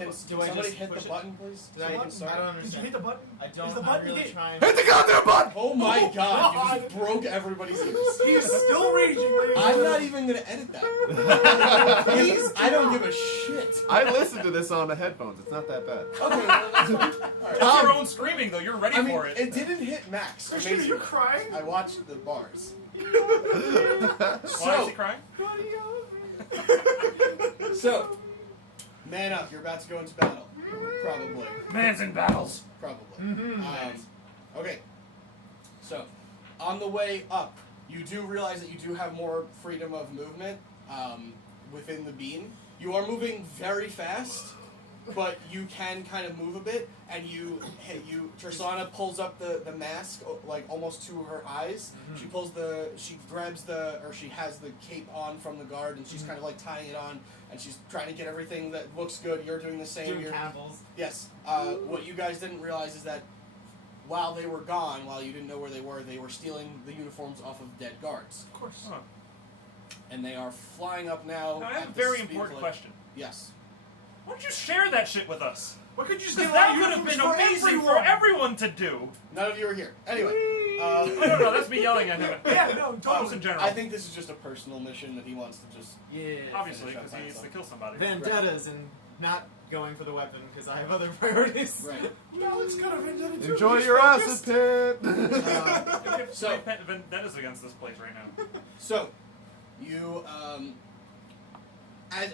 Can Do I somebody just hit push the it? button, please? Did I So we can hit the start? I don't Did you understand. hit the button? I Is don't. the I'm button really hit? trying. Hit the goddamn button! Oh my Oh, god, you God. just broke everybody's ears. He's still raging, ladies. I'm not even gonna edit that. Please, I don't give a shit. I listened to this on the headphones. It's not that bad. Okay, well, that's fine. Alright. It's your own screaming, though. You're ready I mean, for it. it didn't hit max. Christian, are you amazingly. crying? I watched the bars. Why is So, he crying? so, man up. You're about to go into battle. Probably. Man's in battles. Probably. Okay. So, on the way up, you do realize that you do have more freedom of movement within the beam. You are moving very fast, but you can kind of move a bit, and Trislana pulls up the mask, like, almost to her eyes. She grabs she has the cape on from the guard, and she's kind of, like, tying it on, and she's trying to get everything that looks good. You're doing the same. Doing cannibals. Yes. What you guys didn't realize is that while they were gone, while you didn't know where they were stealing the uniforms off of dead guards. Of course. Huh. And they are flying up now. Now, I have at a the very speed of important light. question. Yes. Why don't you share that shit with us? Why could you just Because get that all would have been uniforms amazing for everyone to do. None of you are here. Anyway. No, that's me yelling at him. Yeah, no, Just totally. in general. I think this is just a personal mission that he wants to just... Yeah. Obviously, finish because up he by needs to himself. kill somebody. Vendettas and not going for the weapon because I have other priorities. Right. No, it's kind of vendetta too. Enjoy He's your focused. acid pit! We have So- vendettas against this place right now. So, you,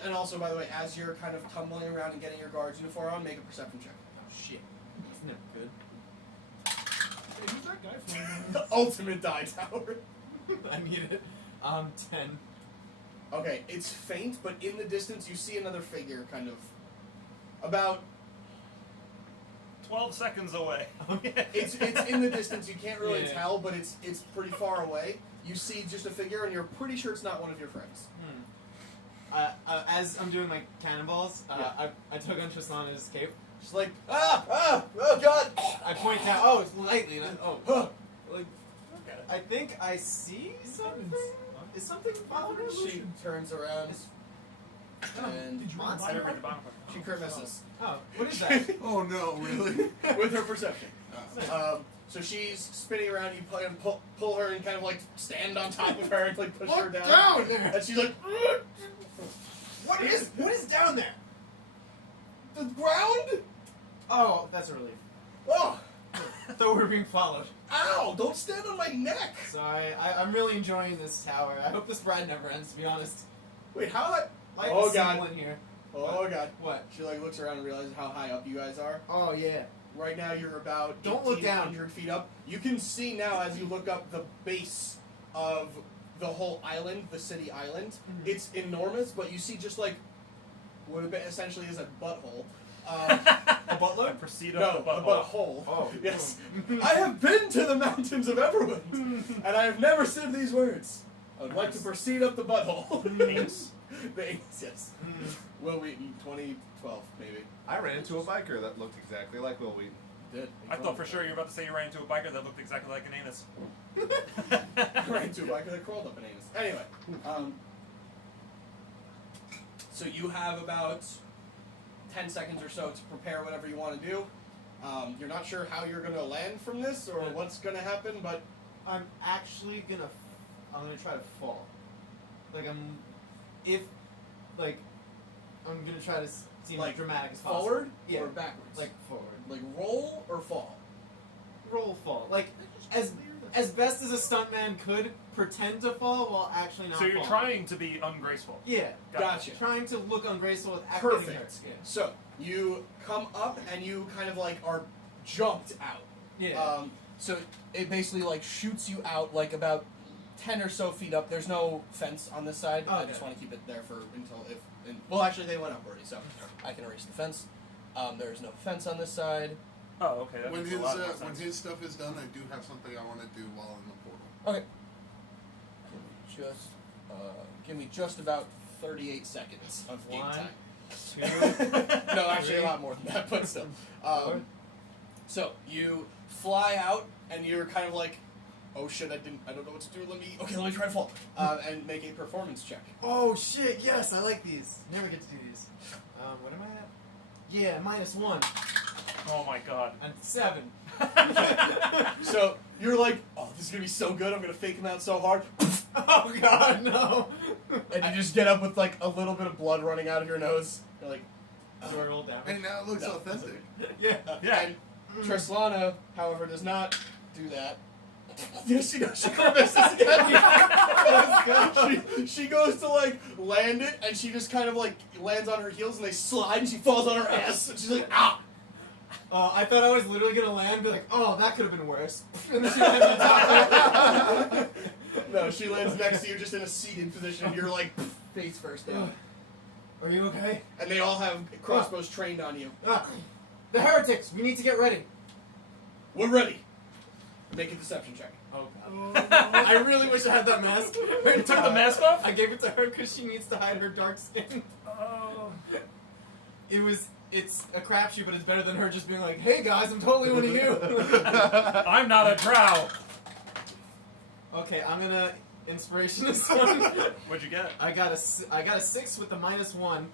and also, by the way, as you're kind of tumbling around and getting your guard's uniform on, make a perception check. Oh shit. That's never good. Hey, who's that guy from? Ultimate die tower. I need it. 10. Okay, it's faint, but in the distance you see another figure kind of about 12 seconds away. it's in the distance, you can't really Yeah. tell, but it's pretty far away. You see just a figure and you're pretty sure it's not one of your friends. As I'm doing my cannonballs, Yeah. I took on Trislana's cape. Just like, oh god! I point out, oh, it's lightly. And Huh. like, I think I see something. Is something following us? She turns around and Did you Monster. I run didn't read by the bottom part. she crit misses Oh, what is that? Oh no, really? with her perception. So she's spinning around, you pull her and kind of like stand on top of her and like push her down. down there? And she's like, What is down there? the ground? Oh, that's a relief. Oh, Though we're being followed. ow, don't stand on my neck. Sorry, I'm really enjoying this tower. I hope this ride never ends, to be honest. Wait, how that? Life Oh, is God. simple in here. Oh god. What? She like looks around and realizes how high up you guys are. Oh, yeah. Right now you're about Don't look down. 1,800 feet up. You can see now as you look up the base of the whole island, the city island. Mhm. It's enormous, but you see just like what essentially is a butthole. A butler? I proceed No, up the a butthole. butthole. Oh. Yes. I have been to the mountains of Everwind, and I have never said these words. I would like to proceed up the butthole. Anus? The anus, yes. Will Wheaton, 2012, maybe. I ran into a biker that looked exactly like Will Wheaton. Did. I thought for sure you were about to say you ran into a biker that looked exactly like an anus. I ran into a biker that crawled up an anus. Anyway, so you have about 10 seconds or so to prepare whatever you want to do. You're not sure how you're going to land from this or what's going to happen, but I'm actually gonna try to fall. Like I'm gonna try to seem Like, as dramatic as possible. forward Yeah. or backwards? Like forward. Like roll or fall? Roll fall. Like as best as a stuntman could pretend to fall while actually not So you're falling. trying to be ungraceful. Yeah. Gotcha. Trying to look ungraceful with acting Perfect. hurt. Yeah. So you come up and you kind of like are jumped out. Yeah. So it basically like shoots you out like about 10 or so feet up. There's no fence on this side. I Okay. just want to keep it there for until well, actually they went up already, so I can erase the fence. There's no fence on this side. Oh, okay. That When makes his a lot more when sense. his stuff is done, I do have something I want to do while in the portal. Okay. Give me just about 38 seconds of game One, time. 2, No, actually a three, lot more than that, but still. four. So you fly out, and you're kind of like, oh shit, I don't know what to do. Let me try to fall, and make a performance check. Oh shit! Yes, I like these. Never get to do these. What am I at? Yeah, -1 Oh my god. and 7. So you're like, oh, this is gonna be so good. I'm gonna fake him out so hard, Oh god, no! and you just get up with like a little bit of blood running out of your nose. You're like, Do I roll damage? And now it looks No. authentic. Yeah. Yeah. And Trislana, however, does not do that. Yes, she does. She misses again. she goes to like land it, and she just kind of like lands on her heels, and they slide, and she falls on her ass, and she's like, ah. I thought I was literally gonna land and be like, oh, that could have been worse. And then she landed on top. No, she lands next to you, just in a seated position. You're like face first down, Are you okay? and they all have crossbows trained on you. The heretics, we need to get ready. We're ready. Make a deception check. Oh god. I really wish I had that mask. Wait, you took the mask off? I gave it to her because she needs to hide her dark skin. Oh. It's a crapshoot, but it's better than her just being like, hey guys, I'm totally one of you. I'm not a drow. Okay, I'm gonna inspiration this one. What'd you get? I got a 6 with the -1.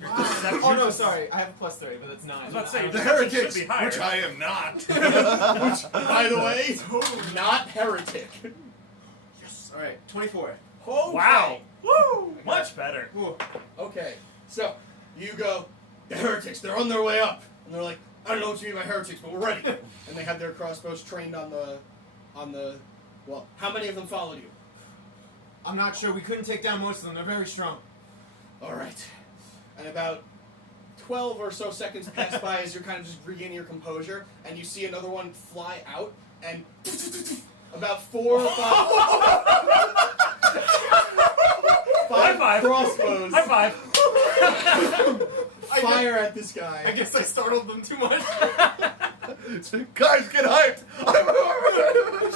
Your deception? Oh no, sorry, I have a +3, but it's 9. I was about to say, I your The don't- deception heretics, should be higher. which I am not. Which, by the way, not heretic. Yes. All right, 24. Okay. Wow. Woo! Much better. Ooh. Okay, so you go, the heretics, they're on their way up. And they're like, I don't know what you mean by heretics, but we're ready. And they have their crossbows trained on the, well, how many of them followed you? I'm not sure. We couldn't take down most of them. They're very strong. All right. And about 12 or so seconds pass by as you're kind of just regaining your composure, and you see another one fly out, and about 4 or 5... High five. crossbows High five. fire at this guy. I guess I startled them too much. Guys, get hyped!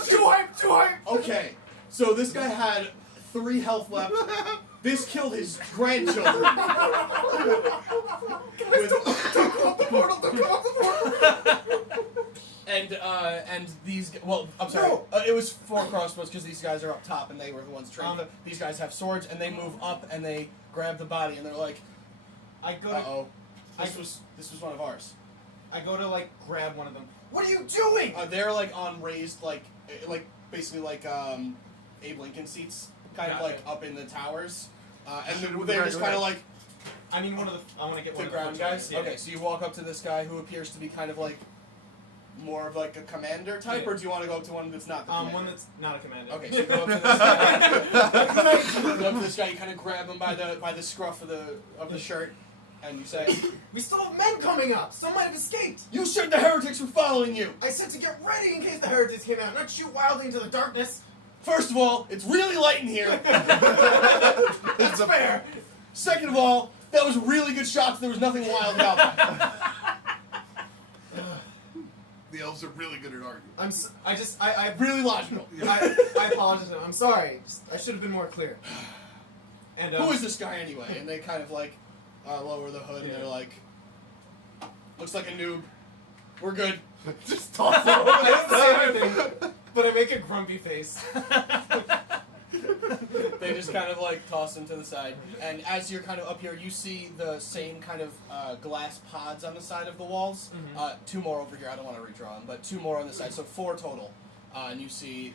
Too hype. Okay, so this guy had 3 health left. This killed his grandchildren. Don't go up the portal. And these, well, I'm sorry, No. it was 4 crossbows because these guys are up top and they were the ones trained. These guys have swords and they move up and they grab the body and they're like, I go uh-oh, this was one of ours. to like grab one of them. What are you doing? They're like on raised, like basically like Abe Lincoln seats, kind of Gotcha. like up in the towers. And Should we they're just grab kind of that? like I mean, I want to get one the of ground the guys. Yeah. Okay, so you walk up to this guy who appears to be kind of like more of like a commander type, Yeah. or do you want to go up to one that's not the commander? One that's not a commander. Okay, so you go up to this guy. You go up to this guy. You kind of grab him by the scruff of the shirt, and you say, We still have men coming up. Some might have escaped. "You said the heretics were following you. I said to get ready in case the heretics came out, not shoot wildly into the darkness. First of all, it's really light in here. That's fair. Second of all, that was really good shots. There was nothing wild about that. The elves are really good at arguing. I Really logical. I apologize. I'm sorry. I should have been more clear. And Who is this guy anyway? And they kind of like lower the hood, and Yeah. they're like, "Looks like a noob. We're good." Just toss it. I don't say anything, but I make a grumpy face. They just kind of like toss him to the side, and as you're kind of up here, you see the same kind of glass pods on the side of the walls. Mhm. 2 more over here. I don't want to redraw them, but 2 more on the side, so 4 total. And you see,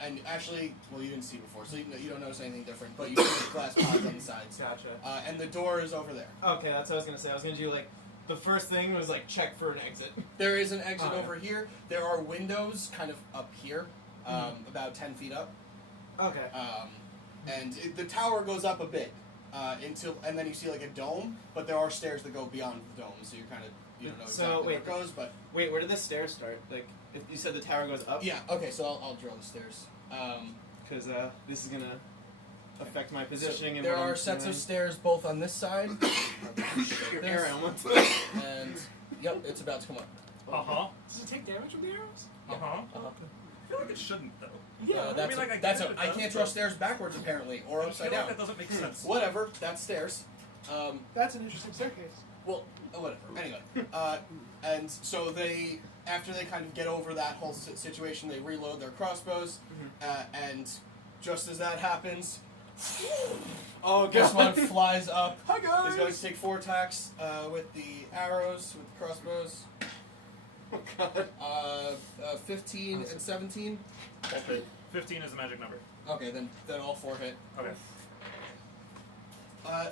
and actually, well, you didn't see before, so you don't notice anything different. But you see the glass pods on the sides, Gotcha. and the door is over there. Okay, that's what I was gonna say. I was gonna do like the first thing was like check for an exit. There is an exit Oh, over here. There are windows kind of up here, about 10 feet up. Okay. And the tower goes up a bit and then you see like a dome, but there are stairs that go beyond the dome, so you kind of don't know So, exactly where wait. it goes. But Wait, where did the stairs start? Like, if you said the tower goes up? yeah, okay, so I'll draw the stairs. Because this is gonna affect my So positioning. and there what are I'm sets of doing. stairs both on this side, Your this, air helmet. and yep, it's about to come up. Uh-huh. Does it take damage from the arrows? Uh-huh. Uh-huh. I feel like it shouldn't, though. That's I mean, like, I that's get it, I can't but- draw stairs backwards apparently, or I upside feel down. like that doesn't make sense. Whatever, that's stairs. That's an interesting staircase. Well, whatever. Anyway, and so after they kind of get over that whole situation, they reload their crossbows, and just as that happens, Oh, this one flies up. Hi guys. He's going to take 4 attacks with the arrows, with the crossbows. Oh god. 15 and 17. Okay. 15 is the magic number. Okay, then all 4 hit. Okay.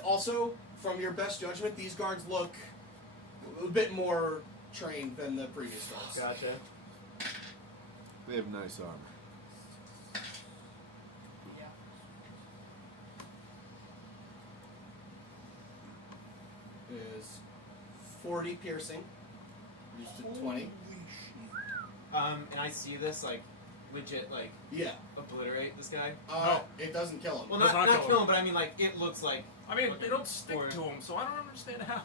Also, from your best judgment, these guards look a bit more trained than the previous ones. Gotcha. They have nice armor. Is 40 piercing. Reduced to 20. And I see this, like, legit, like, Yeah. obliterate this guy. It doesn't kill him. Well, Does not not kill kill him, but I mean, like, it looks like... I mean, they don't stick Or- to him, so I don't understand how.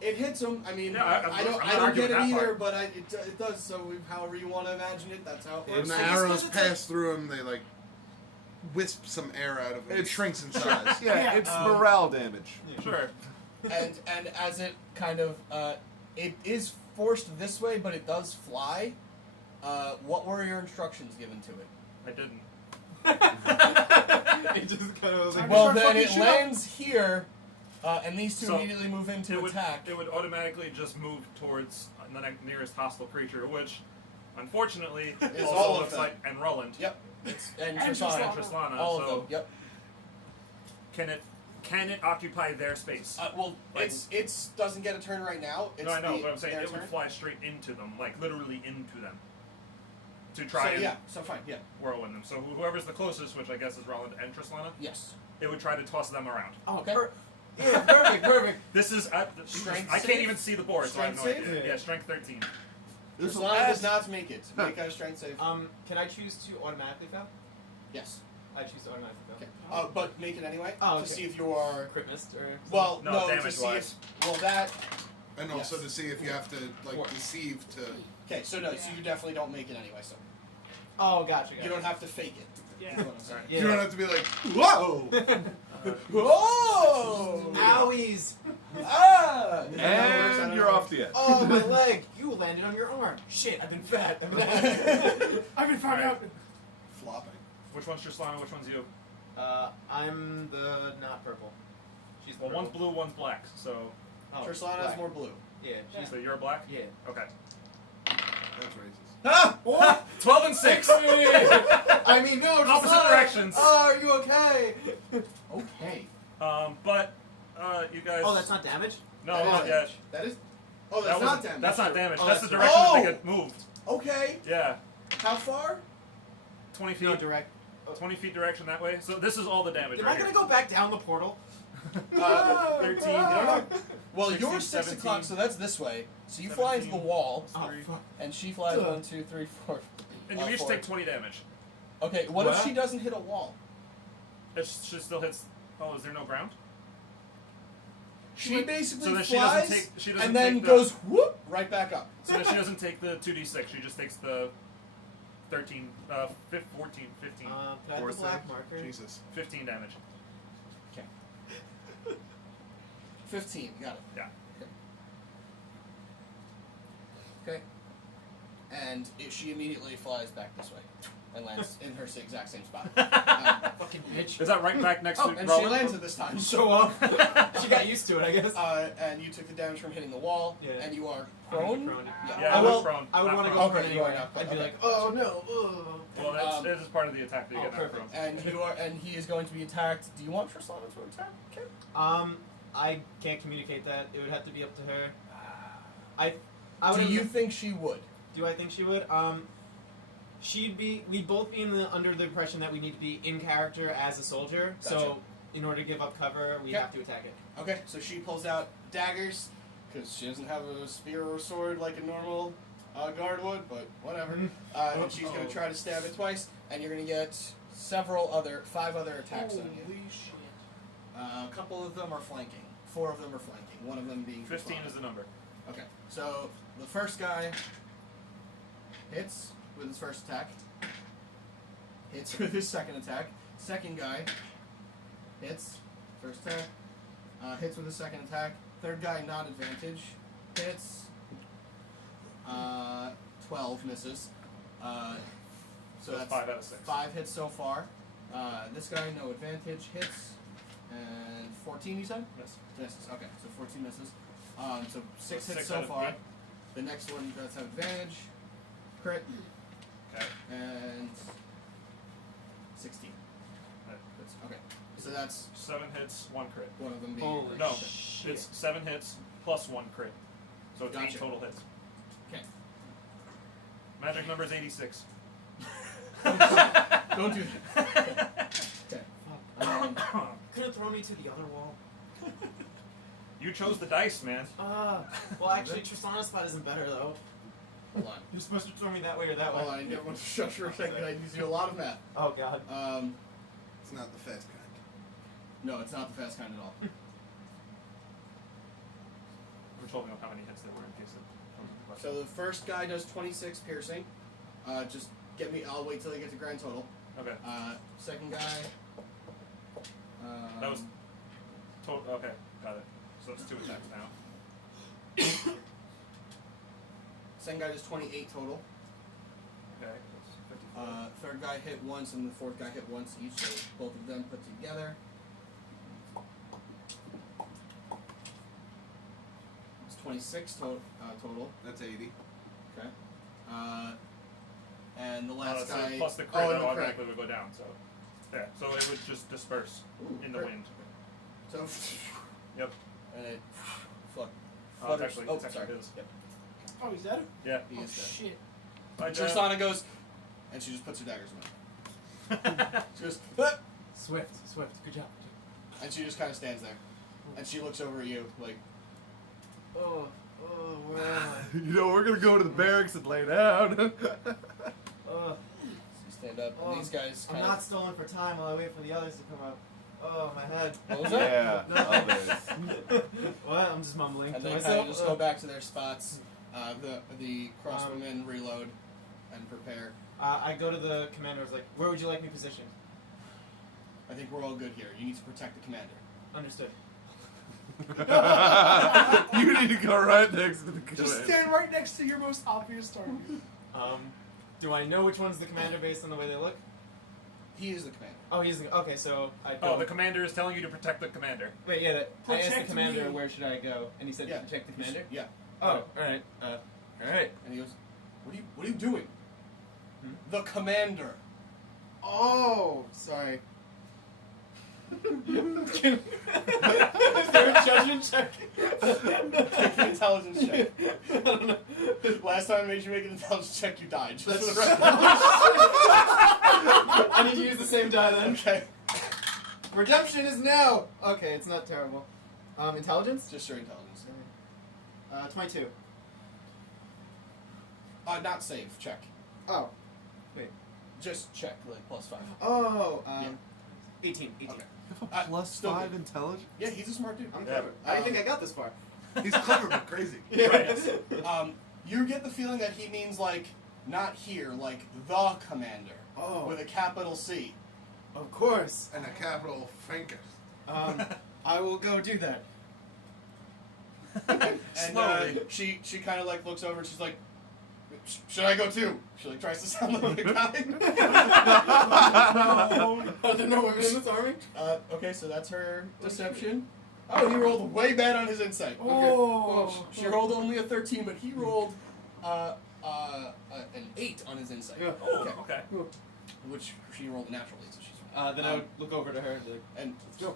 It hits him. I mean, Yeah, I don't I'm not get it arguing that either, part. but it does. So however you want to imagine it, that's how it When works. the It's arrows like- pass through him, they like wisp some air out of him. It It's- shrinks in size. Yeah, it's Um, morale damage. Sure. and as it kind of it is forced this way, but it does fly. What were your instructions given to it? I didn't. it just kind of was like... Time to Well, start then fucking it shit up. lands here, and these two So, immediately move in to attack. It would automatically just move towards the nearest hostile creature, which, unfortunately, It's also all of looks them. like and Ruland. Yep. It's and And Trislana. And Trislana. All so of them. Yep. Can it occupy their space? Well, Like- it's doesn't get a turn right now. It's no, I know, the, but I'm saying their it would turn. fly straight into them, like literally into them, to So try and yeah, so fine. Yeah. whirlwind them. So whoever's the closest, which I guess is Ruland and Trislana, Yes. it would try to toss them around. Oh, Okay. yeah, perfect. This is Strength I save? can't even see the board, so I have no Strength idea. save? Yeah, strength 13. This will Trislana does add- not make it. Make a strength save. Can I choose to automatically fail? Yes. I choose to automatically fail. Okay. But make it anyway Oh, to okay. see if you are. Crit missed or something? Well, No, no, to damage see wise. if. Well, that. And also Yes. to see if you have to like Four. deceive to. Okay, so no, so you definitely don't make it anyway. So Oh, gotcha. you don't have to fake it. Yeah. Is what I'm saying. Yeah. You don't have to be like, whoa! Whoa! Owies! Ah! And you're off the edge. Oh, my leg! You landed on your arm. Shit, I've been fat. I've been found Right. out. Flopping. Which one's Trislana? Which one's you? I'm the not purple. She's the Well, one's purple. blue, one's black. So, Oh, Trislana's black. more blue. Yeah, she's so you're black. yeah. Okay. That's racist. Ah! 12 and 6. I mean, no, Opposite Trislana! directions. Oh, are you okay? Okay. But you guys. Oh, that's not damage? No, That is not yet. That is. Oh, That that's not wasn't- damage. That's not damage. Oh, that's the that's direction that right. they get moved. Okay. Yeah. How far? 20 feet. No, direct. 20 feet direction that way. So this is all the damage. Am right I gonna here. go back down the portal? 13. You don't know. Well, 16, you're 6 o'clock, 17. so that's this way. So you fly into the 17. wall, Oh, Three. fuck. and she flies Ugh. 1, 2, 3, 4. And you each 4. take 20 damage. Okay, what if What? she doesn't hit a wall? She still hits. Oh, is there no ground? She basically So then she flies doesn't take. She doesn't and then take the, goes whoop right back up. So then she doesn't take the 2d6. She just takes the 13, 14, 15, Can I have Four the black save. marker? Jesus. 15 damage. 15, got it. Yeah. Okay. And she immediately flies back this way and lands in her exact same spot. Fucking bitch. Is that right back next Oh, to and Rellik? she lands it this time. Show up. She got used to it, I guess. And you took the damage from hitting the wall, Yeah. and you are I'm prone. prone. Yeah, I I will- was prone. I would not want to prone. go for it Okay, you are anyway. not- I'd be okay. like, oh no. Ugh. Well, this is part of the attack that you Oh, get knocked perfect. from. And you are, and he is going to be attacked. Do you want Trislana to attack? Okay. I can't communicate that. It would have to be up to her. I would. Do you think she would? Do I think she would? We'd both be under the impression that we need to be in character as a soldier. Gotcha. So, in order to give up cover, we Okay. have to attack it. Okay, so she pulls out daggers because she doesn't have a spear or sword like a normal guard would, but whatever. And she's going to try to stab it twice, and you're going to get 5 other attacks on you. Holy shit. A couple of them are flanking. 4 of them are flanking. One of them being 15 Trislana. is the number. Okay, so the first guy hits with his first attack. Hits with his second attack. Second guy hits. First attack. Hits with his second attack. Third guy, not advantage. Hits. 12 misses. So So that's 5 out of 6. 5 hits so far. This guy, no advantage, hits. And 14, you said? Yes. Misses. Okay, so 14 misses. So 6 So hits 6 so out of far. 8. The next one does have advantage. Crit. Okay. And 16. Right. Okay, so that's 7 hits, 1 crit. one of them being. Holy No, shit. it's 7 hits plus 1 crit. So it's 8 Gotcha. total hits. Okay. Magic number is 86. Don't do that. Okay. Could have thrown me to the other wall. You chose the dice, man. Well, actually, Trislana's spot isn't better, though. Hold on. You're supposed to throw me that way or that way. Hold on, I get one shut for a second. I need to do a lot of math. Oh, God. It's not the fast kind. No, it's not the fast kind at all. We're told me how many hits there were in case of. So the first guy does 26 piercing. Just get me. I'll wait till I get to grand total. Okay. Second guy. That was total. Okay, got it. So it's 2 attacks now. Second guy does 28 total. Okay. That's 54. Third guy hit once, and the fourth guy hit once each. So both of them put together. It's 26 total. That's 80. Okay. And the last so guy. plus the crit, oh, that and the crit. automatically would go down. So, yeah. So it would just disperse Ooh, in the crit. wind. So. Yep. And it. Fuck. It's actually, oh, it's actually sorry. his. Yep. Oh, he's dead? Yeah. He Oh, is dead. shit. Trislana goes, and she just puts her daggers away. She goes, "Ah!" Swift. Good job. And she just kind of stands there, and she looks over at you like, Oh, where am I? You know, we're gonna go to the barracks and lay down. Oh, you stand up, and Oh, these guys I'm kind not of. stalling for time while I wait for the others to come up. Oh, my head. What was that? Yeah. No. Others. What? I'm just mumbling And to they kind myself. of just go back to their spots. The crossbowmen reload and prepare. I go to the commander. I was like, where would you like me positioned? I think we're all good here. You need to protect the commander. Understood. You need to go right next to the Just commander. stand right next to your most obvious target. Do I know which one's the commander based on the way they look? He is the commander. Oh, he's the. Okay, so I go. Oh, the commander is telling you to protect the commander. Wait, yeah. I asked the Protect commander me. where should I go, and he said Yeah. to protect the commander. Yeah. Oh, all right. All right. And he goes, What are you doing? Hmm? The commander. Oh, sorry. Is there a judgment check? Make an intelligence check. I don't know. Last time I made you make an intelligence check, you died. Just That's for the record. I need to use the same die then. Okay. Redemption is now. Okay, it's not terrible. Intelligence? Just your intelligence. 22. Not save. Check. Oh. Just check. Like +5. Oh. Yeah. 18. Okay. Plus still 5 good. intelligence? Yeah, he's a smart dude. I'm Yeah. clever. I didn't think I got this far. He's clever but crazy. Right. You get the feeling that he means like not here, like the commander Oh. with a capital C. Of course. And a capital Frankus. I will go do that. And Slowly. she kind of like looks over and she's like, should I go too? She like tries to sound like a guy. Are there no women in this army? Okay, so that's her deception. Oh, he rolled way bad on his insight. Okay. Oh. Well, she rolled only a 13, but he rolled an 8 on his insight. Yeah. Okay. Okay. Which she rolled naturally, so she's fine. Then I would look over to her and be like, And let's go.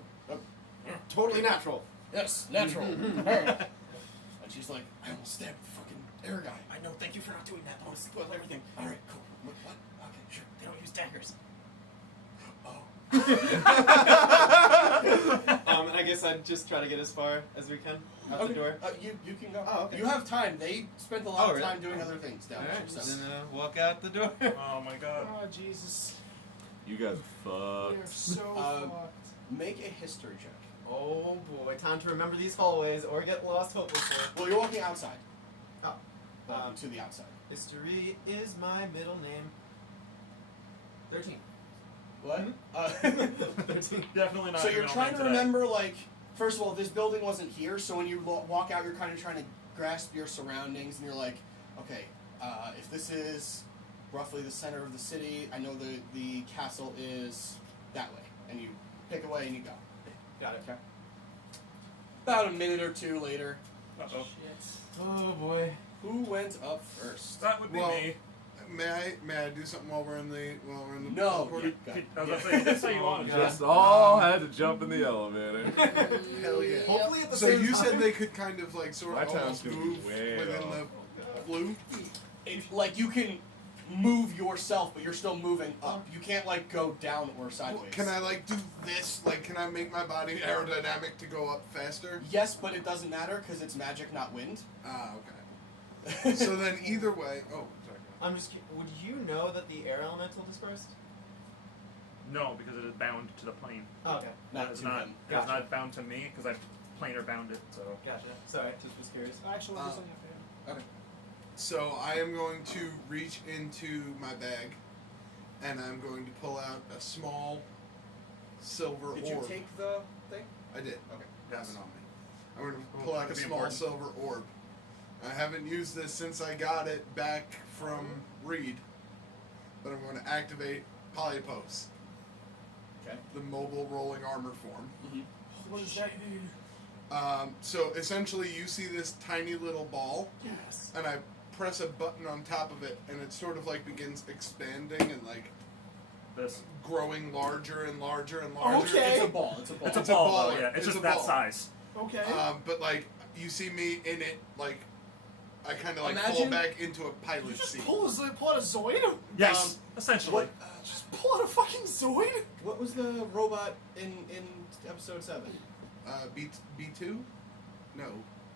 Totally natural. yes, natural. Her. And she's like, I almost stabbed the fucking air guy. I know, thank you for not doing that. I want to spoil everything. All right, cool. What? Okay, sure. They don't use daggers. Oh. And I guess I'd just try to get as far as we can out the Okay, door. you can go. Oh, okay. You have time. They spent a lot Oh, of really? time doing other things down there. So. Then walk out the door. Oh my god. Oh, Jesus. You guys We are are so fucked. Make a history check. Oh boy, time to remember these hallways or get lost hopelessly. Well, you're walking outside. Oh. Walking to the outside. History is my middle name. 13. What? Hmm? 13. Definitely not. So your you're middle trying name to today. remember, like, first of all, this building wasn't here, so when you walk out, you're kind of trying to grasp your surroundings, and you're like, okay, if this is roughly the center of the city, I know the castle is that way, and you pick away and you go. Got it. Okay. About a minute or two later, Uh-oh. Oh boy. who went up first? That would be Well, me. May I do something while we're in the No, recording? you I was about to say, that's how you want it. Yeah. Just all had to jump in the elevator. Hell yeah. Hopefully at the So same you time. said they could kind of like sort My of time's almost gonna be move way within off. the blue? Like you can move yourself, but you're still moving up. You can't like go down or sideways. Can I like do this? Like, can I make my body aerodynamic to go up faster? Yes, but it doesn't matter because it's magic, not wind. Ah, okay. So then either way, oh, sorry. I'm just. Would you know that the air elemental dispersed? No, because it is bound to the plane. Oh, okay. Not It's to not. him. It's Gotcha. not bound to me because I planar bound it. So Gotcha. Sorry, just was curious. I actually like this thing up here. So I am going to reach into my bag, and I'm going to pull out a small silver Did you orb. take the thing? I did. Okay. I have Yes. it on me. I'm going to Oh, pull that out a could be small important. silver orb. I haven't used this since I got it back from Reed, but I'm going to activate Polypose, Okay. the mobile rolling armor form. Mm-hmm. What does that mean? So essentially, you see this tiny little ball, Yes. and I press a button on top of it, and it sort of like begins expanding and like this. growing larger and larger and larger. Okay. It's a ball. It's a ball. It's a It's a ball, ball. though. Yeah, it's It's just a that ball. size. Okay. But like you see me in it, like I kind of like fall Imagine- back into a you pilot just seat. pull out a Zoid? Yes, essentially. What? Just pull out a fucking Zoid? What was the robot in episode 7? B2? No.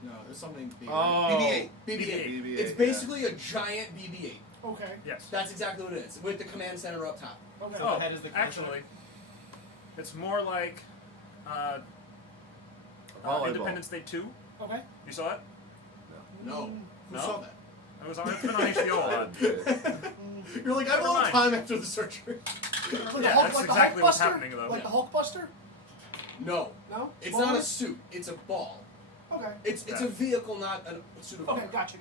No, there's something bigger. Oh. BB-8. BB-8. BB-8, It's yeah. basically a giant BB-8. Okay. Yes. That's exactly what it is, with the command center up top. Okay. Oh, the head is the actually, it's more like Volleyball. Independence Day 2. Okay. You saw it? No. Who No? saw that? It was on. It's been on HBO a lot. You're like, I have a Never lot of mind. time after the surgery. Like Yeah, the Hulk, that's like exactly the what's Hulkbuster? happening, though. Like Yeah. the Hulkbuster? No. No? It's Well, not a suit. It's a ball. Okay. It's Yeah. a vehicle, not a suit of Okay, armor. gotcha.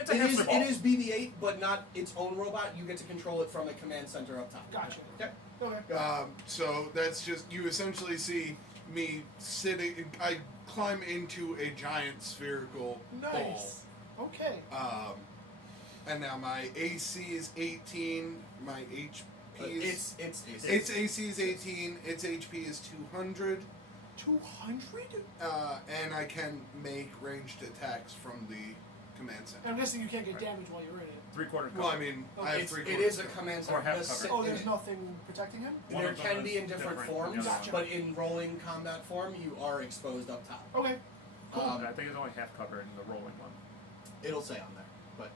It's a It is, hamster ball. it is BB-8, but not its own robot. You get to control it from a command center up top. Gotcha. Okay. Okay. So that's just you essentially see me sitting. I climb into a giant spherical Nice. Okay. ball. And now my AC is 18. My HP is its AC is 18. Its HP is 200. 200? And I can make ranged attacks from the command center. I'm guessing you can't get damage while you're in it. 3/4 cover. Well, I mean, I have It 3/4 is a cover. command Or center. half It does cover. sit Oh, in there's it. nothing protecting him? One There of them can be is in different different forms, from the other Gotcha. but in rolling combat form, you are exposed up top. Okay. one. I think it's only half cover in the rolling one. It'll say on there, but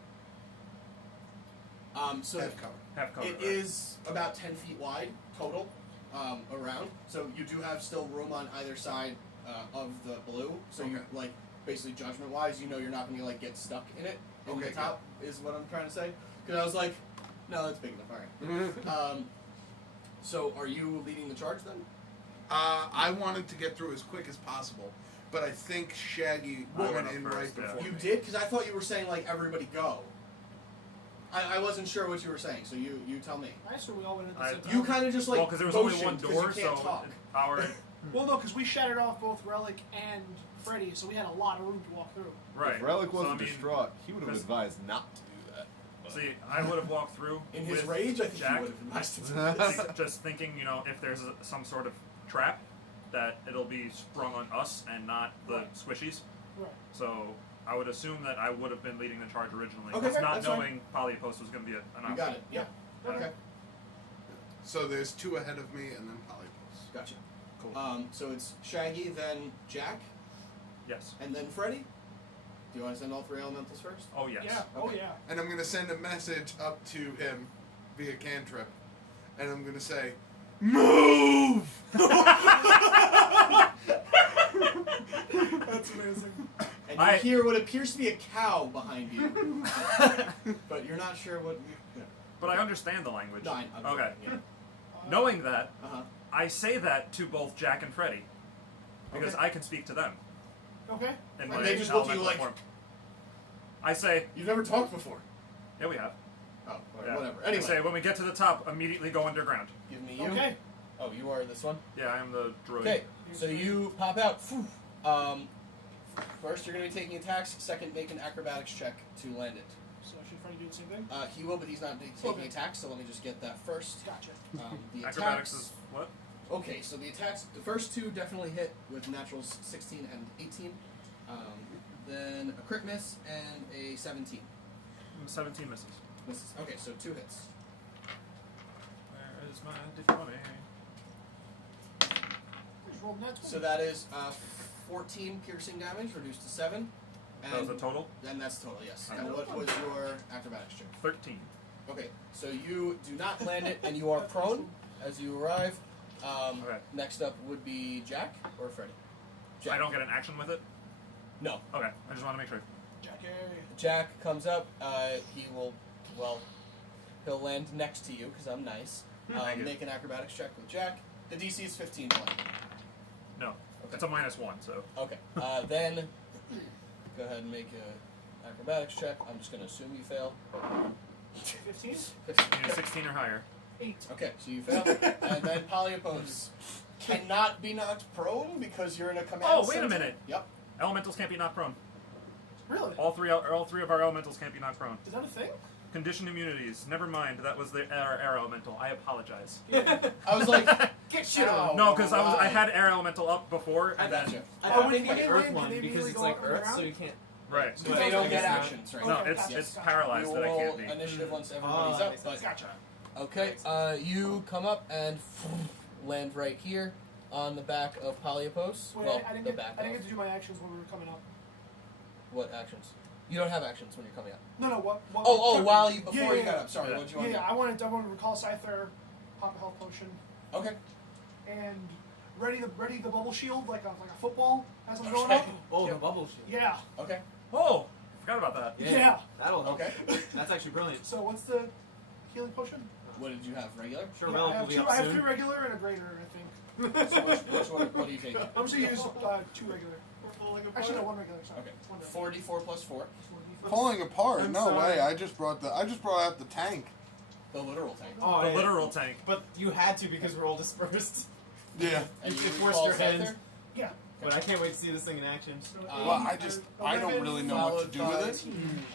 so Half cover. Half cover. it right? is about 10 feet wide total around. So you do have still room on either side of the blue. So you Okay. like basically judgment wise, you know you're not going to like get stuck in it. In Okay, the top is what I'm trying to say. Because I was like, no, that's big enough. All right. So are you leading the charge then? I wanted to get through as quick as possible, but I think Shaggy I went went in up right first, yeah. before You me. did? Because I thought you were saying like everybody go. I wasn't sure what you were saying, so you tell me. I assume we all went into I- the same You time. kind of just like well, because there was only motioned one 'cause door, you can't so talk. our Well, no, because we shattered off both Rellik and Freddy, so we had a lot of room to walk through. right. If Rellik So, wasn't I mean, distraught, he would have this- advised not to do that. See, I would have walked through In his with rage, I think Jack, he would have advised him to do this. just thinking, if there's some sort of trap, that it'll be sprung on us and not the Right. squishies. Right. So I would assume that I would have been leading the charge originally, Okay, just not that's fine. knowing Polypost was going to be an option. You got it. Yeah. Okay. So there's 2 ahead of me, and then Polypus. Gotcha. Cool. So it's Shaggy, then Jack, Yes. and then Freddy. Do you want to send all 3 elementals first? Oh yes. Yeah. Oh, Okay. yeah. And I'm going to send a message up to him via cantrip, and I'm going to say, "Move!" That's amazing. And you hear what appears to be a cow behind you, but you're not sure what. But I understand the language. No, I'm okay. Yeah. Knowing that, Uh-huh. I say that to both Jack and Freddy because Okay. I can speak to them. Okay. In And my they just look at you elemental like- form. I say, You've never talked before. yeah, we have. Oh, Yeah. whatever. I Anyway, say, when we get to the top, immediately go underground. give me you. Okay. Oh, you are this one? Yeah, I am the droid. Okay, so you pop out. First, you're going to be taking attacks. Second, make an acrobatics check to land it. So should Freddy do the same thing? He will, but he's not taking attacks, so let me just get that first. Gotcha. The Acrobatics attacks. is what? Okay, so the attacks, the first two definitely hit with naturals 16 and 18. Then a crit miss and a 17. 17 misses. Misses. Okay, so 2 hits. Where is my D20? Just rolled net 20. So that is 14 piercing damage, reduced to 7. And That was the total? And that's total, yes. Okay. And what was your acrobatics check? 13. Okay, so you do not land it, and you are prone as you arrive. Okay. Next up would be Jack or Freddy. Jack. I don't get an action with it? No. Okay, I just want to make sure. Jackie. Jack comes up. He will, well, he'll land next to you because I'm nice. Thank you. Make an acrobatics check with Jack. The DC is 15 point. No. Okay. It's a -1, so. Okay. Then go ahead and make a acrobatics check. I'm just going to assume you fail. 15? You need a 16 or higher. 8. Okay, so you fail. And then Polyopose cannot be knocked prone because you're in a command Oh, wait a center. minute. Yep. Elementals can't be knocked prone. Really? All three of our elementals can't be knocked prone. Is that a thing? Conditioned immunities. Never mind. That was our air elemental. I apologize. I was like, Get shit Ow. on. No, because I Why? had air elemental up before, I and then gotcha. I thought maybe When the they Earth land, one can they because it's immediately like go Earth, around? so you can't. right. So they don't get Okay. actions, right? No, Okay, it's gotcha. paralyzed We that I will can't be. initiative once everybody's Oh, up, but Gotcha. okay. You come up and land right here on the back of Polyopose. Wait, Well, I didn't the get back I didn't of. get to do my actions when we were coming up. What actions? You don't have actions when you're coming up. No, what Oh, while you Yeah, before yeah, you got yeah. up. Sorry, Yeah. what did you want? Yeah, I wanted to recall Scyther, pop a health potion, Okay. and ready the bubble shield like a football as I'm going up. Oh, Yeah. the bubble shit. Yeah. Okay. Oh, forgot about that. Yeah. That'll help. Okay. That's actually brilliant. So what's the healing potion? What did you have? Regular? Sure, Yeah, Rellik will be up I have soon. 2 regular and a greater, I think. So which one? What do you take? I'm just gonna use 2 regular. Actually, no, 1 regular. Sorry. Okay. One regular. 44 plus 4. Falling apart. I'm No sorry. way. I just brought out the tank. The literal tank. Oh, The yeah. literal tank. But you had to because we're all dispersed. Yeah. And You you forced recall your hand. Scyther? Yeah. But I can't wait to see this thing in action. So Well, I don't really know what to do with it.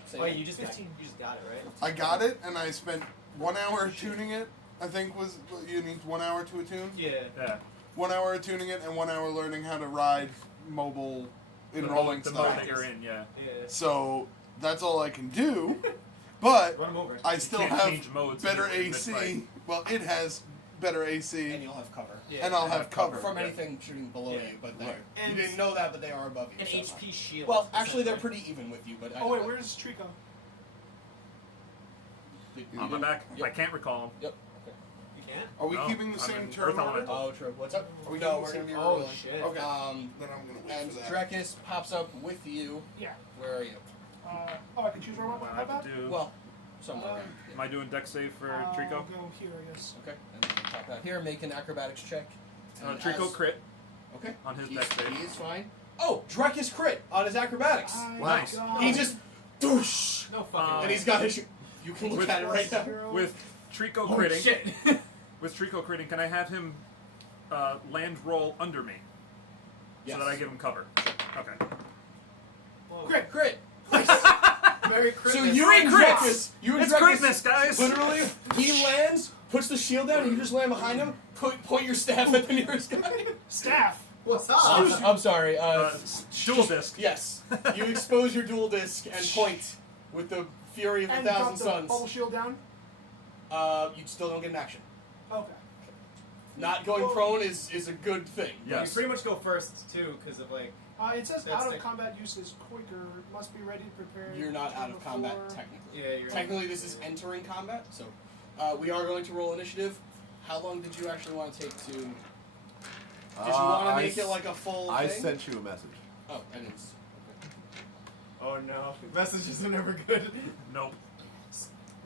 Say Wait, you just 15. got it, right? I got it, and I spent 1 hour tuning it. I think was you need 1 hour to attune. Yeah. Yeah. 1 hour attuning it, and 1 hour learning how to ride mobile in rolling the mode style. that you're in, yeah. Yeah. So that's all I can do. But Run him over. I still can't have change modes better in AC. mid-fight. Well, it has better AC, And you'll have cover. Yeah. and I'll have cover. From anything shooting below Yeah. you, but Right. you didn't know that, but they are above you. An so- HP shield. Well, actually, they're essentially. pretty even with you, but I Oh know wait, that. where's Trico? You On my didn't- back. Yep. I can't recall him. Yep. Okay. You can't? Are we No, keeping the I'm same in turn Earth order? Elemental. Oh, true. What's up? Are we No, doing we're the gonna be Oh, rolling. shit. Okay. Um, Then I'm gonna wait and for that. Drekas pops up with you. Yeah. Where are you? I can choose where I want I my have combat. to do. Well, somewhere around. Am I doing deck save for I'll Trico? go here, I guess. Okay, and then you pop out here, make an acrobatics check. And Trico as- crit Okay. on his He's, deck save. he is fine. Oh, Drekas crit on his acrobatics. Nice. He just, doosh, No fucking. and he's got his. You can look With- at it right now. With Trico Oh, critting, shit. with Trico critting, can I have him land roll under me Yes. so that I give him cover? Okay. Whoa. Crit, crit. Very So Christmas. you and crits! Drekas, you and It's Drekas, Christmas, guys! literally, he lands, puts the shield down, and you just land behind him. Point your staff at the nearest guy. Staff. What's up? I'm sorry. Dual disc. Yes, you expose your dual disc and point with the fury of And a drop thousand the bubble suns. shield down. You still don't get an action. Okay. Not going prone is a good thing. Yes. You pretty much go first too, because of like. It says That's out of the- combat use is quicker. Must be ready to prepare. You're not out of combat before. technically. Yeah, you're. Technically, this is entering combat, so we are going to roll initiative. How long did you actually want to take to? Did you want to make it like a full I thing? sent you a message. Oh, I didn't. Oh no, messages are never good. Nope.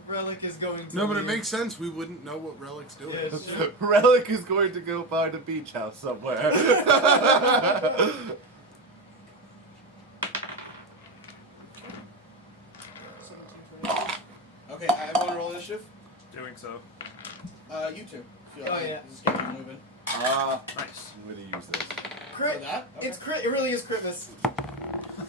Rellik is going to. No, but it leave. makes sense. We wouldn't know what Relic's doing. Yeah, it's true. Rellik is going to go find a beach house somewhere. Okay, I have one roll initiative. Doing so. You two. Feel Oh, like yeah. Just get you moving. Nice. I'm gonna use this. Crit. For that? Okay. It's crit. It really is Christmas.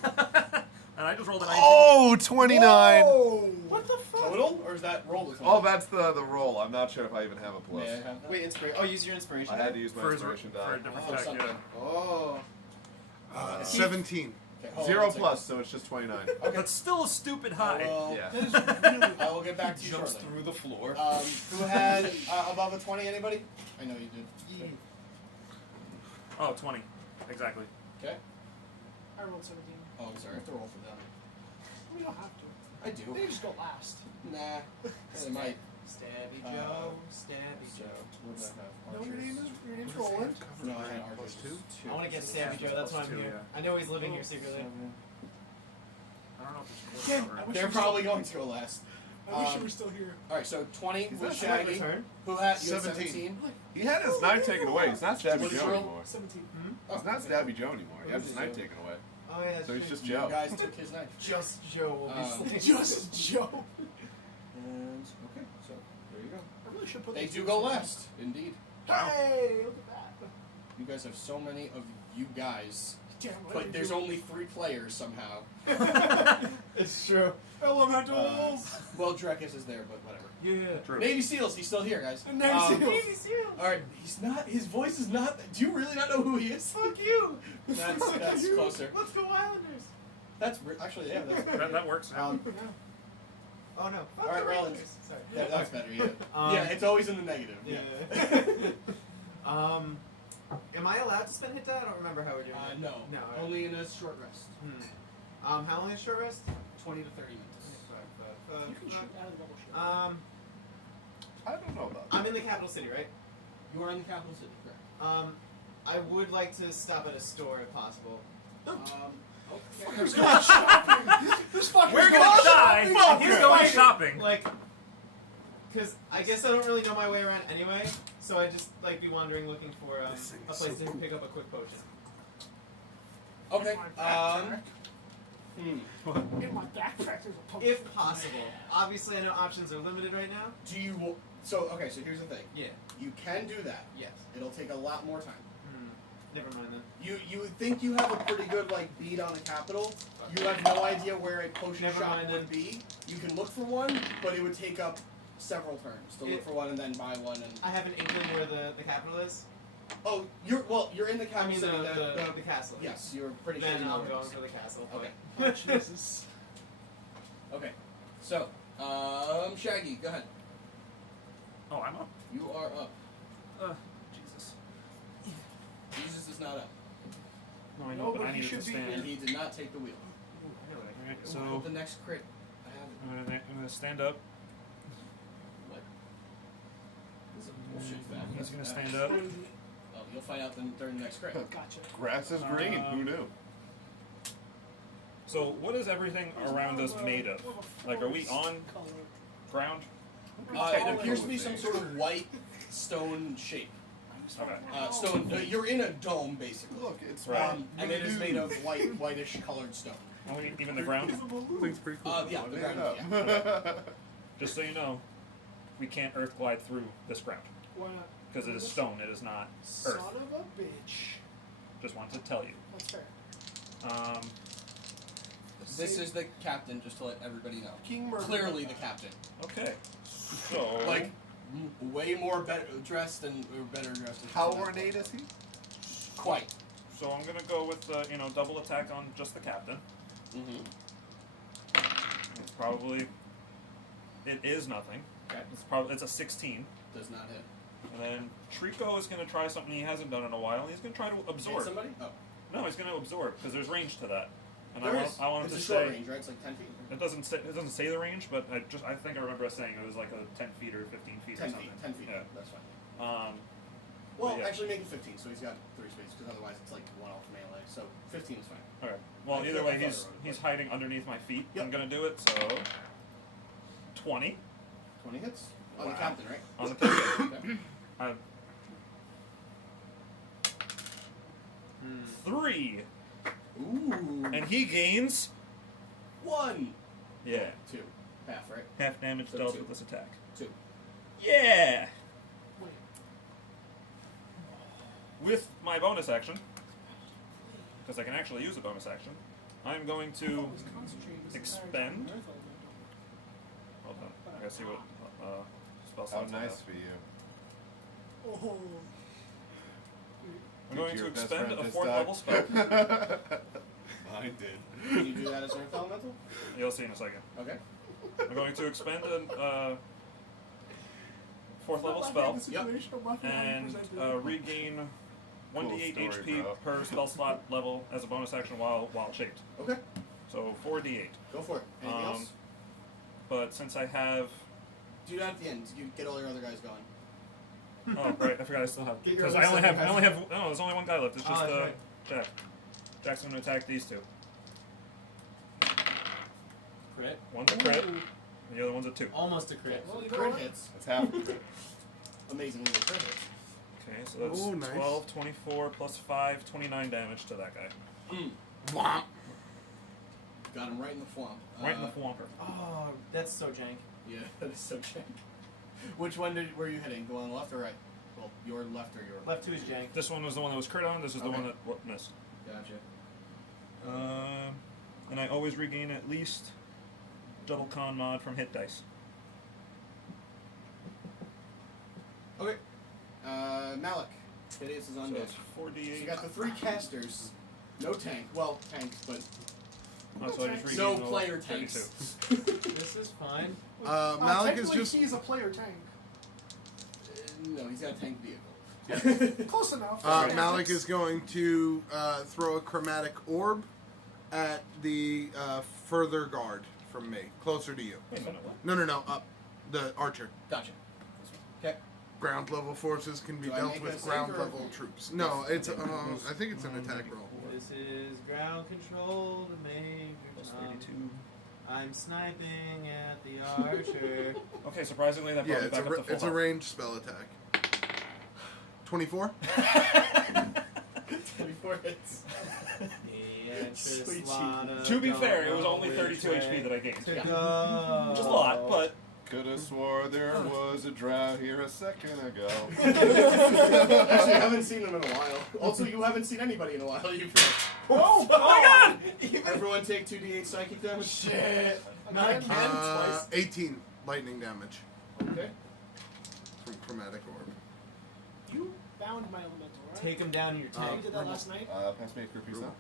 And I just rolled a 19. Oh, 29. Whoa! What the fuck? Total? Or is that roll? Oh, that's the roll. I'm not sure if I even have a plus. May I have that? Wait, inspiration. Oh, use your inspiration. I had to use my For a inspiration die. different Oh, tech, something. yeah. Oh. 17. Okay, hold on Zero a second. plus, so it's just 29. Okay. That's still a stupid high. Yeah. That is really. I will get back to you Jumps shortly. through the floor. Who had above a 20? Anybody? I know you did. Oh, 20. Exactly. Okay. I rolled 17. Oh, I'm sorry. I have to roll for them. We don't have to. I do. They just go last. Nah. They might. Stabby Uh, Joe. Stabby So, Joe. what did I have? No, your Archers. name's Roland. No, I had archers. Plus 2? I want to get Stabby Joe. That's why I'm Plus two, here. yeah. I know he's living here secretly. I don't know if it's Again, covered. I wish They're we probably going to go last. I wish you um, were still here. Alright, so 20 Is was that Shaggy. Return? Who had you had 17. 17? He had his knife taken away. He's not Stabby What did Joe you roll? anymore. 17. Oh, He's not okay. Stabby Joe anymore. He had his knife taken away. Oh yeah, that's So he's true. just You Joe. guys took his knife. Just Joe will be slain. Just Joe. And okay, so there you go. I really should put They these do in go the- last, indeed. Hey, look at that. You guys have so many of you guys, Damn, what but did there's you do? only 3 players somehow. It's true. Elementals. Well, Drekas is there, but whatever. Yeah. True. Navy SEALs, he's still here, guys. And Navy Seals. Alright, he's not, his voice is not, do you really not know who he is? Fuck you. That's closer. Let's go Islanders. That's, actually, yeah, that's, That works. Oh no. Fuck Alright, the Roland. Rangers. Sorry. yeah, that's better, yeah. Um, Yeah, it's always in the negative. Yeah. Am I allowed to spend hit die? I don't remember how we're doing it. No. No. Only in a short rest. How long is short rest? 20 to 30 minutes. You can shoot out of the bubble ship. I don't know about I'm in the capital city, right? You are in the capital city, correct? I would like to stop at a store if possible. Okay. This fucker's shopping. This fucker's We're going gonna shopping. die. He's going shopping. Like, because I guess I don't really know my way around anyway, so I just like be wandering looking for a place to pick up a quick potion. Okay. In my backpack. Hmm. In my backpack, there's a potion. If possible. Obviously, I know options are limited right now. Do you, so, okay, so here's the thing. Yeah. You can do that. Yes. It'll take a lot more time. Never mind then. You would think you have a pretty good, like, beat on the capital. You have no idea where a potion Never shop mind would then. be. You can look for one, but it would take up several turns to look It- for one and then buy one and... I have an inkling where the capital is. Oh, you're in the I capital mean, city. the castle. Yes, you're pretty Then sure you know I'm where it going is. for the castle. Okay. Oh, Jesus. Okay. So, Shaggy, go ahead. Oh, I'm up. You are up. Jesus. Jesus is not up. No, I No, know, but but I he needed to should be stand. And he did not take the wheel. Alright, So, so the next crit. I have it. I'm gonna stand up. What? This is a bullshit fact. He's gonna stand up. Oh, you'll find out during the next crit. Gotcha. Grass is green. Who knew? So, what is everything around us made of? Like, are we on ground? It appears to be some sort of white stone shape. Okay. Stone. You're in a dome, basically. Look, it's Right. And it is made of whitish colored stone. Oh, even the ground? Thing's pretty cool. Yeah, the ground. Yeah. Yeah. Just so you know, we can't earth glide through this ground. Why not? Because it is stone, it is not Son earth. of a bitch. Just wanted to tell you. That's fair. This is the captain, just to let everybody know. King Murder. Clearly the captain. Okay. So, Like, way more better dressed and or better dressed. than- How ornate is he? Quite. so I'm gonna go with double attack on just the captain. Mm-hmm. It's probably, it is nothing. Okay. It's a 16. Does not hit. And then Trico is gonna try something he hasn't done in a while. He's gonna try to Hit absorb. somebody? Oh. No, he's gonna absorb because there's range to that. And There is. I want him It's to a short say range, right? It's like 10 feet. it doesn't say the range, but I think I remember us saying it was like a 10 feet or 15 feet 10 or something. feet. 10 feet. Yeah. That's fine. Well, yeah. Actually make it 15, so he's got 3 spaces, because otherwise it's like 1 off melee. So 15 is fine. Okay. Well, I either thought way, I he's wrote it, he's but- hiding underneath my feet. Yep. I'm gonna do it. So 20 20 hits? On Wow. the captain, right? on the captain. Okay. I have 3, Ooh. and he gains 1. yeah 2. Half, right? half damage So dealt 2. with this attack. 2. Yeah. Wait. with my bonus action, because I can actually use a bonus action, I'm going to expend. Hold on, I gotta see what spell How slots I nice have. for you. Oh. I'm going Your to best expend friend a just 4th died. level spell. Mine did. Can you do that as Earth Elemental? You'll see in a second. Okay. I'm going to expend a 4th level spell and regain 1d8 Cool story, HP bro. per spell slot level as a bonus action while shaped. Okay. So 4d8. Go for it. Anything else? But since I have, Do that at the end. You get all your other guys going. oh right, I forgot I still have. Get your Because other I only second have. No, there's only one guy left. It's just that's right. Jack. Jack's going to attack these two. Crit. One's a crit, and the other one's a 2. Almost a crit. Well, you Crit know hits. That's half. Amazingly, the crit hits. Okay, so that's Oh, nice. 12, 24 plus 5, 29 damage to that guy. Womp. Got him right in the flump. Right in the flonker. Oh, that's so jank. Yeah, that is so jank. Which one were you hitting? The one left or right? Well, your left or your Left 2 is jank. This one was the one that was crit on, this is the Okay. one that missed. Gotcha. And I always regain at least double con mod from hit dice. Okay. Malok. Kitteus is So on deck. it's So 4d8. you got the 3 casters. No tank. Well, tanks, but Oh, so I just regain no the player 32. tanks. This is fine. Malok is technically just. he's a player tank. No, he's got a tank vehicle. Close enough. Malok is going to throw a chromatic orb at the further guard from me, closer to you. Wait a minute, what? No, up. The archer. Gotcha. Okay. Ground level forces can be Do I dealt make a with save ground or- level troops. No, it's I think it's an attack roll. This is ground control to make Plus your 32. I'm sniping at the archer. Okay, surprisingly that brought Yeah, me back up to full it's a health. ranged spell attack. 24. 24 hits. Sweet To be fair, it was only 32 HP that I gained. To Yeah. go. Which is a lot, but Could have swore there was a drow here a second ago. Actually, I haven't seen him in a while. Also, you haven't seen anybody in a while. You've oh my god! Everyone take 2d8 psychic damage. Shit. Not again. Twice. 18 lightning damage Okay. from chromatic orb. You bound my elemental, right? Take him down in your You tank. did that last night. Pass me a group piece now.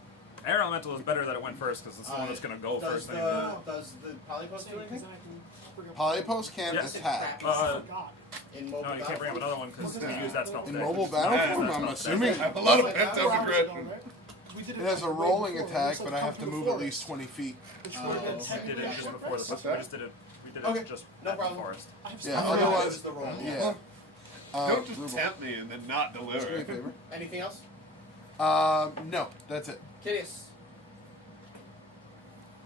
Air Elemental is better that it went first because it's the one that's going to go does first. the, anyway. Does the polypost do Because anything? then I can bring up. Polypost can't Yes. attack. I forgot. In mobile No, you can't bring up another one because you use that spell In today. mobile Yeah, battle that form, spell I'm today. assuming. I have a lot of Like pent that? up 4 hours aggression. ago, right? We did It has a way rolling before. It attack, looks but like I have to come through move the at least forest. 20 feet. Which Oh. would have been We We technically did it just short before the rest. What's we that? just did it. We did Okay, it just no at the problem. forest. I have Yeah, some- otherwise- It was the roll. Yeah. Don't just Ruble. tempt me and then not Do me a deliver. favor. Anything else? No, that's it. Kitteus.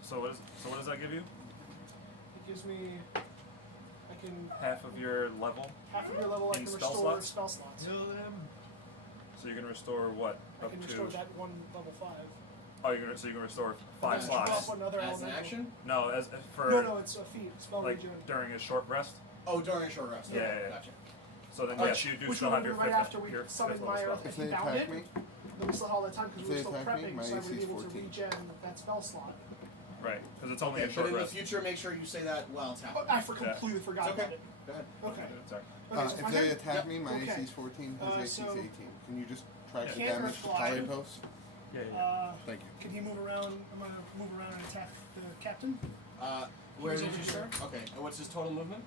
So what does that give you? It gives me. I can Half of your level. half of your level. I In can spell restore slots? spell slots. Kill them. So you can restore what? I Up can to. restore that one level 5. Oh, you can restore 5 Yeah, slots. drop another As an elemental. action? No, as for No, it's a feat. Spell like regen. during his short rest. Oh, during a short rest. Yeah, Okay, yeah, yeah. Gotcha. So then Oh, yes, you do which still will have be your right fifth, after we your summon fifth my level Earth. spell. If If you they bound attack it, me, then we still have all that time because If we were they still attack me, prepping, my so I AC would be is able to 14. regen that spell slot. Right, because it's only Okay, a short but in the rest. future, make sure you say that while it's Oh, happening. I completely forgot It's okay. about it. Go ahead. Okay. Sorry. Okay, so if my they turn? attack Yep. me, my Okay. AC is 14, his AC is so- 18. Can you just track the Can't damage to fly. polypost? Yeah, Thank you. Can he move around? I'm gonna move around and attack the captain. Where He's did over you here. start? Okay, and what's his total movement?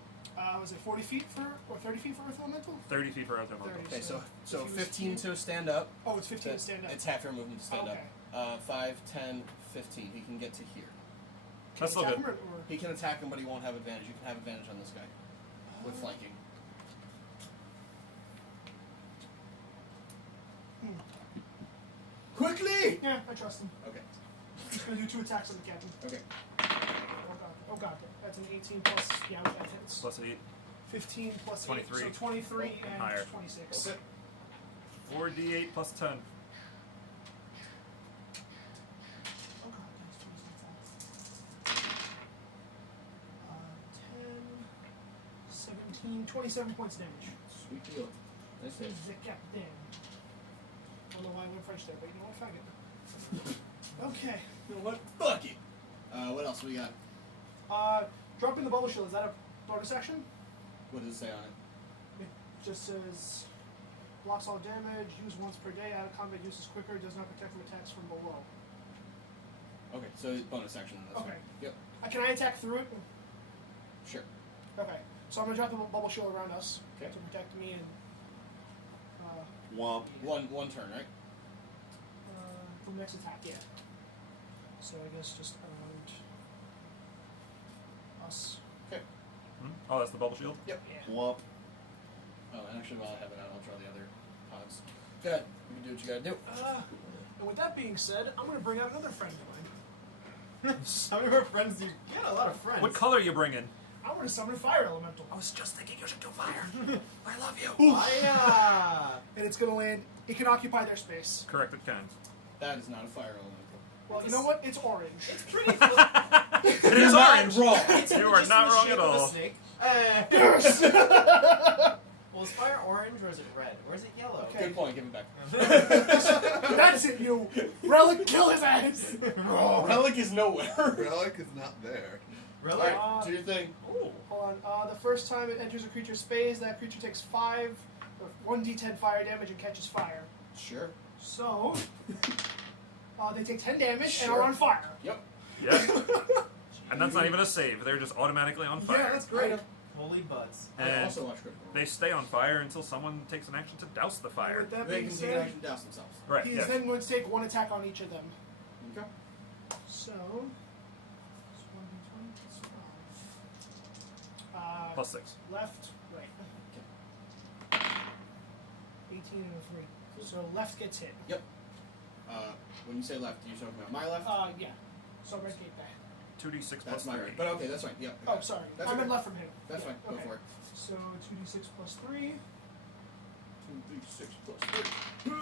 Was it 40 feet for, or 30 feet for Earth Elemental? 30 feet for Earth Elemental. 30. Okay, so if he was 15 here- to stand up. Oh, it's 15 to stand up. It's half your movement to stand Okay. up. 5, 10, 15. He can get to here. That's still Attack good. him or- He can attack him, but he won't have advantage. You can have advantage on this guy with flanking. Quickly! Yeah, I trust him. Okay. He's gonna do 2 attacks on the captain. Okay. Oh god, that's an 18 plus, yeah, that hits. Plus 8. 15 plus 23. 8, so 23 Oh, and higher. 26. Okay. 4d8 plus 10. Oh god, that's 26 attacks. 10, 17, 27 points damage. Sweet deal. This is. The captain. don't know why I went French there, but you know what? Faggot. Okay. You know what? Fuck it. What else we got? Dropping the bubble shield, is that a bonus action? What does it say on it? It just says blocks all damage, use once per day, out of combat use is quicker, does not protect from attacks from below. Okay, so bonus action. That's Okay. fine. Yep. Can I attack through it? Sure. Okay. So I'm gonna drop the bubble shield around us Okay. to protect me and Womp. One turn, right? for the next attack, yeah. So I guess just around us. Okay. Oh, that's the bubble shield? Yep. Yeah. Womp. Oh, and actually, while I have it out, I'll draw the other pods. Go ahead. You can do what you gotta do. And with that being said, I'm gonna bring out another friend of mine. How many more friends do you get? A lot of friends. What color are you bringing? I'm gonna summon a fire elemental. I was just thinking you should do fire. I love you. Fire! And it's gonna land. It can occupy their space. Correct, it can. That is not a fire elemental. Well, you know what? It's orange. It's pretty It is orange. Wrong. It's You are just not in the wrong shape at of a all. snake. Yes! Well, is fire orange or is it red? Or is it yellow? Okay. Good point. Give it back. That's it, you. Relic, kill his ass. Relic is nowhere. Relic is not there. Really? Alright, do your thing. Ooh. Hold on. The first time it enters a creature's space, that creature takes 1d10 fire damage and catches fire. Sure. So, they take 10 damage and Sure. are on fire. Yep. Yeah. And that's not even a save. They're just automatically on fire. Yeah, that's great. Holy butts. I And also watch Critical. they stay on fire until someone takes an action to douse the fire. With that They being can take said, action douse themselves. Right, he is yes. then going to take one attack on each of them. Okay. So, it's 1d20 plus 5. Plus 6. Left, right. 18 and a 3. So left gets hit. Yep. When you say left, you're talking about my left? Yeah. So red gate back. 2d6 That's plus my 3. right. But okay, that's fine. Yep. Oh, sorry. That's I meant okay. left from him. That's Yeah, fine. okay. Go for it. So 2d6 plus 3. 2d6 plus 3.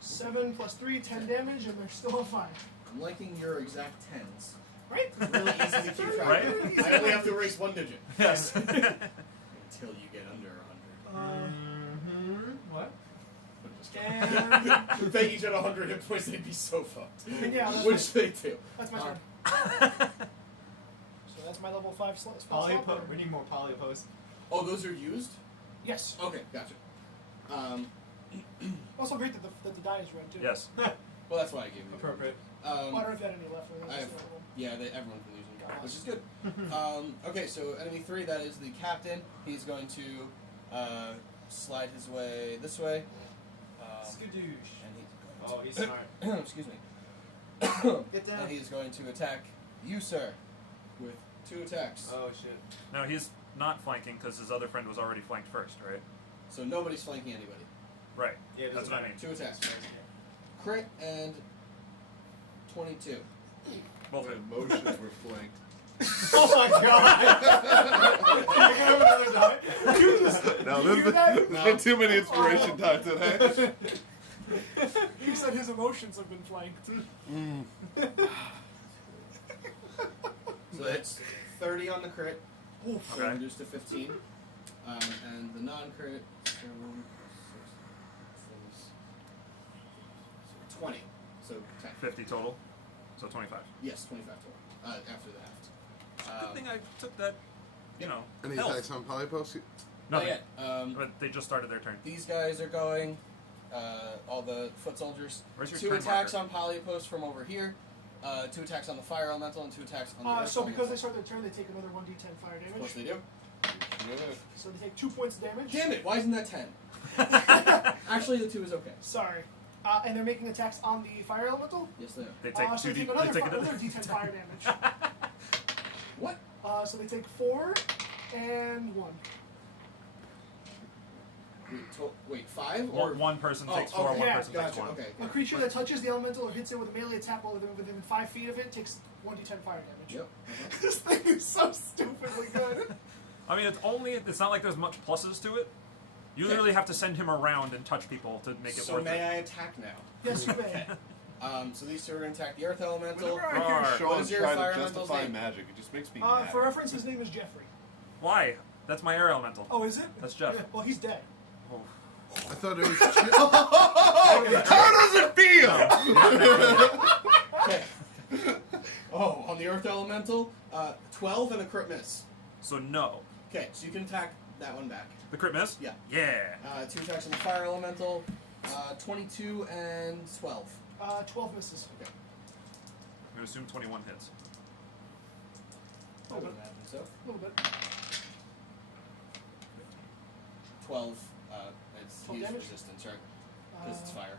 7 plus 3, 10 damage, and they're still on fire. I'm liking your exact tens. Right? It's really easy to keep track Right? of. I only have to erase one digit. Yes. Until you get under 100. What? I'm just And kidding. If they each had 100 hit points, they'd be so fucked. yeah, that's Which they do. that's my turn. So that's my level 5 spell slot. Polypo. We need more polypost. Oh, those are used? Yes. Okay, gotcha. Also great that the die is red, too. Yes. Well, that's why I gave you. Appropriate. Well, I don't know if you had any left. Or I have- that's Yeah, everyone can use them, which is good. Okay, so enemy 3, that is the captain. He's going to slide his way this way. Skadoosh. And Oh, he's smart. excuse me. Get down. And he's going to attack you, sir, with 2 attacks. Oh shit. No, he's not flanking because his other friend was already flanked first, right? So nobody's flanking anybody. Right. Yeah, it That's doesn't what I matter. mean. 2 attacks. Crit and 22. Both The of them. emotions were flanked. Oh my god! Can I have another die? No, you hear there's that? been too many inspiration times today. He said his emotions have been flanked. So that's 30 on the crit. So Okay. reduced to 15. And the non-crit, 20. So 10. 50 total. So 25. Yes, 25 total. After the heft. Good thing I took that, you know, Any health. attacks on Polypost? Not Nothing. yet. But they just started their turn. These guys are going. All the foot soldiers. Where's your 2 turn attacks marker? on Polypost from over here. 2 attacks on the fire elemental and 2 attacks on the earth So because they elemental. start their turn, they take another 1d10 fire Of damage. course they do. Good. So they take 2 points of damage. Damn it! Why isn't that 10? Actually, the 2 is okay. Sorry. And they're making attacks on the fire elemental. Yes, they are. They take So 2 they d. take another, They take another d10 fire damage. What? So they take 4 and 1. Wait, 5 Or or one person Oh, takes 4, okay. one Yeah, person takes Gotcha. 1. Okay. A creature that touches the elemental or hits it with a melee attack while within 5 feet of it takes 1d10 fire damage. Yep. This thing is so stupidly good. I mean, it's not like there's much pluses to it. You Okay. literally have to send him around and touch people to make it So worth may it. I attack now? Yes, you may. So these 2 are going to attack the earth elemental. Whenever I Rawr. hear What Sean is your try fire to elemental's justify name? magic, it just makes me mad. For reference, his name is Jeffrey. Why? That's my air elemental. Oh, is it? That's Jeff. Yeah, well, he's dead. Oh. I thought it was chill. How does it feel? Okay. Oh, on the Earth Elemental, 12 and a crit miss. So no. Okay, so you can attack that one back. The crit miss? Yeah. Yeah. 2 attacks on the Fire Elemental, 22 and 12. 12 misses. Okay. I'm going to assume 21 hits. I would imagine so. A little bit. 12, it's 12 he is damage? resistance, right? Because it's fire.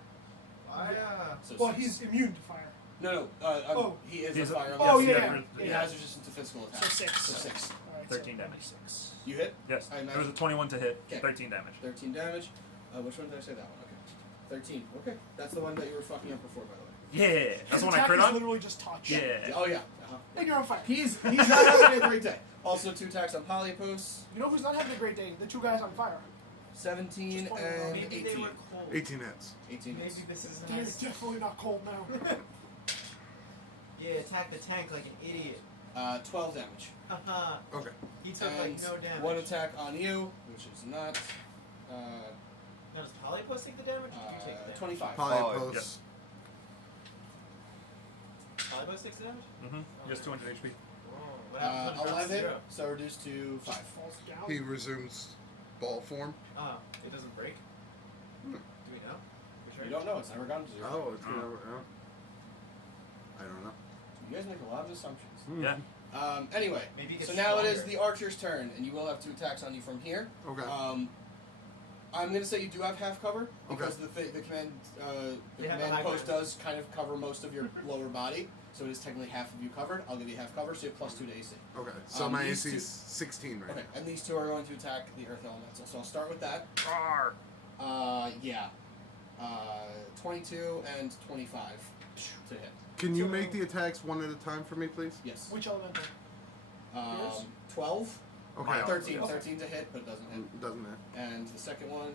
So Well, 6. he's immune to fire. No, Oh. he is He's a a- fire Oh, elemental. yeah. He Yeah. has resistance to physical So attacks. 6. So 6. Alright, 13 so damage. 6. You hit? Yes. I There was a imagine. 21 to hit, Okay. 13 damage. 13 damage. Which one did I say that one? Okay. 13. Okay. That's the one that you were fucking up before, by the way. Yeah. That's His the one I attack crit is on? literally just touch. Yeah. Oh, yeah. And you're on fire. He's not having a great day. Also, 2 attacks on Polypus. You know who's not having a great day? The 2 guys on fire. 17 Just point and it out. Maybe 18. they were cold. 18 hits. 18 Maybe hits. this is They're nice. definitely not cold now. Yeah, attack the tank like an idiot. 12 damage. Haha. Okay. He took And like no damage. 1 attack on you, which is not. Now, does Polypus take the damage? Or do you take the damage? 25. Polypus. Yes. Polypus takes the damage? Mm-hmm. Just 200 HP. Whoa. What happens when it drops to 11, 0? so reduced to 5. Just falls down. He resumes ball form. Oh, it doesn't break? Hmm. Do we know? For sure? You don't know, it's never gone to 0. Oh, it's gonna. I don't know. You guys make a lot of assumptions. Yeah. Anyway, Maybe it so gets now it is stronger. the archer's turn, and you will have 2 attacks on you from here. Okay. I'm going to say you do have half cover, because Okay. the command, They have the command high post ground. does kind of cover most of your lower body, so it is technically half of you covered. I'll give you half cover, so you have plus 2 to AC. Okay. So my these AC two- is 16 right Okay, and these 2 are going to attack the Earth Elemental. So I'll start with that. Arr. Yeah. 22 and 25 to hit. now. Can you make the attacks one at a time for me, please? Yes. Which elemental? Yours? 12. Okay. 13. Okay. 13 to hit, but it doesn't hit. Doesn't it? And the second one,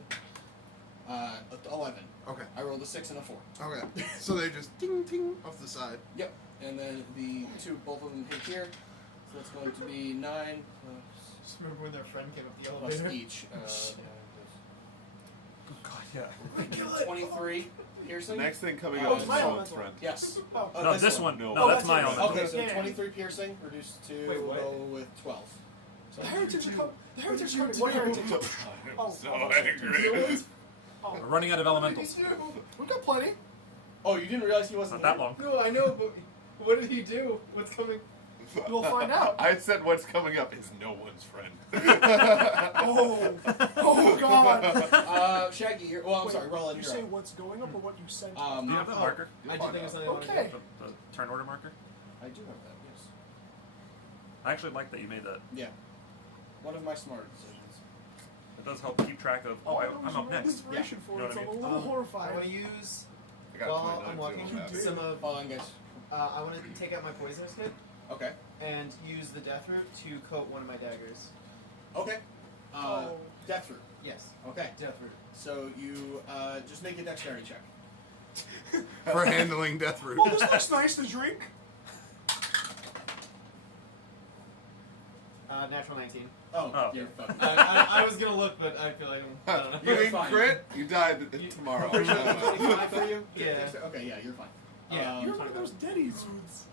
11. Okay. I rolled a 6 and a 4. Okay. So they just ting ting off the side. Yep. And then the 2, both of them hit here. So that's going to be 9 Just remember when their friend came up the plus elevator? each. Oh, God, yeah. 23 piercing. The next thing coming Oh, up it's is my Salt's elemental. friend. Yes. Oh. No, this one. No. No, Oh, that's that's my yours. elemental. Okay, so Yeah. 23 piercing reduced to Wait, what? go with 12. So The heretics are coming. The heretics are coming. What heretics? I'm Oh, so oh, angry. Oh. We're running out of elementals. We've got plenty. Oh, you didn't realize he wasn't Not that long. No, I know, but what did he do? What's coming? We'll find out. I said what's coming up is no one's friend. Oh. Oh God. Shaggy, you're. Well, I'm Wait, sorry, Roland, You you're say up. what's going up or what you sent? Do you have that marker? I did think of something I wanted to Okay. do. The turn order marker? I do have that, yes. I actually like that you made that. Yeah. One of my smart decisions. It does help keep track of, oh, I'm up next. Inspiration for You know it, so what I I'm a mean? little I horrified. want to use, I got while 29 I'm walking, too on that. some of, Hold on, guys. I want to take out my poisonous kit Okay. and use the death root to coat one of my daggers. Okay. Oh. Death root. Yes, Okay. death root. So you just make a dexterity check. For handling death root. Well, this looks nice to drink. Natural 19. Oh, you're fucking. I was gonna look, but I feel like I don't know. You You're mean fine. crit? You died tomorrow. 25 for you? Yeah. Okay, yeah, you're fine. Yeah. You're one of those Denny's foods.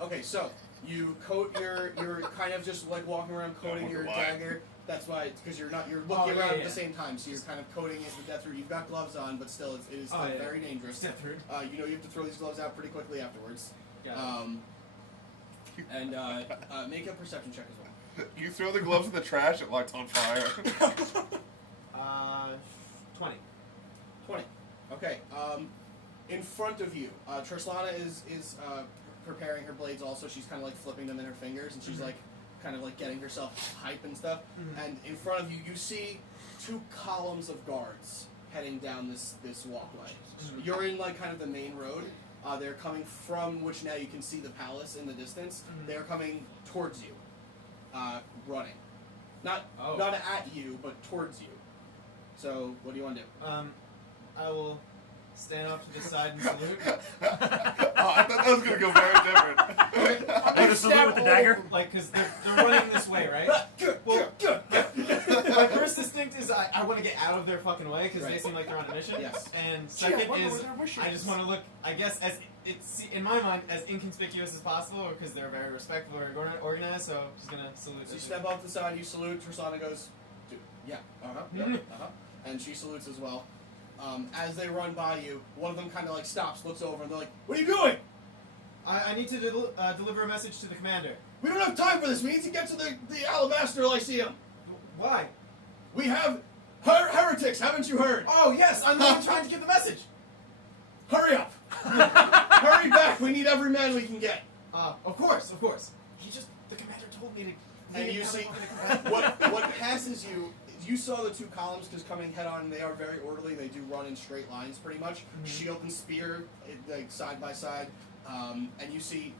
Okay, so you coat you're kind of just like walking around coating wonder your why. dagger. That's why, because you're looking Oh, yeah, around at yeah. the same time, so you're kind of coating it with death root. You've got gloves on, but still, it is still Oh, yeah. very dangerous. Death root. You know you have to throw these gloves out pretty quickly afterwards. Yeah. And make a perception check as well. You throw the gloves in the trash, it lights on fire. 20. 20. Okay. In front of you, Trislana is preparing her blades. Also, she's kind of like flipping them in her fingers, and she's like kind of like getting herself hype and stuff. And in front of you, you see 2 columns of guards heading down this walkway. You're in like kind of the main road. They're coming from which now you can see the palace in the distance. They're coming towards you, running, not at you, but towards you. So what do you want to do? I will stand off to the side and salute. Oh, I thought that was going to go very different. I'm going to salute with the dagger. Like, because they're running this way, right? Well, my first instinct is because I want to get out of their fucking way because they Right. seem like they're on a mission. Yes. And Gee, I second wonder is what their wish I is. just want to look, I guess, as it's in my mind as inconspicuous as possible because they're very respectful or organized. So I'm just gonna salute. So you them. step off the side, you salute. Trislana goes, yeah, and she salutes as well. As they run by you, one of them kind of like stops, looks over, and they're like, "What are you doing? I need to deliver a message to the commander. We don't have time for this. We need to get to the Alabaster Lyceum. Why? We have heretics. Haven't you heard? Oh yes, I'm the one trying to get the message. Hurry up! Hurry back. We need every man we can get." Of course. The commander told me to. And you see what passes you. You saw the two columns because coming head on, they are very orderly. They do run in straight lines pretty much. Shield and spear, like side by side. And you see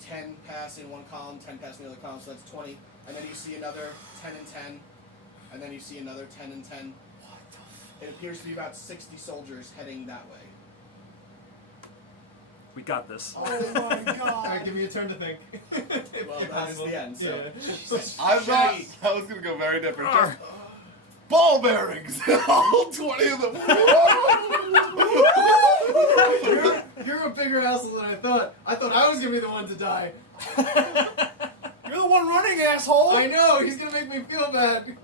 10 pass in one column, 10 pass in the other column, so that's 20. And then you see another 10 and 10. And then you see another 10 and 10. What the f- It appears to be about 60 soldiers heading that way. We got this. Oh my god. Alright, give me a turn to think. Well, If that's possible. the end. So. Yeah. I thought Shaggy. I was gonna go very different. Just ball bearings, all 20 of them. You're a bigger asshole than I thought. I thought I was gonna be the one to die. You're the one running, asshole. I know, he's gonna make me feel bad.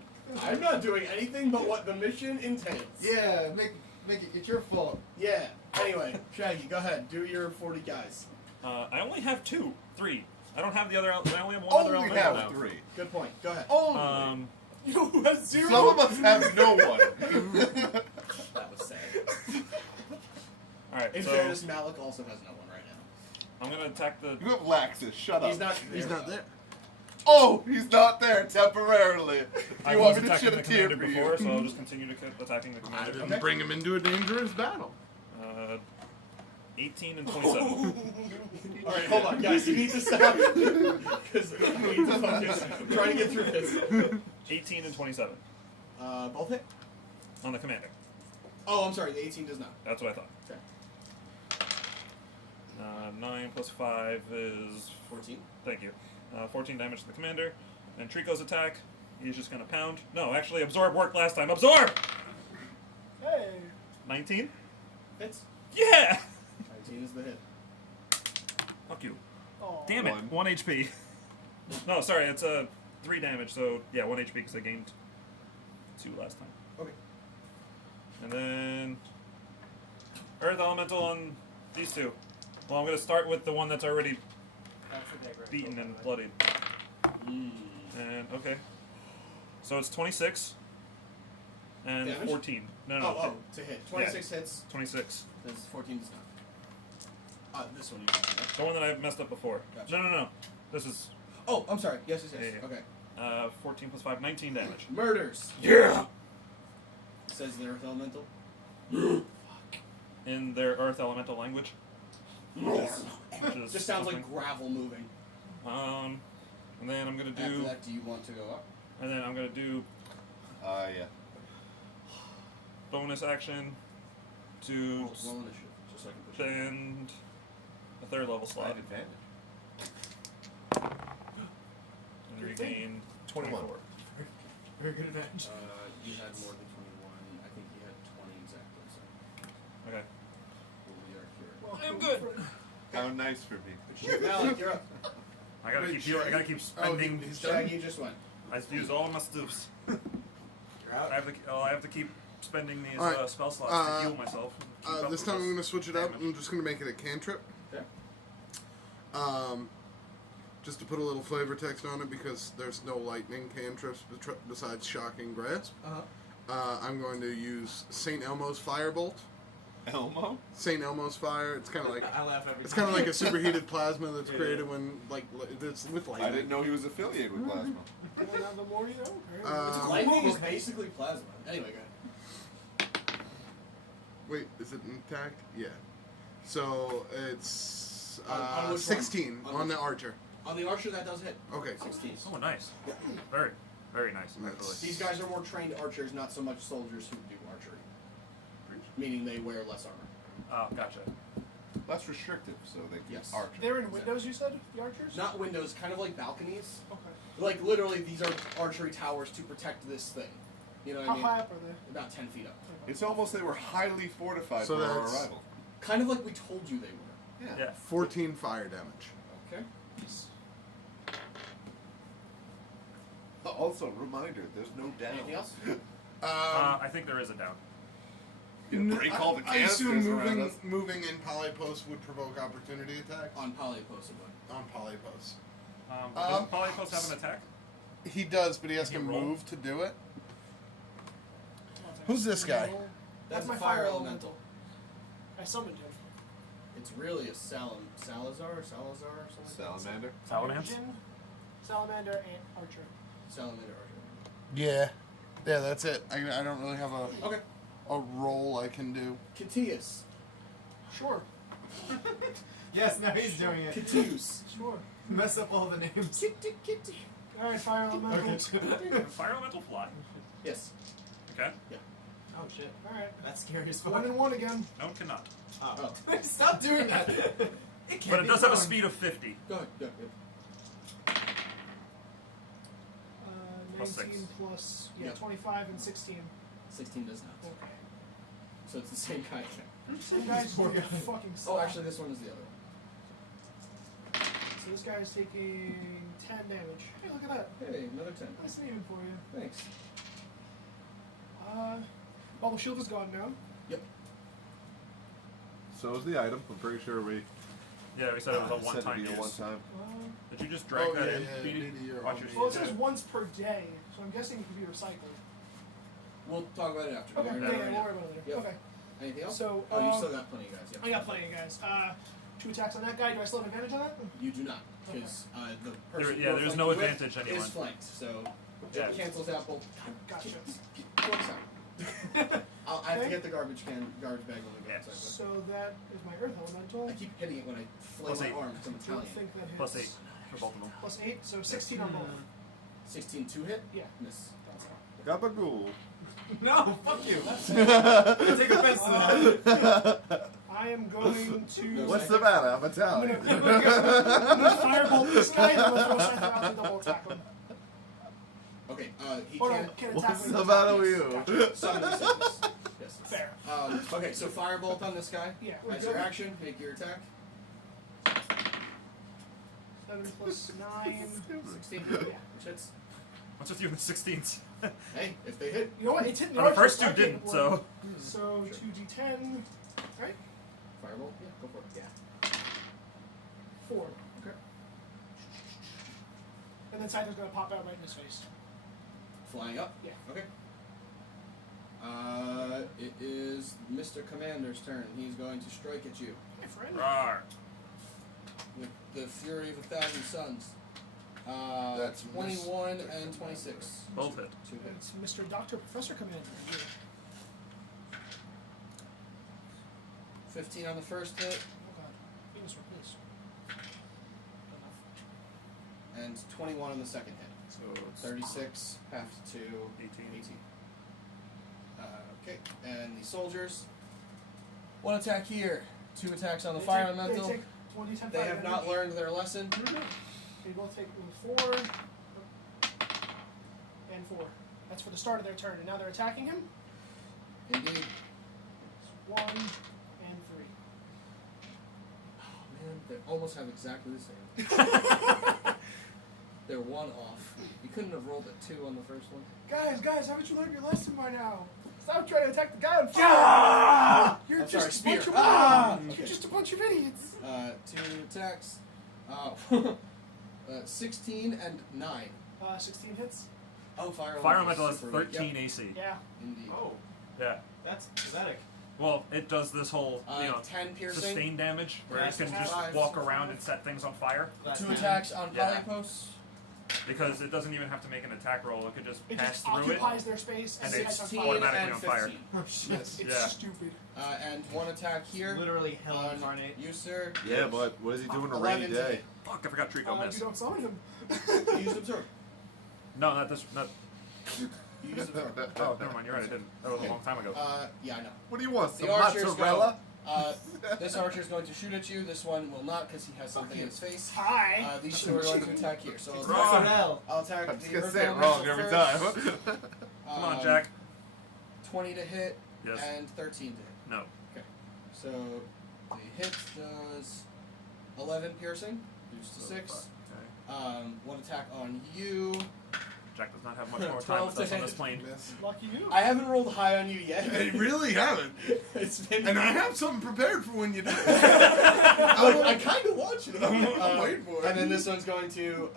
I'm not doing anything but what the mission entails. Yeah, make it, it's your fault. Yeah. Anyway, Shaggy, go ahead. Do your 40 guys. I only have 3. I don't have the other. I only have one other Only elemental have now. 3. Good point. Go ahead. Only. You have 0. Some of us have no one. That was sad. All right. In So fairness, Malok also has no one right now. I'm gonna attack the. You have Laxus. Shut up. He's not there. Oh, he's not there temporarily. I You was want me to attacking shed the a tear commander for before, you? so I'll just continue to attacking the I commander. didn't bring him into a dangerous battle. 18 and 27. Alright, hold on, guys. You need to stop. Because we need to focus. I'm trying to get through this. 18 and 27 Both hit? on the commander. Oh, I'm sorry. The 18 does not. That's what I thought. Okay. 9 plus 5 is 14. Thank you. 14 damage to the commander. And Trico's attack, he's just gonna pound. No, actually, absorb worked last time. Absorb! Hey. 19? Hits. Yeah! 19 is the hit. Fuck you. Oh. Damn it. 1 HP. No, sorry, it's 3 damage, so yeah, 1 HP because I gained 2 last time. Okay. And then Earth Elemental on these two. Well, I'm gonna start with the one that's already beaten and bloodied. And okay. So it's 26 and Damage? 14. No, Oh, to hit. 26 hits. 26. This 14 does not. This one you can do. The one that I messed up before. Gotcha. No. This is Oh, I'm sorry. Yes. Yeah. Okay. 14 plus 5, 19 damage. Murders. Yeah! Says the Earth Elemental. In their Earth Elemental language. Which is Just sounds something. like gravel moving. And then I'm gonna After do. that, do you want to go up? And then I'm gonna do Yeah. bonus action to Roll initiative, just so I can push it. spend a 3rd level I slot had advantage. and regain 21. 24. Very good advantage. You had more than 21. I think you had 20 exactly. So Okay. we'll be Welcome, good. friend. How nice for me. Malok, you're up. I gotta Wait, keep healing. I gotta keep spending. he's done. Shaggy just went. I used all my stuffs. You're out. I have to keep spending these Alright, spell slots to heal myself. Keep up This with time I'm going to switch it up. damage. I'm just going to make it a cantrip. Okay. Just to put a little flavor text on it because there's no lightning cantrips besides Shocking Grasp. I'm going to use St. Elmo's Firebolt. Elmo? St. Elmo's Fire. It's kind of like I laugh every it's time. kind of like a superheated plasma that's Yeah, created when it's with lightning. I didn't know he was affiliated with Plasma. You don't have the more, you know? Lightning is basically plasma. Anyway, go ahead. Wait, is it intact? Yeah. So it's On which 16 one? on the archer. On the archer, that does hit. Okay. 16. Oh, nice. Yeah. Very, very nice. Nice. Actually. These guys are more trained archers, not so much soldiers who do archery. Meaning they wear less armor. Oh, gotcha. Less restrictive, so they can Yes. arch. They're in windows, you said? The archers? Not windows, kind of like balconies. Okay. Like literally, these are archery towers to protect this thing. You know what How I mean? high up are they? About 10 feet up. It's almost they were highly fortified So for our that's- arrival. Kind of like we told you they were. Yeah. 14 fire damage. Okay. Also, reminder, there's no down. Anything else? I think there is a down. Break all the I assume canisters around us. moving in polypost would provoke opportunity attack On polypost it would. on polypost. Does Polypost have an attack? He does, but he has to Can he roll? move to do it. Who's this guy? That's my a fire fire elemental. I summoned him. It's really a Salazar or something like that? Salamander. Salamence? Jin, Salamander, and Archer. Salamander Archer. Yeah. Yeah, that's it. I don't really have Okay. a role I can do. Kitteus. Sure. Yes, now he's doing it. Kitteus. Sure. Mess up all the names. Kitty. Alright, fire elemental. Fire elemental fly. Yes. Okay. Oh shit. Alright. That's scary as 1 fuck. and 1 again. No, it cannot. Oh. Stop doing that. It can't But it be does have a done. speed of 50. Go ahead. Go ahead. 6. 19 plus, yeah, Yeah. 25 and 16. 16 does not. Okay. So it's the same guy again. Some guys Poor do guy. fucking Oh, suck. actually, this one is the other one. So this guy is taking 10 damage. Hey, look at that. Hey, another 10. Nice and even for you. Thanks. Bubble shield is gone now. Yep. So is the item. I'm pretty sure we Yeah, we said it was a said one-time it'd be a use. one-time. Did you just drag that in, Beattie? Beattie, you're Watch on your me. Well, it step. says once per day, so I'm guessing it can be recycled. We'll talk about it after. Okay, We're yeah, not we'll right worry now. about it later. Yep. Okay. Anything else? So, oh, you still got plenty of guys. Yep. I got plenty of guys. 2 attacks on that guy. Do I still have advantage on that? You do not, because the person yeah, you're there's no flanking with advantage anyway. is flanked, so Yeah. it cancels out both. Gotcha. Go inside. I have to get the garbage bag when we go Yeah. outside. So that is my Earth Elemental. But I keep hitting it when I Plus flay my 8. arm because I'm I don't Italian. think that hits. Plus 8 for both of them. Plus 8, so 16 on both. 16 to hit? Yeah. Miss. Gabagool. No, fuck you. I take offense to that. I am going to. What's the matter? I'm I'm Italian. gonna firebolt this guy and I'm gonna throw Scyther out to double attack him. Okay, he Or no, can't. can attack What's when the he matter attacks. with you? Gotcha. Summon the sickness. Yes. Fair. Okay, so firebolt on this guy. Yeah. As your action, make your attack. 7 plus 9. 16. Yeah. Which hits. What's with you in the 16s? Hey, if they hit, You know what? It's hitting the Well, the archer, first so two I didn't, can't so. So 2d10. Right? firebolt. Yeah, go for it. Yeah. 4. Okay. And then Scyther's gonna pop out right in his face. Flying up. Yeah. Okay. It is Mr. Commander's turn. He's going to strike at you Hey, friend. Rawr. with the Fury of 1,000 Suns. That's 21 Mr. and 26. Both hit. 2 hits. It's Mr. Dr. Professor Commander. 15 on the first hit Oh god. Venus or please. Enough. and 21 on the second hit. So it's 36 half to 18. 18. Okay, and the soldiers. 1 attack here. 2 attacks on the fire elemental. They take 1d10 They fire have not damage. learned their lesson. They both take 4 and 4. That's for the start of their turn, and now they're attacking him. Indeed. It's 1 and 3. Oh man, they almost have exactly the same. They're 1 off. You couldn't have rolled a 2 on the first one. Guys, haven't you learned your lesson by now? Stop trying to attack the guy on fire! Ah! You're I'm just sorry, a bunch spear. of Ah! idiots! You're just a bunch of idiots! 2 attacks. 16 and 9. 16 hits? Oh, fire Fire elemental has super weak. 13 Yep, AC. Yeah. indeed. Oh, Yeah. that's pathetic. Well, it does this whole, 10 piercing. sustain damage where Yeah, you can so just 5. walk around and set things on fire. 2 attacks on Yeah. polyposts. Because it doesn't even have to make an attack roll. It could just It pass just through it. occupies their space and and they it's catch on 16 fire. automatically and on fire. 15. Oh shit. It's Yeah. stupid. And 1 attack here. Literally hell on incarnate. you, sir. Yeah, but what is he doing a 11 rainy to day? hit. Fuck, I forgot TheCriticalMiss. You don't summon him. You used absorb. No, not this. Not. You used absorb. Oh, never mind. You're right. I didn't. That was a long time ago. Yeah, I know. What do you want? Some The archers mozzarella? This archer is going to shoot at you. This one will not because he has something in his face. Hi. These 2 are going to attack here. So Wrong. I'll attack I'm just the gonna Earth say it wrong Elemental every first. time. Come on, Jack. 20 to hit. Yes. And 13 to hit. No. Okay. So the hit does 11 piercing, reduced to 6. Okay. One attack on you. Jack does not have much more time with us on this plane. Miss. Lucky you. I haven't rolled high on you yet. I really haven't. It's been. And I have something prepared for when you do. I kind of want you to. I'm waiting for it. And then this one's going to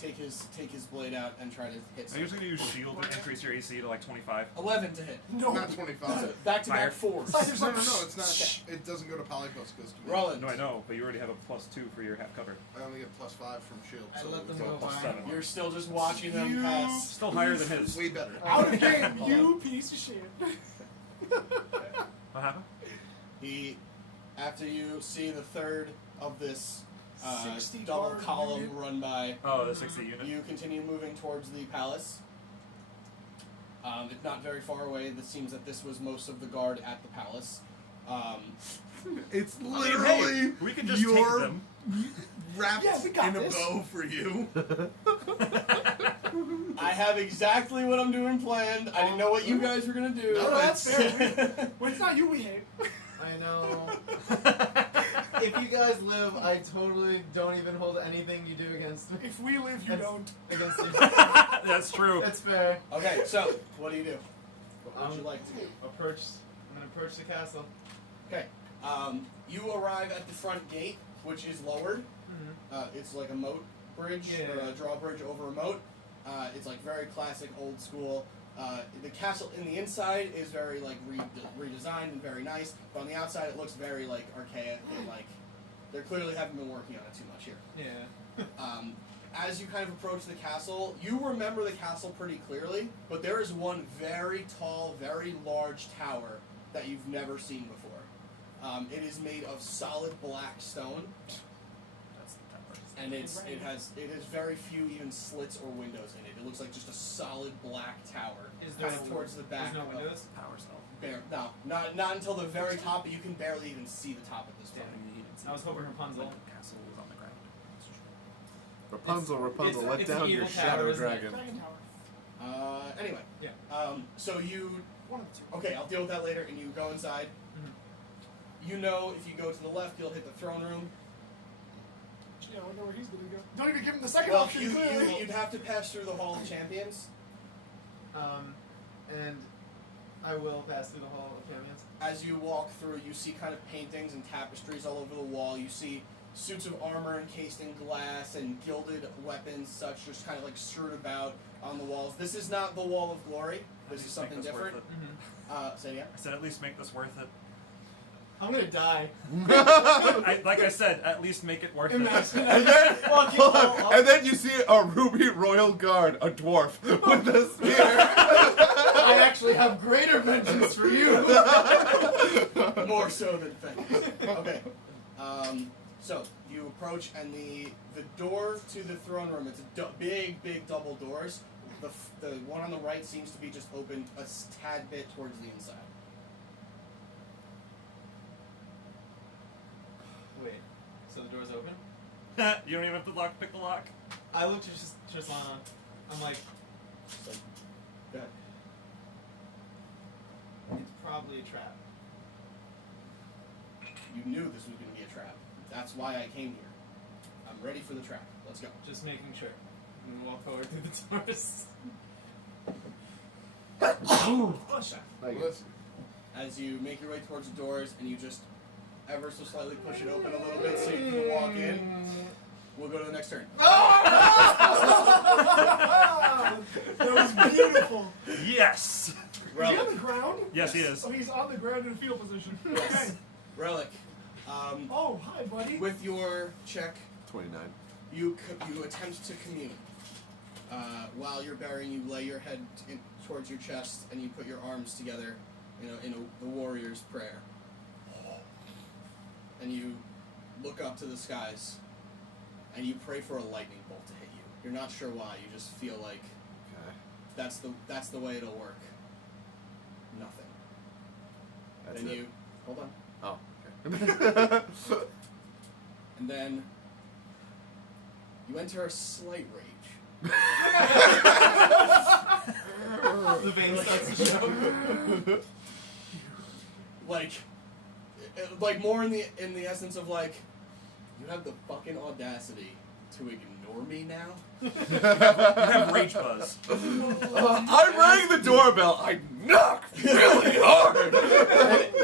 take his blade out and try to hit. Are you just going to use shield to increase your AC to like 25? 11 to hit. No. Not 25. So back to Fire. back 4s. Fire. No, it's not. It doesn't go to Polycos, it goes to me. Roland. No, I know, but you already have a +2 for your half cover. I only get +5 from shield. I So let them it's go by. +7. You're still just watching them pass. Still higher than his. way better. Out of game, you piece of shit. What happened? He, after you see the third of this 60 double guard column unit. run by, Oh, the 60 unit. you continue moving towards the palace. It's not very far away. It seems that this was most of the guard at the palace. It's I mean, literally hey, we can just take your them. wrapped Yeah, we got in a this. bow for you. I have exactly what I'm doing planned. I didn't know what you guys were gonna do. No, that's fair. When it's not you, we hate. I know. If you guys live, I totally don't even hold anything you do against me. If we live, you That's- don't. Against you. That's true. That's fair. Okay, so what do you do? What would you like to do? I'm gonna approach the castle. Okay. You arrive at the front gate, which is lowered. It's like a moat bridge, or a drawbridge over a moat. It's like very classic, old school. The castle in the inside is very like redesigned and very nice, but on the outside it looks very like archaic and like they clearly haven't been working on it too much here. Yeah. As you kind of approach the castle, you remember the castle pretty clearly, but there is one very tall, very large tower that you've never seen before. It is made of solid black stone, That's the tower. and it has very few even slits or windows in it. It looks like just a solid black tower. Is there kind of towards the back. There's no of- windows? Power cell. No, not until the very top, but you can barely even see the top at this point. I was hoping Rapunzel. The castle was on the ground. Rapunzel, Rapunzel, it's let an down your evil tower, shadow isn't it? dragon. Dragon Tower. Anyway. Yeah. So you One of the two. okay? I'll deal with that later. And you go inside. You know, if you go to the left, you'll hit the throne room. Yeah, I wonder where he's gonna go. Don't even give him the second Well, option. you'd Clearly. have to pass through the Hall of Champions. And I will pass through the Hall of Champions. As you walk through, you see kind of paintings and tapestries all over the wall. You see suits of armor encased in glass and gilded weapons, such just kind of like strewed about on the walls. This is not the Wall of Glory. This is At least something make this worth different. it. Say yeah. I said at least make this worth it. I'm gonna die. Like I said, at least make it worth it. Imagine And then, fucking hold all on, up. and then you see a ruby royal guard, a dwarf, with a spear. I actually have greater vengeance for you. More so than things. Okay. So you approach, and the door to the throne room. It's a big double doors. The one on the right seems to be just open a tad bit towards the inside. Wait, so the door's open? You don't even have to pick the lock. I looked at Trislana. I'm like, Just like, go ahead. it's probably a trap. You knew this was going to be a trap. That's why I came here. I'm ready for the trap. Let's go. Just making sure. I'm gonna walk forward through the doors. Listen. As you make your way towards the doors, and you just ever so slightly push it open a little bit so you can walk in, we'll go to the next turn. That was beautiful. Yes! Is he on Relic. the ground? Yes, he is. Oh, he's on the ground in field position. Yes. Okay. Relic. Oh, hi, buddy. With your check, 29. you attempt to commune. While you're burying, you lay your head towards your chest, and you put your arms together, in the warrior's prayer. And you look up to the skies, and you pray for a lightning bolt to hit you. You're not sure why. You just feel like Okay. that's the way it'll work. Nothing. That's Then it. you hold on. Oh, okay. And then you enter a slight rage. The vein starts to show. like more in the essence of like, you have the fucking audacity to ignore me now. You have rage buzz. I rang the doorbell. I knocked really hard.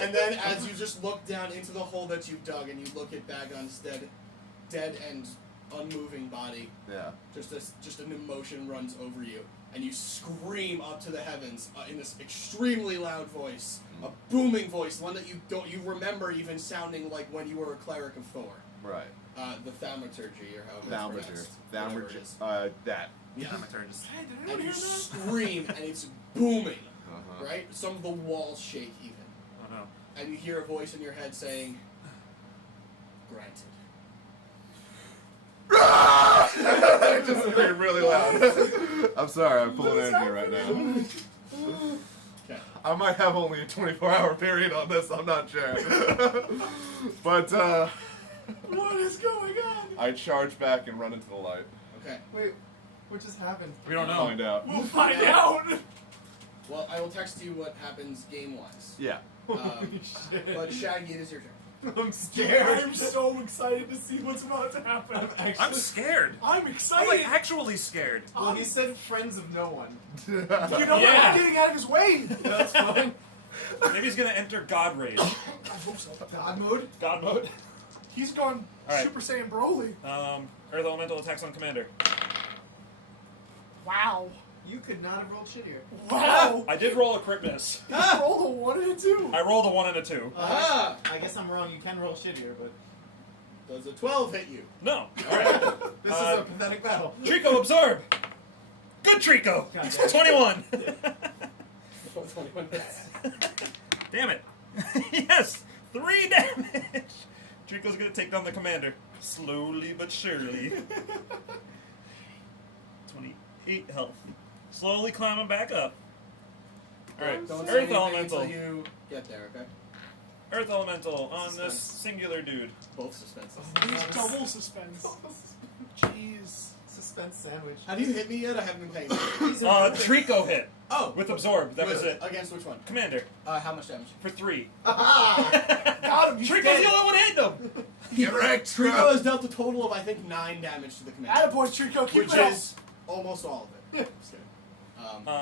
And then as you just look down into the hole that you've dug and you look at Bagon's dead and unmoving body, Yeah. just an emotion runs over you, and you scream up to the heavens in this extremely loud voice, a booming voice, one that you remember even sounding like when you were a cleric of Thor. Right. The thaumaturgy, or however it's pronounced. Whatever it is. That. Yeah. Thaumaturgist. Hey, did And anyone you hear that? scream, and it's booming, Uh-huh. right? Some of the walls shake even. Oh no. And you hear a voice in your head saying, granted. Just scream really loud. I'm sorry, I'm pulling energy right now. Okay. I might have only a 24-hour period on this, I'm not sure. But, What is going on? I charge back and run into the light. Okay. Wait, what just happened? We don't know. Find out. We'll find out. Well, I will text you what happens game-wise. Yeah. Holy shit. But Shaggy, it is your turn. I'm scared. I'm so excited to see what's about to happen. I'm scared. I'm I'm excited. like actually scared. Well, he said friends of no one. You know, Yeah. I'm getting out of his way. That's fine. Maybe he's gonna enter God rage. I hope so. God mode? God mode. He's gone Alright. Super Saiyan Broly. Earth Elemental attacks on Commander. Wow. You could not have rolled shittier. Wow. I did roll a crit miss. He rolled a 1 and a 2. I rolled a 1 and a 2. Ah! I guess I'm wrong. You can roll shittier, but Does a 12 hit you? No. Alright. this is a pathetic battle. Trico, absorb! Good Trico! God damn. 21! 21 hits. Damn it. Yes! 3 damage! Trico's gonna take down the commander. Slowly but surely. 28 health. Slowly climbing back up. Alright, Don't say Earth anything Elemental. until you get there, okay? Earth Elemental on Suspense. this singular dude. Both suspenses. He's double suspense. Jeez. Suspense sandwich. Have you hit me yet? I haven't been paying attention. Trico hit. Oh! With absorb, that was With- it. Against which one? Commander, How much damage? for 3. Got him. He's Trico's dead. the only one hitting him! Get wrecked, Trico has dealt a total of, I think, 9 damage to the commander. Attaboy, Trico. Keep Which it up. is almost all of it. Just kidding.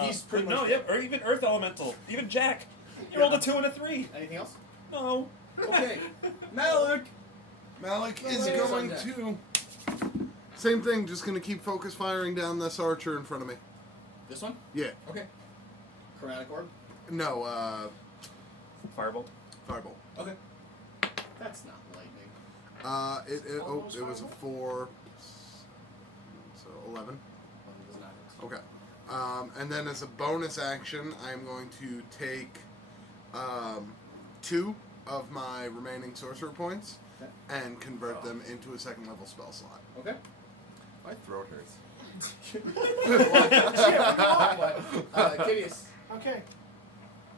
He's pretty no, much yep, or even Earth Elemental. Even Jack. You rolled a 2 and a 3. Anything else? No. Okay. Malok! Malik is Malok is going on deck. to. Same thing, just gonna keep focus firing down this archer in front of me. This one? Yeah. Okay. Chromatic orb? No, Firebolt. firebolt. Okay. That's not lightning. It was a 4, so 11. Does not hit. Okay. And then as a bonus action, I'm going to take 2 of my remaining sorcerer points Okay. and convert them into a 2nd level spell slot. Okay. My throat hurts. Kitteus. Okay.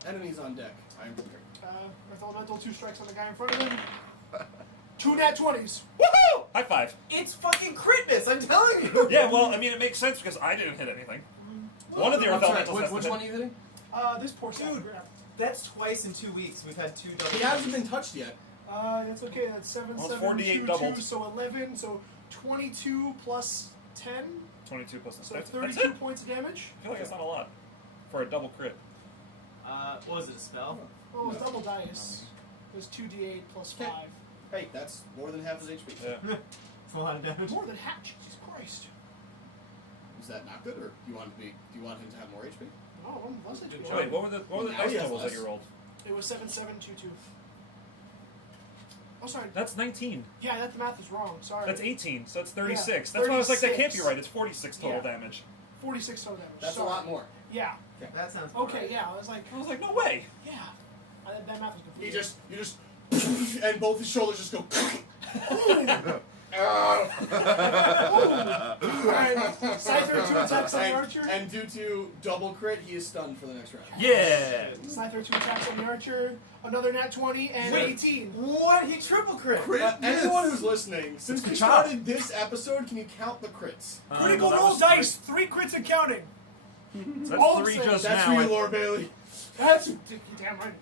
Enemies on deck. I am prepared. Earth Elemental, 2 strikes on the guy in front of him. 2 nat 20s. Woohoo! High five. It's fucking crit miss, I'm telling you! Yeah, well, I mean, it makes sense because I didn't hit anything. One of the I'm Earth sorry, Elementals has which to one are hit. you hitting? This poor Dude. dude. That's twice in 2 weeks. We've had 2 double. He hasn't been touched yet. That's okay. That's 7, Well, it's 7, 48 2, doubled. 2, so 11. So 22 plus 10. 22 plus So that's 32 it. points of damage. I feel like it's not a lot for a double crit. What was it, a spell? Oh, it's double dice. There's 2d8 plus 5. Hey, that's more than half his HP. Yeah. It's a lot of damage. More than half. Jesus Christ. Is that not good, or do you want him to have more HP? Oh, one was it? Oh, wait, what were the Now dice he has totals that less. you rolled? It was 7, 7, 2, 2. Oh, sorry. That's 19. Yeah, that math is wrong. Sorry. That's 18, so it's 36. Yeah, That's why I was like, that can't be 36. right. It's 46 total Yeah. damage. 46 total damage. That's sorry. a lot more. Yeah. That sounds about Okay, right. yeah. I was like, No way. yeah. That math was You confusing. just, and both his shoulders just go. Alright, Scyther 2 attacks on the archer. And due to double crit, he is stunned for the next round. Yeah. Scyther 2 attacks on the archer. Another nat 20 and Wait. 18. What? He triple crit! Anyone who's listening, since we Good started this episode, can you count the crits? Critical Well, that roll was dice. 3 crits and counting. So All that's I'm 3 saying just That's now. for you, Laura Bailey. That's you damn right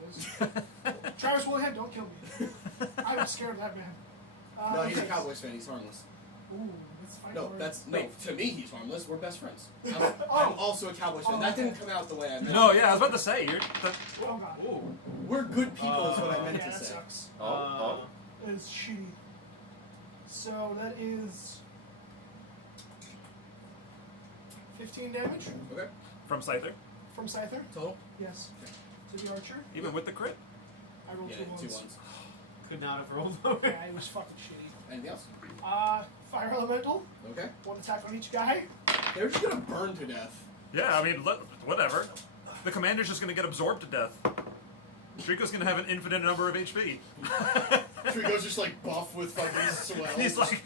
it is. Travis Willingham, don't kill me. I'm scared of that man. No, he's a okay. Cowboys fan. He's harmless. Ooh, let's fight No, for it. that's no. To me, he's harmless. We're best friends. I'm Oh. also a Cowboys fan. Oh, That okay. didn't come out the way I meant. No, it. yeah, I was about to say you're. Oh god. Ooh. We're good people. Is what I meant Yeah, to that say. sucks. Oh, It's shitty. So that is 15 damage Okay. From Scyther, from Scyther. Total. Yes. To the archer. even with the crit. I rolled Yeah, 2 2 ones. ones. Could not have rolled lower. Yeah, it was fucking shitty. Anything else? Fire elemental. Okay. 1 attack on each guy. They're just gonna burn to death. Yeah, I mean, whatever. The commander's just gonna get absorbed to death. Drekas gonna have an infinite number of HP. Trico's just like buff with fucking swell. He's like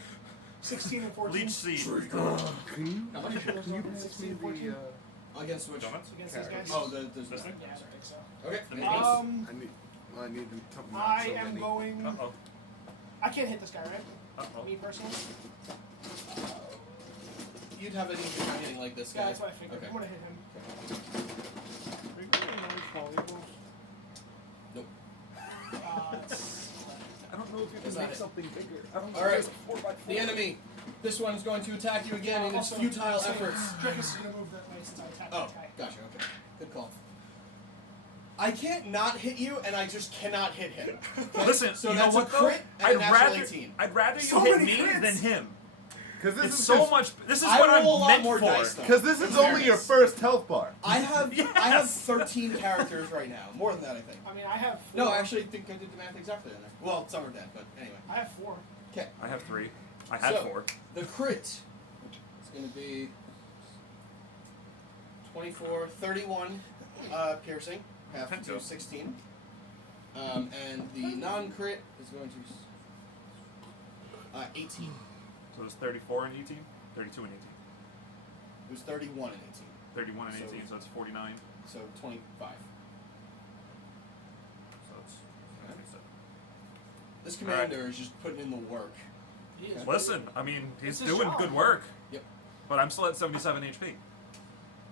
16 and 14. leech seed. Can you? How much? Can you pass me the? Against which? Donuts? Against these guys. Oh, this This one. thing? Yeah, I think so. Okay. I need to tell me I so am many. going. Uh-oh. I can't hit this guy, right? Uh-oh. Me personally. You'd have an easier time hitting like this guy. Yeah, that's what I figured. Okay. I'm gonna hit him. Nope. It's- I don't know if you Is can that make it? something bigger. I don't know All right. if it's 4x4. The enemy. This one's going to attack you again in its also, futile so efforts. Drekas is gonna move that way since I attacked Oh, that guy. gotcha. Okay. Good call. I can't not hit you, and I just cannot hit him. Okay? Listen, so you that's know what a though? crit and a natural 18. I'd rather you So hit many me crits. than him. Because this It's is so just, much. This is I what roll a I'm lot meant more for. dice, though. Because this is In only your fairness. first health bar. I have Yes. 13 characters right now. More than that, I think. I mean, I have. 4. No, I actually think I did the math exactly in there. Well, some are dead, but anyway. I have 4. Okay. I have 3. I had So, 4. The crit is going to be 24, 31 piercing, half to Pinto. 16. And the non-crit is going to 18. So it's 34 and 18, 32 and 18, It was 31 and 18, 31 and So- 18. So it's 49. so 25. So it's. This commander is just putting in the work. He is. Listen, I mean, he's It's his doing job. good work. Yep. But I'm still at 77 HP.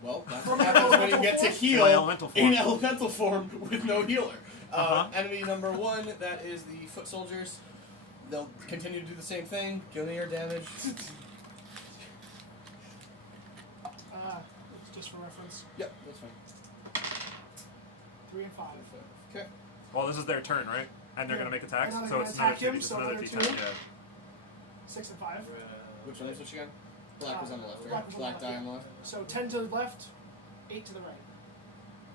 Well, that's what happens when you get to heal In elemental form. in elemental form with no healer. Uh-huh. Enemy number 1, that is the foot soldiers. They'll continue to do the same thing. Give me your damage. Just for reference. Yep, that's fine. 3 and 5. Okay. Well, this is their turn, right? And they're Yeah. gonna make attacks, And I'm so gonna it's another attack him, 2. It's so another another D10. 2. Yeah. 6 and 5. Which one is which again? Black was on the left, Black right? was on Black the die left, on the left? So 10 to the left, 8 to the right.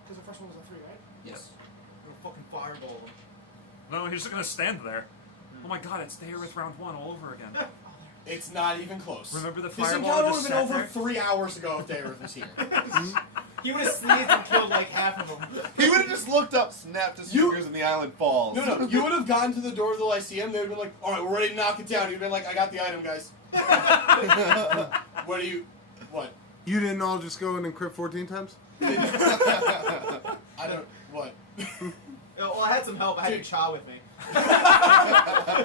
Because the first one was a 3, right? Yes. Fucking fireball. No, he's just gonna stand there. Oh my god, it's there with round 1 all over again. It's not even close. Remember the This fireball encounter would just have been sat over there? 3 hours ago if David was here. He would have sneezed and killed like half of them. He would have just looked up, snapped his You- fingers, and the island falls. No, you would have gotten to the door of the Lyceum, they would have been like, alright, we're ready to knock it down. You'd have been like, I got the item, guys. What do you... What? You didn't all just go in and crit 14 times? I don't... What? Well, I had some help. I had Cha with me.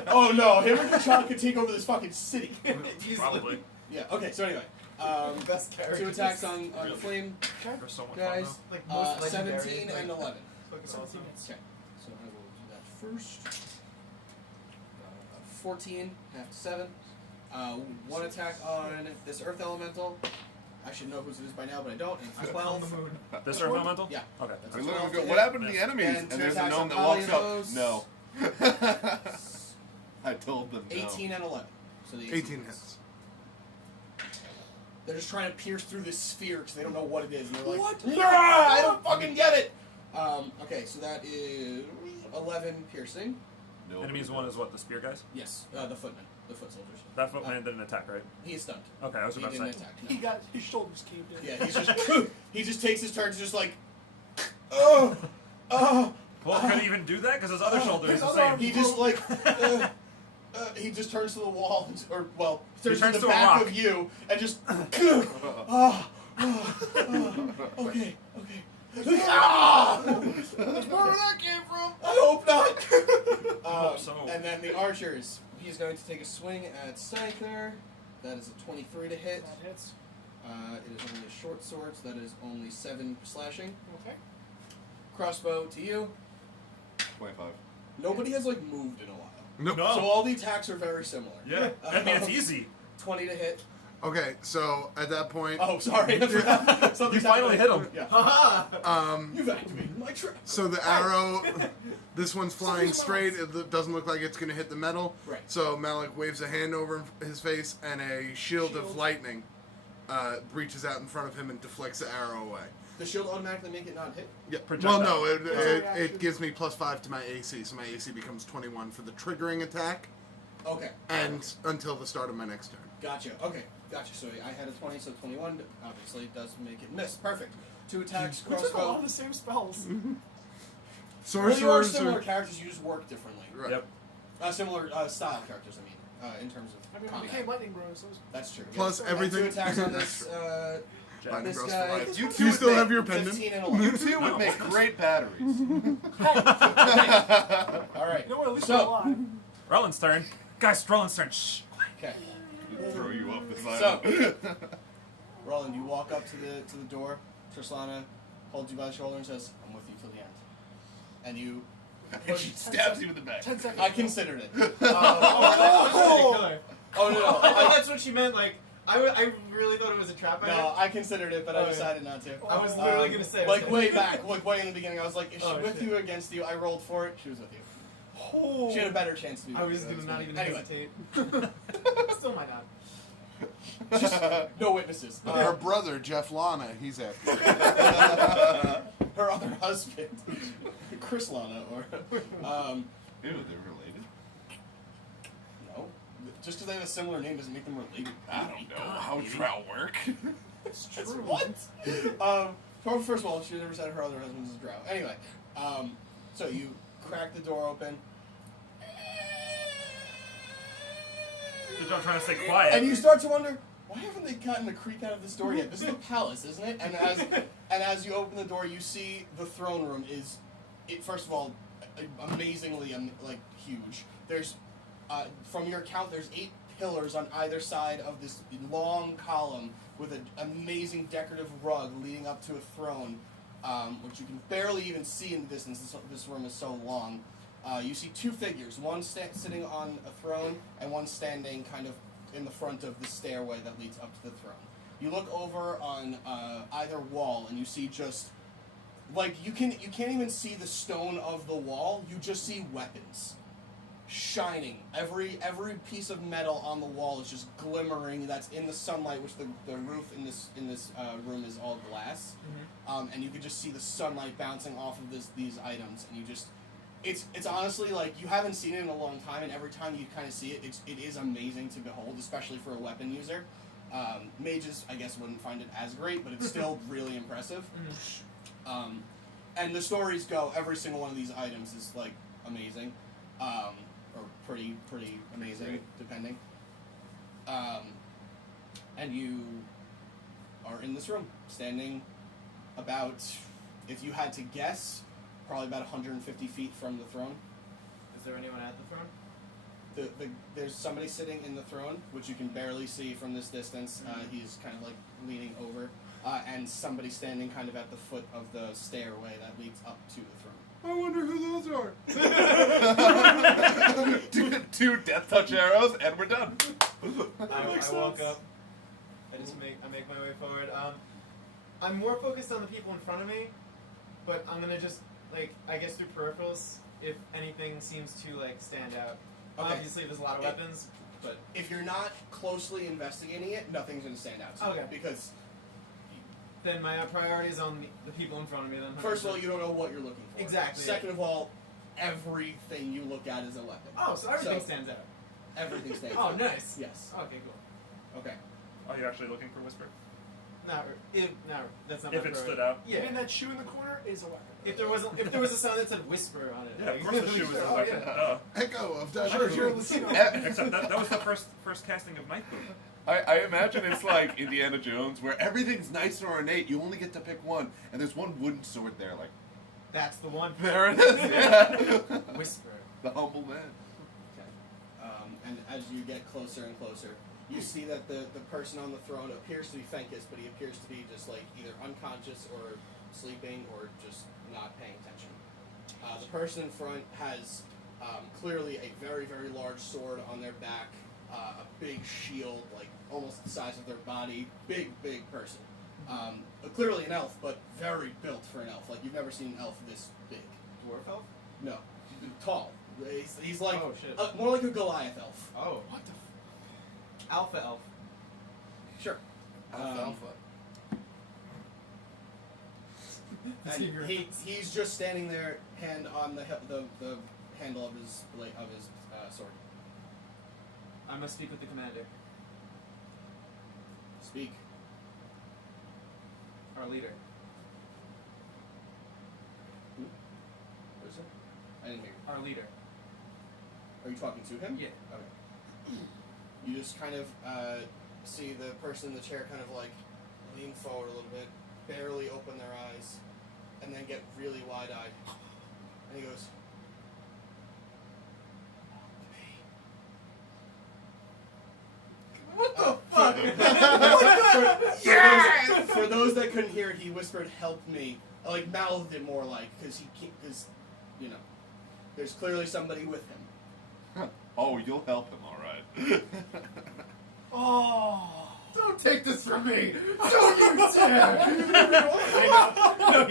Oh no, him and Kachak could take over this fucking city. Easily. Probably. Yeah, okay, so anyway. Best character. 2 attacks on the flame, Okay. They're so much guys. fun Like most legendary. 17 like, and 11. fucking 17 awesome. hits. Okay, so I will do that first. 14, half to 7. 1 attack on this earth elemental. I should know whose it is by now, but I don't. And it's On the 12. moon. though. This earth elemental? Yeah. Okay. That's We a literally 12 go, to what hit. happened to the enemies? And And two there's a attacks gnome on that walks up. Polyos. No. I told them no. 18 and 11. So the 18 hits. They're just trying to pierce through this sphere because they don't know what it is. And they're like, What? "Nah, I don't fucking get it! Okay, so that is 11 piercing. No. Enemies 1 is what, the spear guys? Yes, the footmen. The foot soldiers. That footman didn't attack, right? He is stunned. Okay, I was He about to didn't say. attack. He No. got his shoulders caved in. Yeah, he's just he just takes his turns just like oh Well, could he even do that? Because his other shoulder is his the other same. arm- he just like he just turns to the wall or well turns turns to to the a back rock. of you and just okay. That's where that came from. I hope not. hope so. And then the archers. He's going to take a swing at Scyther. That is a 23 to hit. That hits. It is only a short sword, so that is only 7 slashing. Okay. Crossbow to you. 25. Nobody has like moved in a while. Nope. No. So all the attacks are very similar. Yeah, I mean it's easy. 20 to hit. Okay, so at that point, Oh, sorry. I forgot. Something's You finally happening. hit him. Yeah. Haha! You've activated my trap. so the arrow, this one's flying Something's straight. wrong. It doesn't look like it's going to hit the metal. Right. So Malok waves a hand over his face, and a shield of lightning reaches out in front of him and deflects the arrow away. The shield automatically make it not hit. Yeah. Projectile. Well, no, That's a it reaction. gives me +5 to my AC, so my AC becomes 21 for the triggering attack, Okay. and until the start of my next turn. Gotcha. Okay. Gotcha. So I had a 20, so 21 obviously does make it miss. Perfect. 2 attacks, We took a lot crossbow. of the same spells. Well, you are Sorcerers similar are- characters. You just work differently. Right. Yep. Similar style characters. I mean, in terms of I mean, we combat. became lightning bros. So it was That's true. Plus yeah. everything. 2 attacks on this. Lightning This Bros guy- for life. You Do two you would still make- have your pendant? 15 and You 11. two would make great batteries. All right. you know what? At least So- we're alive. Roland's turn. Guys, Roland's turn. Shh. Okay. Throw you up the So, side. Roland, you walk up to the door. Trislana holds you by the shoulder and says, "I'm with you till the end." And you. And she stabs you in the back. 10 seconds. I considered it. Oh, killer. Oh no! no. I thought I, that's what she meant. Like, I really thought it was a trap. no, I considered it, but I Oh, yeah. decided not to. I was literally gonna say. Like way back, like way in the beginning, I was like, "Is she Oh, with shit. you or against you?" I rolled for it. She was with you. Oh. She had a better chance to be. I with was you gonna than not me. even Anyway, hesitate. Still might not. no witnesses. Her brother, Jeff Lana, he's after. Her other husband, Chris Lana, or Ew, they're related? no. Just because they have a similar name doesn't make them related. I don't know how drow work. It's true. What? First of all, she never said her other husband was a drow. Anyway, so you crack the door open, Good job trying to stay quiet. and you start to wonder, why haven't they gotten the creak out of this door yet? This is the palace, isn't it? And as you open the door, you see the throne room is, first of all, amazingly like huge. There's, from your count, there's 8 pillars on either side of this long column with an amazing decorative rug leading up to a throne, which you can barely even see in the distance. This room is so long. You see 2 figures, one sitting on a throne and one standing kind of in the front of the stairway that leads up to the throne. You look over on either wall and you see just, like, you can't even see the stone of the wall, you just see weapons shining. Every piece of metal on the wall is just glimmering. That's in the sunlight, which the roof in this room is all glass, and you can just see the sunlight bouncing off of these items, and you just, it's honestly like you haven't seen it in a long time, and every time you kind of see it, it is amazing to behold, especially for a weapon user. Mages, I guess, wouldn't find it as great, but it's still really impressive. And the stories go, every single one of these items is like amazing. Or pretty amazing, Great. depending. And you are in this room, standing about, if you had to guess, probably about 150 feet from the throne. Is there anyone at the throne? There's somebody sitting in the throne, which you can barely see from this distance. He's kind of like leaning over, and somebody standing kind of at the foot of the stairway that leads up to the throne. I wonder who those are. 2 death touch arrows, and we're done. I walk up. I make my way forward. I'm more focused on the people in front of me, but I'm gonna just, like, I guess through peripherals, if anything seems to like stand out. Okay. Obviously, there's a lot of weapons, but If you're not closely investigating it, nothing's going to stand out to you. Okay. Because, then my priority is on the people in front of me. Then first of all, you don't know what you're looking for. Exactly. Second of all, everything you look at is a weapon. Oh, so everything stands out. Everything stands Oh, out. nice. Yes. Okay, cool. Okay. Are you actually looking for Whisper? That's not. If my it priority. stood out. Yeah. And that shoe in the corner is a weapon. If there was a sign that said "whisper" on it. Yeah, of course the shoe was a Oh, weapon. yeah. Duh. Echo of Sure, Dash. sure, let's see. Except that was the first casting of Night Boot. I imagine it's like Indiana Jones, where everything's nice and ornate. You only get to pick one, and there's one wooden sword there. Like, That's the one. there it is. Yeah. Whisper. The humble man. Okay. And as you get closer and closer, You see that the person on the throne appears to be Fenkus, but he appears to be just like either unconscious or sleeping or just not paying attention. The person in front has clearly a very, very large sword on their back, a big shield, like almost the size of their body, big person. Clearly an elf, but very built for an elf. Like you've never seen an elf this big. Dwarf elf? No, tall. He's like Oh, shit. more like a Goliath elf. Oh. What the? Alpha elf. Sure. Alpha. And he's just standing there, hand on the handle of his sword. I must speak with the commander, Speak. our leader. Who? What is it? I didn't hear you. Our leader. Are you talking to him? Yeah. Okay. You just kind of see the person in the chair kind of like lean forward a little bit, barely open their eyes, and then get really wide-eyed. And he goes, What the fuck? For those that couldn't hear it, he whispered, "Help me!" Like mouthed it more like, because you know, there's clearly somebody with him. Oh, you'll help him, all right. Oh. Don't take this from me! Don't you dare! I know. No,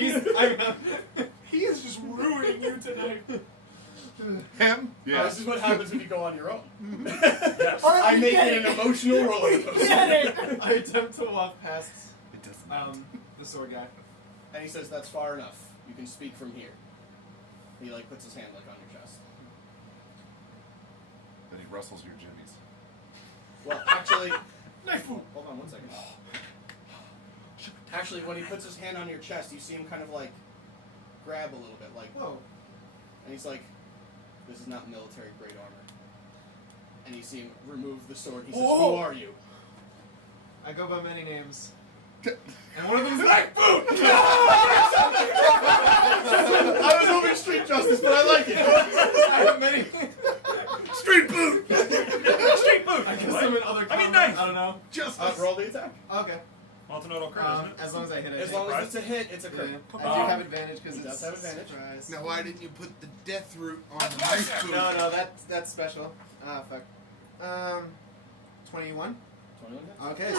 He is just ruining you tonight. Him? Yeah. This is what happens when you go on your own. Yes. I make it an emotional roller coaster. Get it! I attempt to walk past It doesn't matter. the sword guy. And he says, "That's far enough. You can speak from here." He like puts his hand like on your chest. Then he rustles your jimmies. Well, actually, Knife food. hold on one second. Actually, when he puts his hand on your chest, you see him kind of like grab a little bit, like, Whoa. and he's like, "This is not military grade armor." And you see him remove the sword. He says, Whoa. "Who are you?" I go by many names. And one of them is Black Boot! I was hoping Street Justice, but I like it. I have many. Street Boot! Street boot! I guess I'm in other I mean, combat. knife! I don't know. Just roll the attack. Okay. Well, it's an auto crit, isn't it? As long as I hit it. As long as it's a hit, it's a crit. I do have advantage because He does have advantage. Surprise. Now, why didn't you put the death root on the knife boot? No, that's special. Ah, fuck. 21? 21 hits. Okay,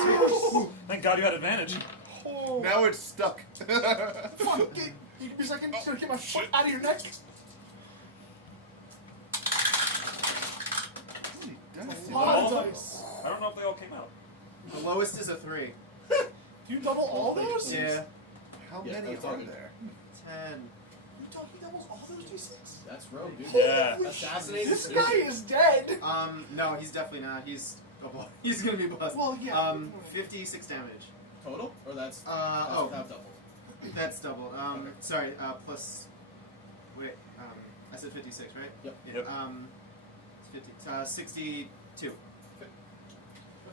sweet. Thank God you had advantage. Now it's stuck. Fuck, give me a second. Just gonna get my foot out of your neck. All of them? Dice. I don't know if they all came out. The lowest is a 3. You double all those? Yeah. How Yeah, many that's are all good. there? 10. He doubles all those d6? That's rogue, dude. Yeah. Assassinated. This guy is dead. No, he's definitely not. He's he's gonna be blessed. Well, yeah. 56 damage. Total? Or that's Oh, without double? that's double. Okay. Sorry. Plus. Wait. I said 56, right? Yep. Yeah. Yep. It's 50. 62. Okay,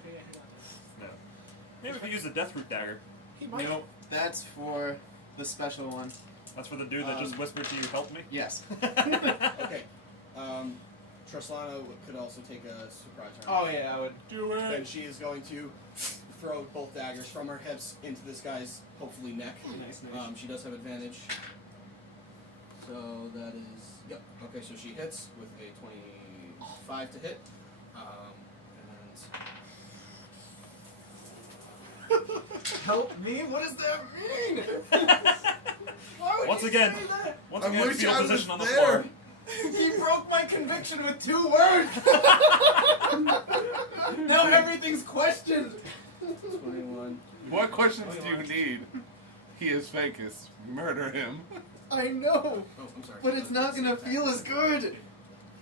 yeah, hang on. No. Maybe if you use the death root dagger. He might. No, That's for the special one. that's for the dude that just whispered to you, "Help me." Yes. Okay. Trislana could also take a surprise round. Oh yeah, I would. Do Then it. she is going to throw both daggers from her hips into this guy's, hopefully, neck. Nice. She does have advantage. So that is... Yep. Okay, so she hits with a 25 to hit. Help me? What does that mean? Why would Once you again. say that? Once I again, wish fetal I was position on the there. floor. He broke my conviction with 2 words. Now everything's questioned. 21. What questions do you need? He is Fenkus. Murder him. I know, Oh, I'm sorry. but it's not gonna feel as good.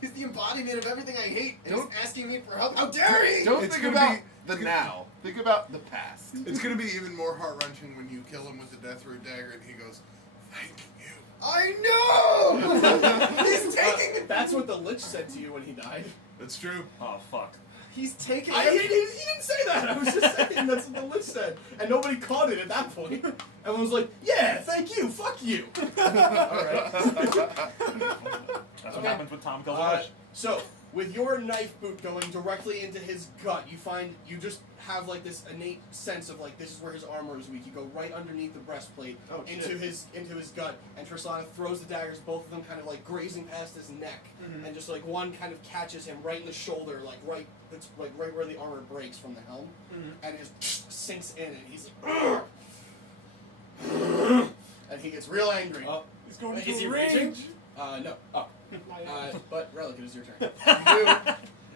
He's the embodiment of everything I hate, and Don't- he's asking me for help. How dare he? Don't It's think gonna about be- the now. Think about the past. It's gonna be even more heart-wrenching when you kill him with the death root dagger and he goes, "Thank you." I know. He's taking it. That's what the Lich said to you when he died. That's true. Oh fuck. He's taking He it. didn't say that. I was just saying that's what the Lich said. And nobody caught it at that point. Everyone was like, yeah, thank you, fuck you. Alright. That's what Okay. happens when Tom kills a Uh, witch. so, with your knife boot going directly into his gut, you just have like this innate sense of like this is where his armor is weak. You go right underneath the breastplate into his gut, and Trislana throws the daggers, both of them kind of like grazing past his neck, and just like one kind of catches him right in the shoulder, right where the armor breaks from the helm, and it just sinks in, and he's like, and he gets real angry. He's going Is he to raging? rage. No. But Rellik, it is your turn.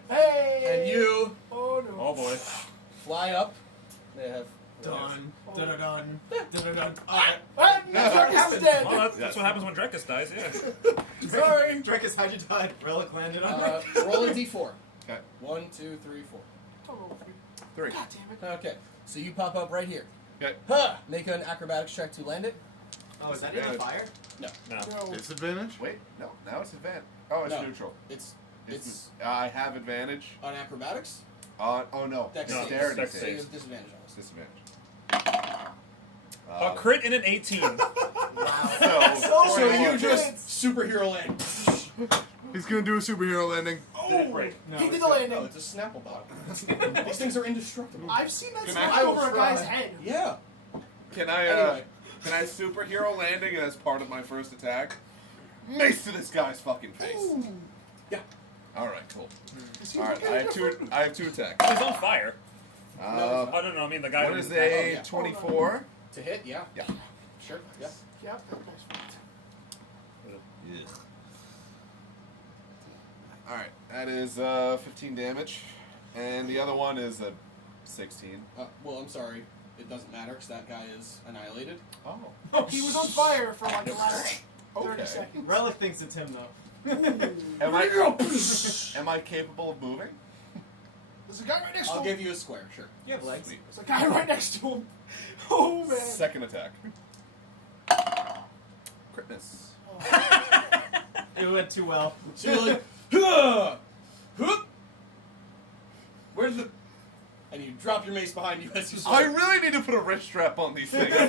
Hey! And you Oh no. Oh boy. fly up. They have Dun, Oh. dun, dun, dun, dun. Drekas is dead. Well, that's what happens when Drekas dies, yeah. Sorry. Drekas, how'd you die? Relic landed on me. Roll a d4. Okay. 1, 2, 3, 4. Oh, 3. God damn it. Okay. So you pop up right here. Okay. Huh. Make an acrobatics check to land it. Oh, is that in the fire? No. No. Disadvantage? Wait, no. Now it's advantage. Oh, it's No. neutral. It's I have advantage. on acrobatics. Oh no. Dex Dexterity saves. Dex So you saves. have disadvantage on this. Disadvantage. A crit and an 18. So you just superhero land. He's gonna do a superhero landing. Did it break? No, He did it's the not. landing. No, it's a Snapple bot. These things are indestructible. I've seen that Can smash I- over a guy's try? head. Yeah. Can I Anyway. can I superhero landing as part of my first attack? Mace to this guy's fucking face. Ooh. Yeah. All right, cool. Is he All right, looking I have different? two attacks. He's on fire. Uh, Oh, no, I mean the guy what who is was attacking. a yeah. 24? To hit, yeah. Yeah. Sure. Yeah. Yep, that guy's fucked. All right, that is 15 damage, and the other one is a 16. Well, I'm sorry. It doesn't matter because that guy is annihilated. Oh. He was on fire for like the last 30 Okay. seconds. Relic thinks it's him though. Am I capable of moving? There's a guy right next to I'll him. give you a square. Sure. You have legs. Sweet. There's a guy right next to him. Oh man. Second attack. Crit miss. It went too well. So you're like, huh, whoop. Where's the? And you drop your mace behind you as you I swing. really need to put a wrist strap on these things. It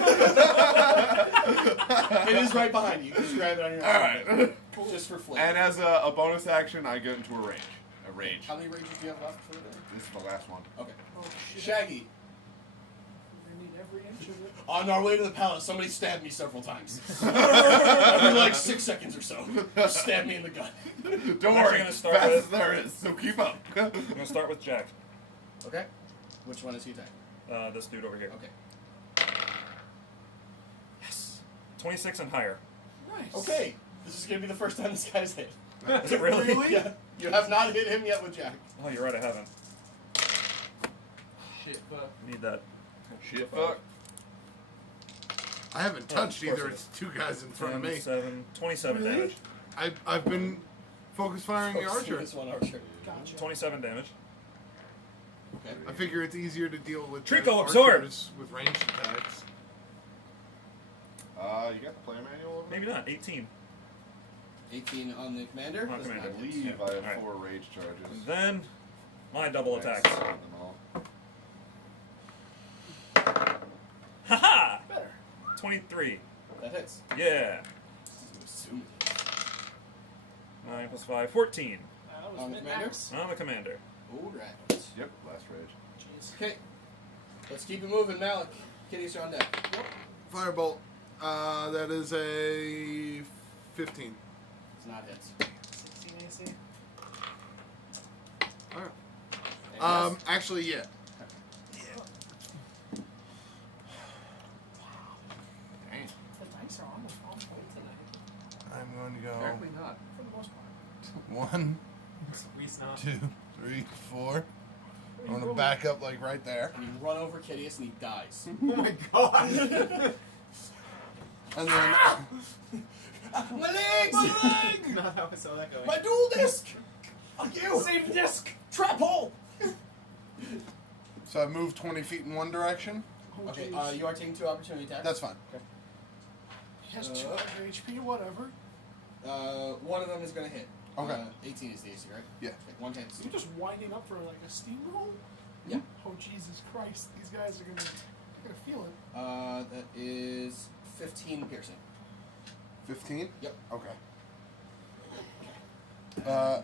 is right behind you. Just grab it on your All right. Just for flavor. And as a bonus action, I get into a rage. A rage. How many rages do you have left for the day? This is the last one. Okay. Oh shit. Shaggy. I need every inch of it. On our way to the palace, somebody stabbed me several times. Every like 6 seconds or so. Stabbed me in the gut. Don't I'm worry, gonna as start fast with- as there is, so keep up. I'm gonna start with Jack. Okay. Which one is he attacking? This dude over here. Okay. Yes. 26 and higher. Nice. Okay. This is gonna be the first time this guy's hit. Is it really? Yeah. You have not hit him yet with Jack. Oh, you're right, I haven't. Shit, fuck. Need that. Shit, fuck. I haven't Yeah, touched of course either. it It's two guys in front of 10, me. 7, 27 Really? damage. I've been focus firing the archer. This one archer. Gotcha. 27 damage. Okay. I figure it's easier to deal with Trico, the absorb! archers with ranged attacks. You got the player manual over there? Maybe not. 18. 18 on the commander. On Doesn't commander. I matter. believe Yeah. I have Alright. 4 rage charges. And then my double Thanks. attacks. Them all. Haha! Better. 23. That hits. Yeah. 9 plus 5. 14. That was On the mid commander? max. On the commander. Alright. Yep, last rage. Jeez. Okay. Let's keep it moving, Malok. Kitteus, you're on deck. Firebolt. That is a 15. It's not hits. 16 AC. Alright. And yes. Actually, yeah. Dang. The dice are almost on point tonight. I'm going to go Apparently not. For the most part. 1, We snap. 2, 3, 4. I'm going to back up like right there. And you run over Kitteus and he dies. Oh my god. And then My legs! My leg! Not how I saw that going. My dual disc! Fuck you! Save the disc! Trap hole! so I moved 20 feet in one direction. Oh, Okay, jeez. you are taking 2 opportunity attacks. That's fine. He has 200 HP, whatever. One of them is going to hit. Okay. 18 is the AC, right? Yeah. Okay, 1 hits. You're just winding up for like a steamroll? Yeah. Oh Jesus Christ! These guys are gonna feel it. That is 15 piercing. 15? Yep. Okay.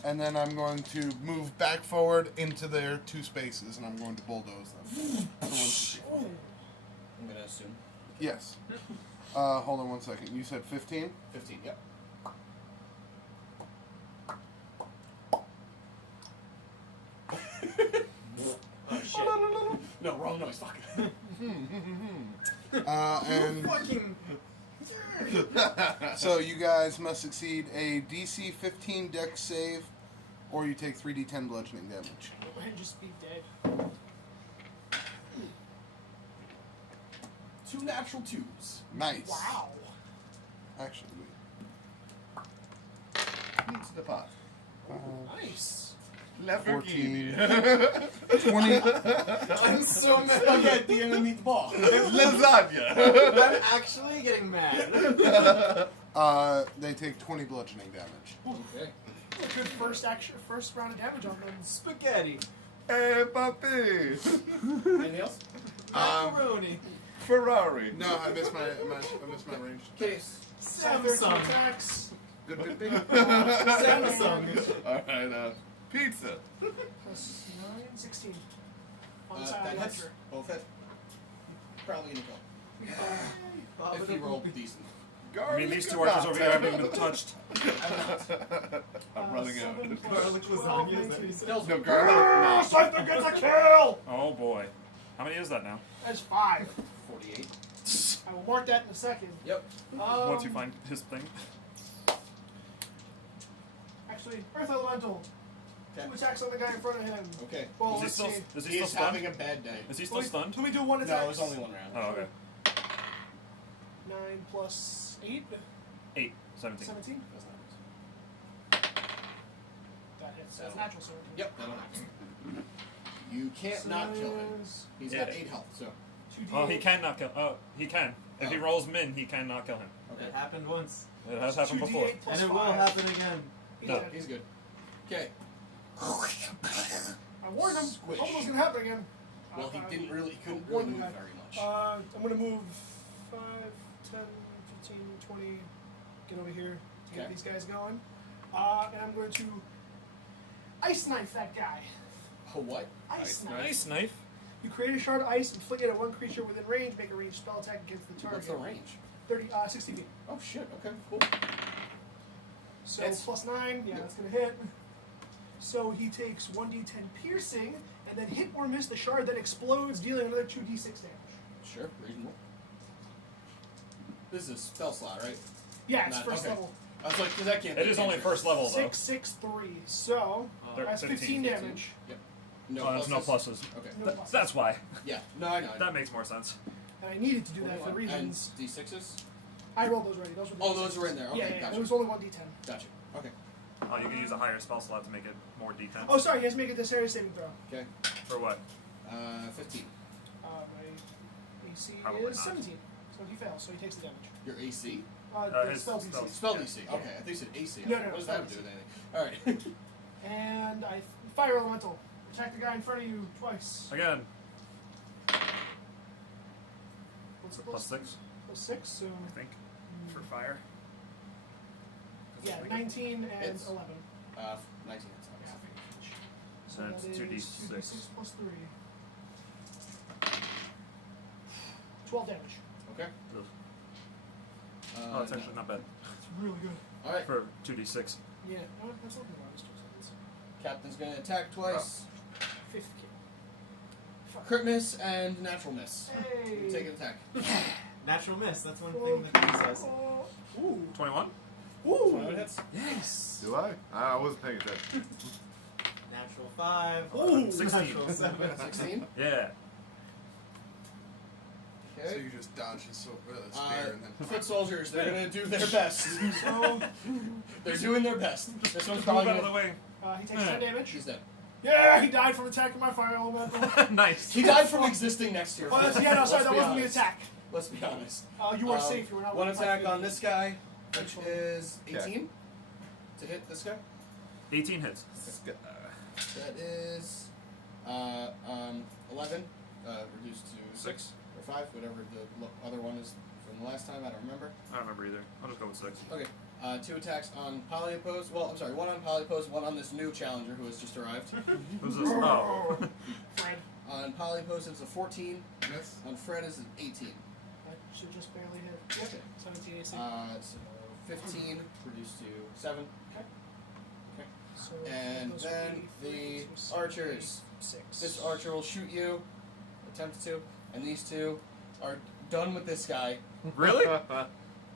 And then I'm going to move back forward into their 2 spaces, and I'm going to bulldoze them. I'm gonna assume. Yes. Hold on one second. You said 15? 15. Yep. Oh shit. No, wrong noise. Fuck. And Fucking. so you guys must succeed a DC 15 Dex save, or you take 3d10 bludgeoning damage. And just be dead. 2 natural 2s. Nice. Wow. Actually, Into the pot. Nice. 14. 20. I'm so mad at the end of meatball. Lasagna. I'm actually getting mad. They take 20 bludgeoning damage. Okay. A good first round of damage on them. Spaghetti. Hey, papi. Anything else? Macaroni. Ferrari. No, I missed my range. Case. Samsung. Attacks. Good, good, good. Samsung. All right, pizza. Plus 9, 16. On side That of hits. ledger. Both hit. Probably gonna kill. If you roll decent. I mean, these 2 archers over here haven't even been touched. I'm running out. 7 plus Garlic 12, lasagna, is that 19. what he said? Tells No me. garlic. Scyther gets a kill! Oh boy. How many is that now? That's 5. 48. I will mark that in a second. Yep. Once you find his thing. Actually, Earth Elemental. Okay. 2 attacks on the guy in front of him. Okay. Well, Is he let's still, see. is he He's still having stunned? a bad day. Is he still stunned? Can we do 1 attack? No, it's only 1 round. Oh, okay. 9 plus 8. 8. 17. 17. That's not That hits. That's That'll- natural, sir. Yep, that'll happen. You can't So not that kill him. is He's Yeah. got 8 health, so. 2d8. Oh, he can not kill. Oh, he can. If he Oh. rolls min, he cannot kill him. It happened once. It has happened 2d8 before. plus And it will 5. happen again. He's No. dead. He's good. Okay. I warned him. Squish. Hope it was going to happen again. Well, he couldn't really One move guy. very much. I'm going to move 5, 10, 15, 20. Get over here to get Okay. these guys going. And I'm going to ice knife that guy. Oh, what? Ice knife. Nice knife. You create a shard of ice and fling it at one creature within range. Make a ranged spell attack against the target. What's the range? 60 feet. Oh, shit. Okay, cool. So Hits. plus 9, yeah, Yep. that's gonna hit. So he takes 1d10 piercing, and then hit or miss the shard that explodes, dealing another 2d6 damage. Sure, reasonable. This is a spell slot, right? Yeah, it's Not- first okay. level. I was like, because that can't It be is only cantrip. first level though. 6, 6, 3. So that's 15 damage. Yep. No Oh, that's no pluses. Okay. No pluses. That's why. Yeah. No, I know. That makes more sense. And I needed to do that for 21. reasons. And D6s? I rolled those already. Those were the Oh, D6s. those were in there. Okay, yeah, gotcha. There was only 1d10. Gotcha. Okay. Oh, you can use a higher spell slot to make it more D10. Oh, sorry, he has to make a dexterity saving throw. Okay. For what? 15. My AC Probably is not. 17. So he fails, so he takes the damage. Your AC? The his spell spell- DC. Spell Yeah. DC. Okay, I think you said AC. No, What does spell that have to do DC. with anything? Alright. And I fire elemental. Attack the guy in front of you twice. Again, What's the plus 6, Plus 6, so I think, for fire. yeah, 19 and Hits. 11. 19 hits. So That's that is 2d6. 2d6 plus 3. 12 damage. Okay. Oh, it's actually not bad. It's really good. Alright. For 2d6. Yeah, no, that's looking around. It's Captain's gonna attack twice. 5th kill. Crit miss and natural miss. Hey! Take an attack. Natural miss. That's one thing that he says. Ooh. 21? Ooh! 21 hits. Yes! Do I? I wasn't paying attention. Natural 5. Ooh. 16. Natural 7. 16. Yeah. So Okay. you just dodge his spear and then. Foot soldiers, they're gonna do their best. So, They're doing their best. This one's Move probably out of the gonna... way. he takes 10 damage. She's dead. Yeah, he died from attacking my fire elemental. Nice. He died from existing next to your Oh, that's, foot. yeah, no, sorry, Let's that be wasn't the honest. attack. Let's be honest. You are safe. You were not One within attack 5 on feet. this guy, which Which one? is 18 Okay. to hit this guy. 18 hits. That is 11, reduced to 6 or 5, whatever the other one is from the last time. I don't remember. I don't remember either. I'll just go with 6. Okay. 2 attacks on Polyopose. Well, I'm sorry, 1 on Polyopose, 1 on this new challenger who has just arrived. Who's this? Oh. Fred. On Polyopose, it's a 14. Miss. On Fred, it's an 18. That should just barely hit. Okay. 17 AC. So 15 reduced to 7. Okay. So And those would then be the 3, so archers. 6. This archer will shoot you, attempt to, and these 2 are done with this guy. Really?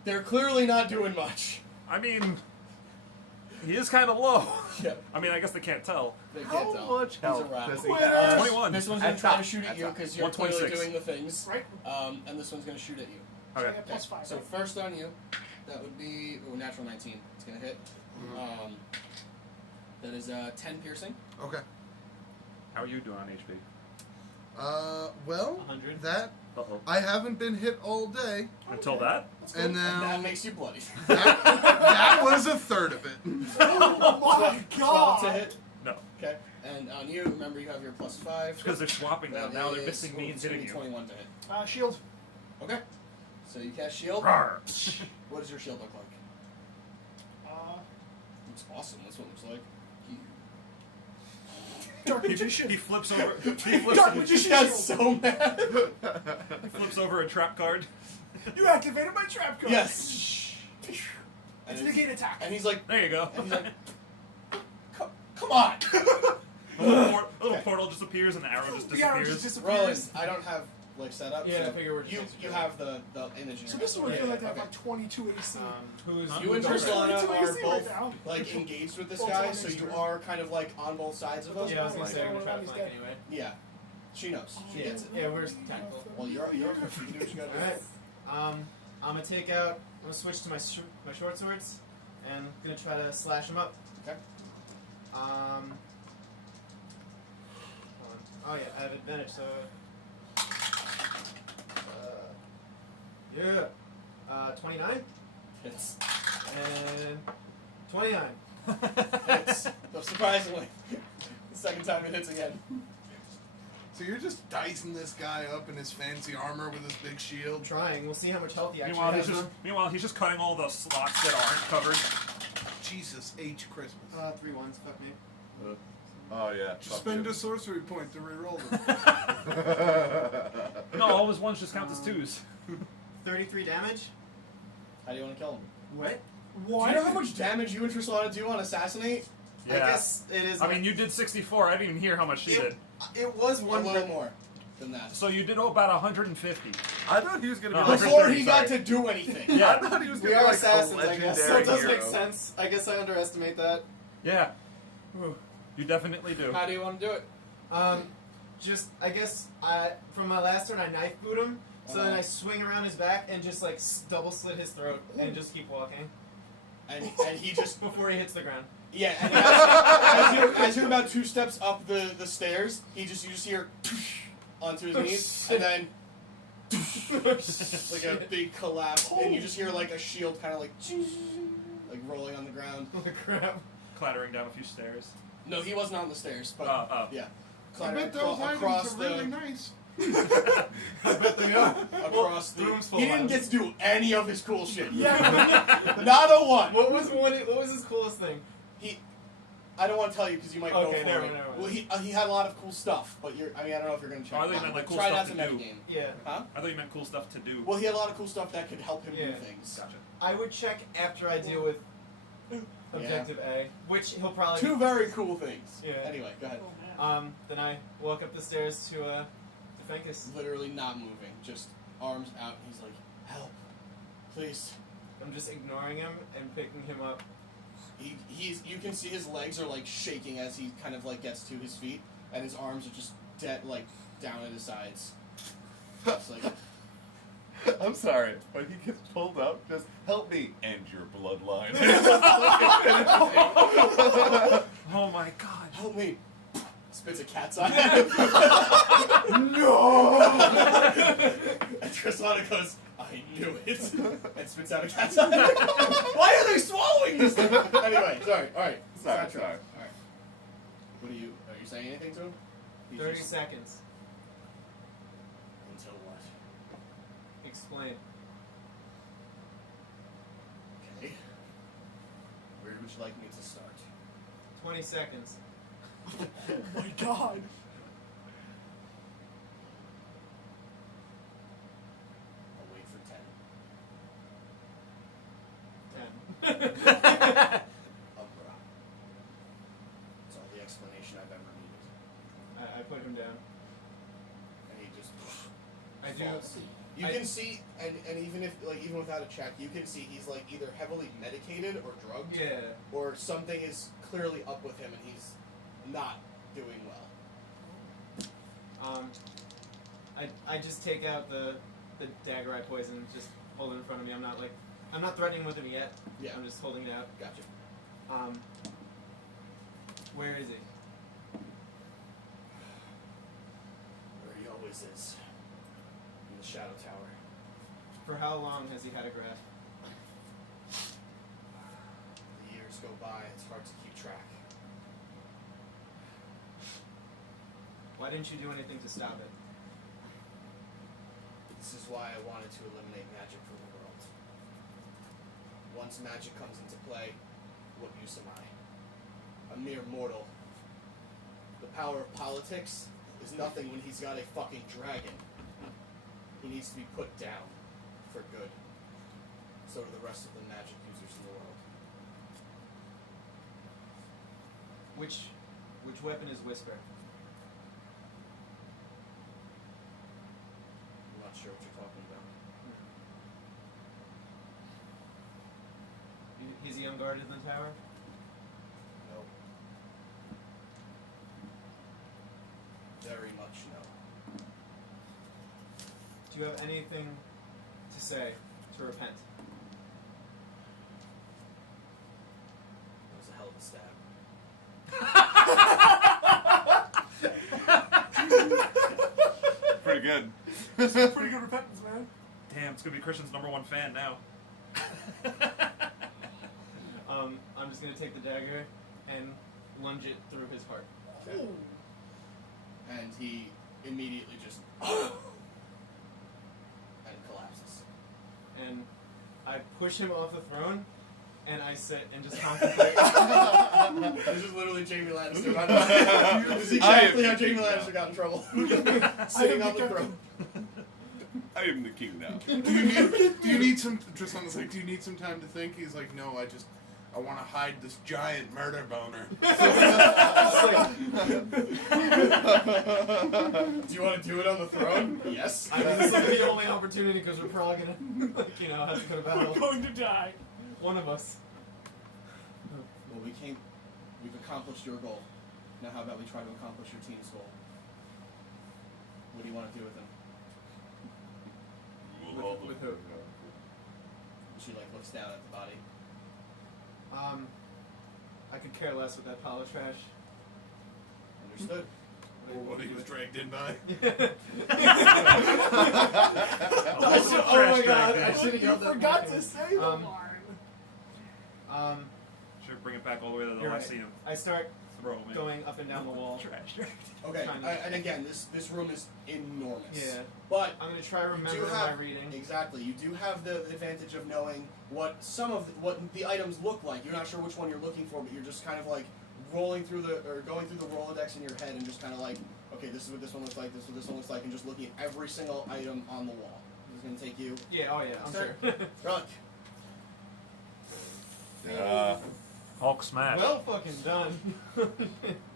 They're clearly not doing much. I mean, he is kind of low. Yeah, I mean, I guess they can't tell. they can't How tell. much He's a health rat. does he Winner. have? 21. This one's gonna At try to top. shoot at you At because you're clearly 126. doing the things. Right. And this one's gonna shoot at you. So I Okay. get plus 5. So right? first on you, that would be natural 19. It's gonna hit. That is 10 piercing. Okay. How are you doing on HP? Well, 100. that Uh-oh. I haven't been hit all day, Until that? and now And that makes you bloody. that was a third of it. Oh my 12 to god! hit. No. Okay. And on you, remember you have your plus 5. Because they're swapping now. That Now they're is- missing me and it's gonna hitting be you. 21 to hit. Shield. Okay. So you cast shield. Rawr. What does your shield look like? Looks awesome. That's what it looks like. Dark He Magician. flips over. He Dark flips, Magician Got shield. so mad. he flips over a trap card. You activated my trap card. Yes. It's a negate attack. And he's like, There you go. and he's like, come on. A little portal just appears and the arrow just The arrow disappears. just Roland, disappears. I don't have like set up. Yeah, so I figure we're you just- you have the image. In So your this head. one I feel like they have Okay. like 22 AC. Who's You and who's Trislana Twenty-two are AC both right now. like engaged with this Both guy, on so his you turn. are kind of like on both sides of him. Yeah, I was gonna say I'm Like, gonna try to he's flank dead. anyway. Yeah, she knows. She Yeah, gets it. yeah, we're tactical. Well, you're you can do what you gotta do. Alright. I'm gonna take out. I'm gonna switch to my my short swords, and I'm gonna try to slash him up. Okay. Hold on. Oh yeah, I have advantage. So. Yeah. 29 Hits. and 29. Hits. So surprisingly, the second time it hits again. So you're just dicing this guy up in his fancy armor with his big shield. I'm trying. We'll see how much health he actually Meanwhile, has. he's just cutting all the slots that aren't covered. Jesus H Christmas. 3 ones. Fuck me. Oh yeah. Just spend a sorcery point to reroll them. No, all his ones just count as 2s. 33 damage. How do you want to kill him? What? Do you know how much damage you and Trislana do on assassinate? I guess it is. I mean, you did 64. I didn't even hear how much she did. It was A one little more than that. So you did about 150. I thought he was gonna be Oh. like Before 30, he got sorry. to do anything. I Yeah. thought he was We gonna be are like assassins, a I guess. So legendary it does hero. make sense. I guess I underestimate that. Yeah. You definitely do. How do you want to do it? Just I guess from my last turn I knife boot him. So then I swing around his back and just like double slit his throat and just keep walking And he just before he hits the ground. yeah. And as you're about 2 steps up the stairs, you just hear onto his knees, and then like a big collapse, and you just hear like a shield kind of like rolling on the ground. Oh crap! Clattering down a few stairs. No, he wasn't on the stairs, but yeah, I clattering bet those across items the are really nice. I bet they are. across the. room's full He of didn't items. get to do any of his cool shit. Yeah. Not a one. What was his coolest thing? I don't want to tell you because you might Okay, go for never it. mind, never mind. Well, he had a lot of cool stuff, but I don't know if you're gonna check. Oh, I thought you it out, meant, like, but cool try stuff not to to do. metagame. Yeah. Huh? I thought you meant cool stuff to do. Well, he had a lot of cool stuff that could help him Yeah. do things. Gotcha. I would check after I deal with objective A, which he'll probably. 2 very cool things. Yeah. Anyway, go ahead. Oh, man. Then I walk up the stairs to Fenkus. Literally not moving, just arms out. He's like, "Help, please." I'm just ignoring him and picking him up. You can see his legs are like shaking as he kind of like gets to his feet, and his arms are just dead like down at his sides. It's like, I'm sorry, when he gets pulled up, just help me end your bloodline. Oh my god. help me. Spits a cat's eye. No! And Trislana goes, "I knew it," and spits out a cat's eye. Why are they swallowing this thing? Anyway, sorry. All right. Sorry, Sidetrack. sorry. All right. Are you saying anything to him? He's 30 just- seconds. Until what? Explain. Okay. would you like me to start? 20 seconds. Oh my god. I'll wait for 10. 10. Umbra. That's all the explanation I've ever needed. I put him down. And he just I do. falls. You can see, and even if even without a check, you can see he's like either heavily medicated or drugged, Yeah. or something is clearly up with him and he's not doing well. I just take out the dagger I poisoned, just hold it in front of me. I'm not threatening with him yet. Yeah. I'm just holding it out. Gotcha. Where is he? Where he always is. In the Shadow Tower. For how long has he had a grasp? The years go by, it's hard to keep track. Why didn't you do anything to stop it? This is why I wanted to eliminate magic from the world. Once magic comes into play, what use am I? A mere mortal. The power of politics is nothing when he's got a fucking dragon. He needs to be put down for good. So do the rest of the magic users in the world. Which weapon is Whisper? I'm not sure what you're talking about. Is he unguarded in the tower? No. Very much no. Do you have anything to say to repent? It was a hell of a stab. Pretty good. Pretty good repentance, man. Damn, it's gonna be Christian's #1 fan now. I'm just gonna take the dagger and lunge it through his heart. Okay. And he immediately just and collapses. And I push him off the throne, and I sit and just contemplate. This is literally Jamie Lannister. This is exactly how Jamie Lannister got in trouble. Sitting on the throne. I am the king now. Do you need some? Trislana's like, do you need some time to think? He's like, no, I want to hide this giant murder boner. Do you want to do it on the throne? Yes. I mean, this is the only opportunity because we're probably gonna, have to go to battle. We're going to die. One of us. Well, we've accomplished your goal. Now how about we try to accomplish your team's goal? What do you want to do with him? With who? She looks down at the body. I could care less with that pile of trash. Understood. Or what he was dragged in by. Oh my god, I should have You yelled that. forgot to say the Um, line. Should bring it back all the way to the You're right. Lyceum. I start Throw him in. going up and down the wall. Trash. Okay, Kind of. and again, this room is enormous. Yeah. But I'm gonna try to you remember do have, my reading. Exactly. You do have the advantage of knowing what what the items look like. You're not sure which one you're looking for, but you're just kind of like going through the Rolodex in your head and just kind of like, okay, this is what this one looks like, this is what this one looks like, and just looking at every single item on the wall. This is gonna take you. Yeah, oh yeah, I'm Sure. sure. Relic. Hulk smash. Well fucking done.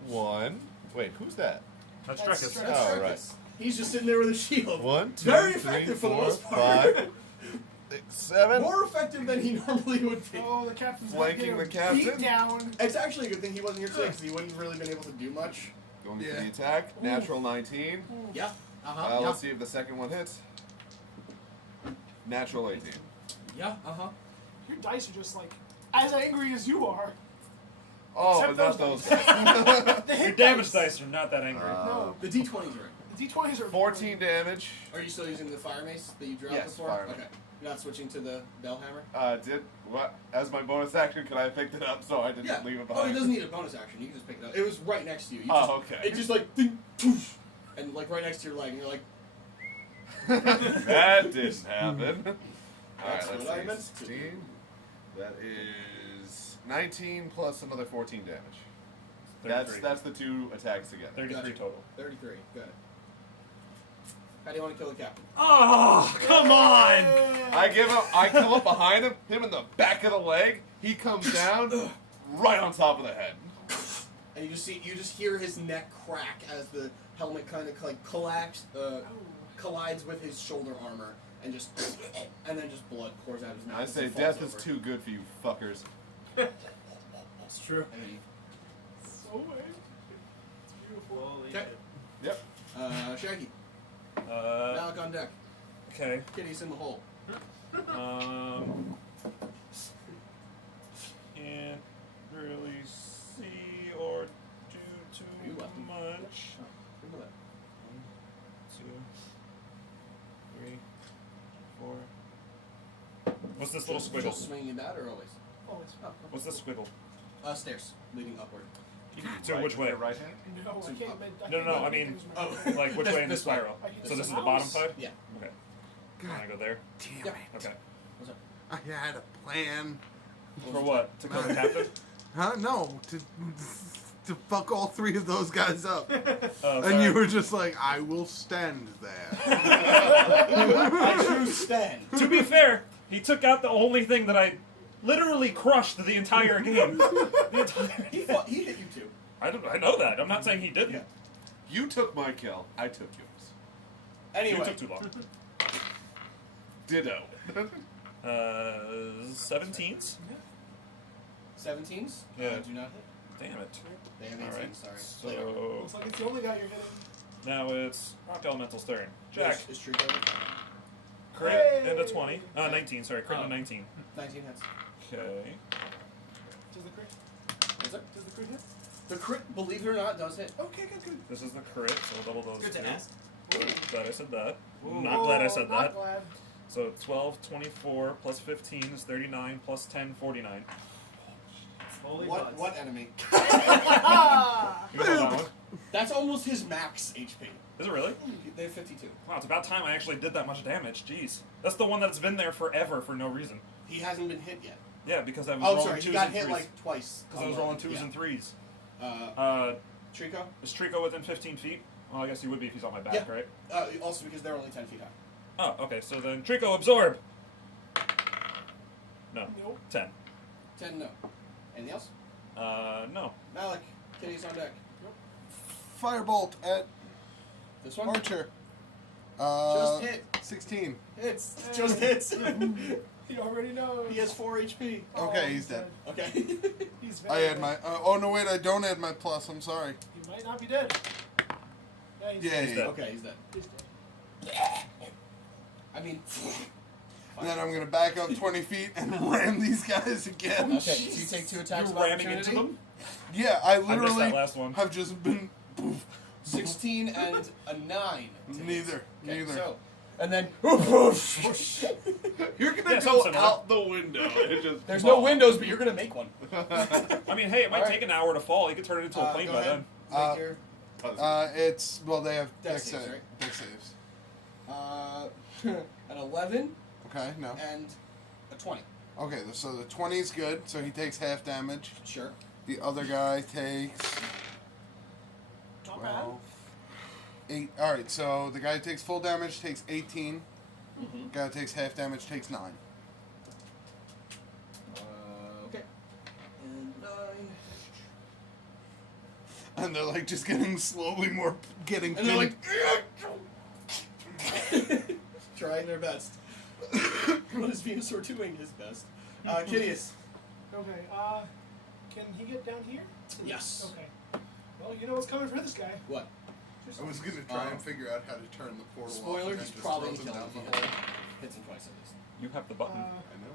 One. Wait, who's that? That's That's Drekas. Drekas. Oh, right. He's just sitting there with a shield. 1, 2, Very 3, effective for the 4, most part. 5, 6, 7. More effective than he normally would be. Oh, the captain's Flanking gonna the get beat captain. down. It's actually a good thing he wasn't here today because he wouldn't have really been able to do much. Going Yeah. for the attack. Natural 19. Yeah. Uh-huh. Let's see if the second one hits. Natural 18. Yeah. Uh-huh. Your dice are just like as angry as you are. Oh, Except but not those those. The Your hit damage dice are not that angry. No. The D20s are in. The D20s are 14 damage. Are you still using the fire mace that you dropped Yes, before? fire mace. Okay. You're not switching to the bell hammer? As my bonus action, could I have picked it up so I didn't leave it Oh, behind? it doesn't need a bonus action. You can just pick it up. It was right next to you. You Oh, just, okay. It just like ding, poof, and like right next to your leg, and you're like, That didn't happen. That's Alright, what I let's meant see. to do. 16. That is is 19 plus another 14 damage. 33. That's the two attacks together. 33 total. 33. Good. How do you want to kill the captain? Oh, come on! I come up behind him in the back of the leg. He comes down, right on top of the head. And you just hear his neck crack as the helmet kind of like collides with his shoulder armor, and then just blood pours out of his mouth. I as say he falls death is over. too good for you fuckers. It's true. And then So weird. It's beautiful. Holy Okay. shit. Yep. Shaggy. Malok on deck. Okay. Kitteus in the hole. Can't really see or do too You left him. much. Remember that. 1, 2, 3, 4. What's this little squiggle? Just swinging that or always? Always. Oh, What's this squiggle? Stairs leading upward. So which way? Right hand? No, I can't. No, I mean, like which way in the spiral? So this is the bottom side? Yeah. Okay. Can I go there? Damn Yep. it. Okay. What's up? I had a plan. For what? To kill the captain? Huh? No, to fuck all three of those guys up. Oh, And you sorry. were just like, I will stand there. I choose stand. To be fair, he took out the only thing that I literally crushed the entire game. The entire He hit you too. I know that. I'm not saying he didn't. Yeah. You took my kill. I took yours. You Anyway. took too long. Ditto. 17s? 17s? Yeah. Do not hit. Damn it. They have 18, Alright. sorry. So Looks like it's the only guy you're hitting. now it's Rock Elemental's turn. Jack, Is Trico? crit Hey! and a 20. 19, sorry, crit and a 19. 19 hits. Okay. Does the crit? Is it? Does the crit hit? The crit, believe it or not, does hit. Okay, good. This is the crit, so we'll double those Good to two. ask. Glad I said that. Ooh. Not glad I said not that. Glad. So 12, 24, plus 15 is 39, plus 10, 49. Holy What butts. what enemy? You know that one? That's almost his max HP. Is it really? They have 52. Wow, it's about time I actually did that much damage. Jeez. That's the one that's been there forever for no reason. He hasn't been hit yet. Yeah, because I was Oh, rolling sorry, 2s he got and hit 3s. like twice. Because I was rolling 2s and 3s. Trico? Is Trico within 15 feet? Well, I guess he would be if he's on my back, Yeah. right? Also because they're only 10 feet high. Oh, okay, so then Trico, absorb! No. Nope. 10. 10, no. Anything else? No. Malok, Kitteus on deck. Firebolt at This one? Archer. Just hit. 16. Hits. Just hits. He already knows. He has 4 HP. Okay, he's dead. Okay. He's I very add my. Oh no, wait! I don't add my plus. I'm sorry. He might not be dead. Yeah, he's Yeah, dead. yeah. dead. Okay, he's dead. He's dead. I mean... And then I'm gonna back up 20 feet and ram these guys again. Okay, so you take 2 attacks You're of ramming opportunity. into them? Yeah, I missed literally that last one. have just been. 16 and a 9. to hit. Neither. Okay, Neither. So, and then... You're gonna Yeah, go something out the window and just There's fall. no windows, but you're going to make one. I mean, hey, it might Alright. take an hour to fall. You could turn it into a plane Go by ahead. then. Make your... It's well, they have Dex dex saves, save. right? Dex saves. An 11 Okay, no. and a 20. Okay, so the 20 is good. So he takes half damage. Sure. The other guy takes Not bad. 12. 8. All right, so the guy who takes full damage takes 18. Mm-hmm. Guy who takes half damage takes 9. Okay. And 9. And they're like just getting slowly more, getting And they're pinned. like... trying their best. What is Venusaur doing his best? Kitteus. Okay, can he get down here? Yes. Okay. Well, you know what's coming for this guy. What? Just I was gonna try and figure out how to turn the portal off. Spoiler, and he's just probably throws killing him him. down the hole. Hits him twice at least. You have the button. I know.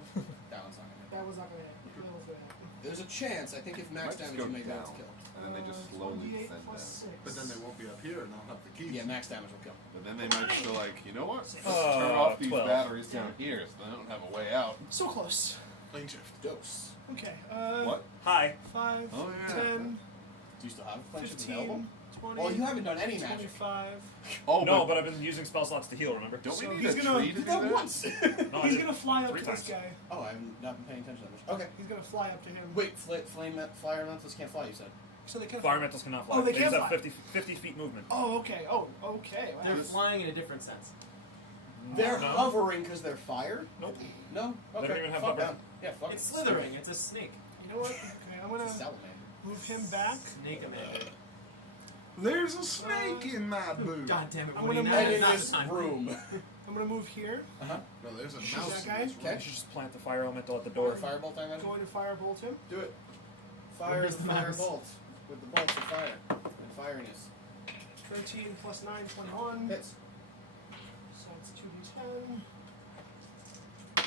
That one's not gonna hit. that was not gonna hit. That was gonna hit. There's a chance, I think if max Might just damage go you may be able to down. kill. And then they just 1d8 slowly descend plus down. 6. But then they won't be up here and I'll have the keys. Yeah, max damage will kill. But then they might just go like, you know what? Let's turn off these 12. batteries down here so they don't have a way out. So close. Plane shift. Dose. Okay. What? Hi. 5, Oh, yeah. 10, Do you still have a plan shift 15, available? 20. Well, you haven't done any magic. 25. Oh, No, but I've been using spell slots to heal, remember? don't So we need he's a gonna- tree You to did do that that? once. No, I He's did gonna fly up 3 to times. this guy. Oh, I've not been paying attention that much. Okay. He's gonna fly up to him. Wait, fire elementals can't fly, you said? So they can't. Fire elementals cannot fly. Oh, they they can just have fly. 50 feet movement. Oh, okay. Oh, okay. Wow. They're flying in a different sense. They're No. hovering because they're fire? Nope. No? Okay. don't even have fuck hover. them. Yeah, fuck It's it. slithering. It's a snake. You know what? Okay, I'm It's gonna a salamander. move him back. Snake amanda. There's a snake in my boot. God damn it! I'm Woody, gonna now move And is in not this the time. room. I'm gonna move here. No, there's a Shoot mouse. that guy? in this room. Okay. You should just plant the fire elemental at the Or door. firebolt, I imagine? Going to firebolt him. Do it. Fire Where's the the mouse? firebolt. With the bolts of fire. And firiness. 13 plus 9, 21. Hits. So it's 2d10. I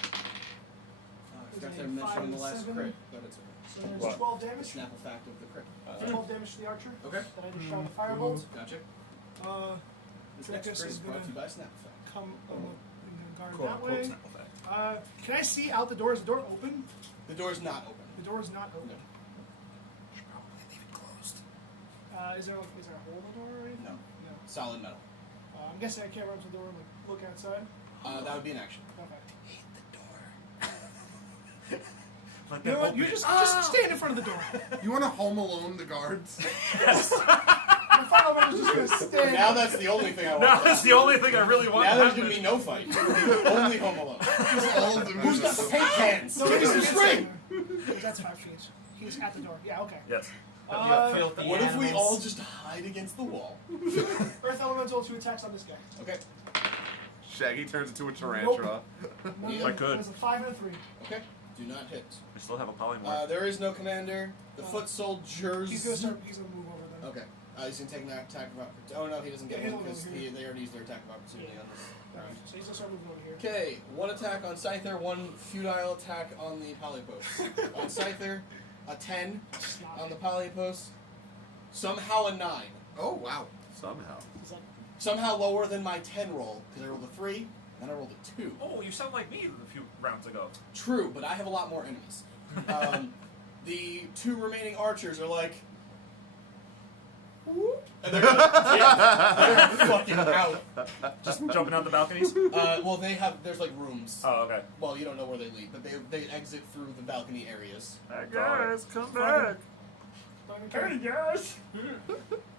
forgot to Is it mention 5 on the and last 7? crit. But it's So there's What? 12 a damage. snapple fact of the crit. 12 damage to the archer. Okay. That I just shot with firebolt. Gotcha. This This next Drekas crit is is brought to you gonna by snapple fact. come guard Quote that unquote way. snapple fact. Can I see out the door? Is the door open? The door's not open. The door is not open. No. Should probably leave it closed. Is there a hole in the door or anything? No. No. Solid metal. I'm guessing I can't run to the door and look outside. That would be an action. Okay. Hit the door. Let You know them what? open You it. just stand in front of the door. You want to Home Alone the guards? The final one is just gonna stand. Now that's the only thing I want. No, to that's happen. the only thing I really want Now to there's happen. gonna be no fight. Only Home Alone. Just all of them. Who's got the paint cans? No, Give me he's some against string. it. That's 5 feet. He's at the door. Yeah. Okay. Yes. Filthy What if we animals. all just hide against the wall? Earth Elemental 2 attacks on this guy. Okay. Shaggy turns into a tarantula. Yeah. I could. There's a 5 and a 3. Okay. Do not hit. I still have a polymorph. There is no commander. The foot soldiers. He's gonna start. He's gonna move over then. Okay. He's gonna take an attack of opportunity. Oh no, he doesn't get Yeah, one he'll because go here. they already used their attack of opportunity on this round. So he's gonna start moving over here. Okay, one attack on Scyther, one futile attack on the Polypost. On Scyther, a 10 Stop. on the Polypost. Somehow a 9. Oh wow. Somehow. He's like, Somehow lower than my 10 roll, because I rolled a 3, then I rolled a 2. Oh, you sound like me a few rounds ago. True, but I have a lot more enemies. The 2 remaining archers are like, whoop, and they're fucking out. Just jumping out the balconies? Well, there's like rooms. Oh, okay. Well, you don't know where they lead, but they exit through the balcony areas. Hey guys, come back. Hey guys!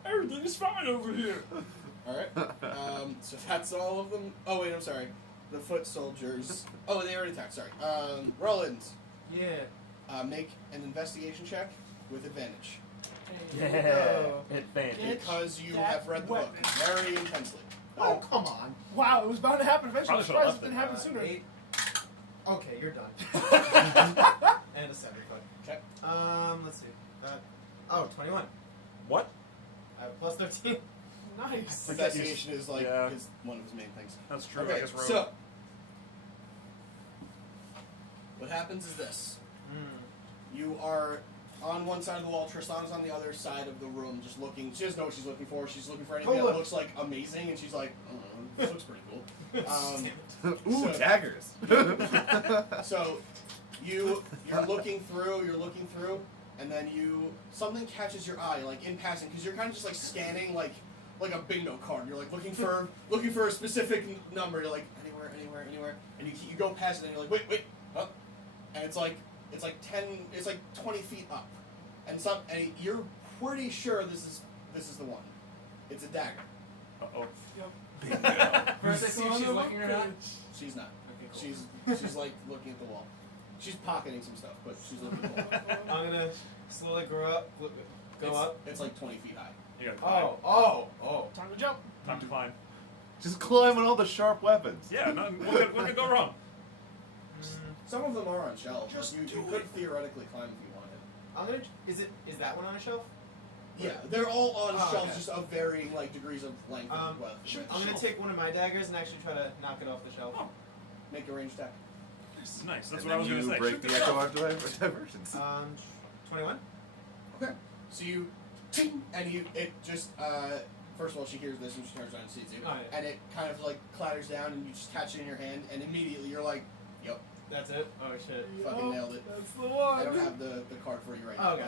Everything is fine over here. Alright. So that's all of them. Oh, wait, I'm sorry. The foot soldiers. Oh, they already attacked, sorry. Ruland, Yeah. make an investigation check with advantage. Advantage. Because you that have read the book weapon. very intensely. Oh, come on. Wow, it was bound to happen eventually. I'm Probably should've surprised it left didn't happen sooner. 8. Okay, you're done. And a 7. Okay. Let's see. 21. What? Plus 13. Nice. Investigation is like Yeah. one of his main things. That's true. I Okay, guess we're so what happens is this. You are on one side of the wall, Trislana's on the other side of the room, just looking. She doesn't know what she's looking for. She's looking for anything Oh, that look. looks like amazing, and she's like, this looks pretty cool. Ooh, So- daggers. So you're looking through, and then something catches your eye, like in passing, because you're kind of just like scanning like a bingo card. You're like looking for a specific number. You're like anywhere, and you go past it, and you're like wait, up, and it's like 20 feet up, and you're pretty sure this is the one. It's a dagger. Uh-oh. First I see if she's looking or not. She's not. Okay, cool. She's like looking at the wall. She's pocketing some stuff, but she's looking at the wall. I'm gonna slowly go up. It's like 20 feet high. You gotta climb. Oh. Time to jump. Time to climb. Just climb on all the sharp weapons. Yeah, no, what could go wrong? Some of them are on shelves. Just You do could it. theoretically climb if you wanted. I'm gonna. Is that one on a shelf? Yeah, they're all on Oh, shelves, okay. just of varying like degrees of length and wealth. I'm gonna take one of my daggers and actually try to knock it off the shelf. Oh. Make a ranged attack. Nice. That's And what I was then going to you say. break Shoot the the echo shelf. after diversions. 21. Okay. So you, ting, and it just first of all she hears this and she turns around and sees you, Oh, yeah. and it kind of like clatters down and you just catch it in your hand and immediately you're like, yep, That's it. Oh shit. fucking nailed it. That's the one. I don't have the card for you right now. Oh, okay.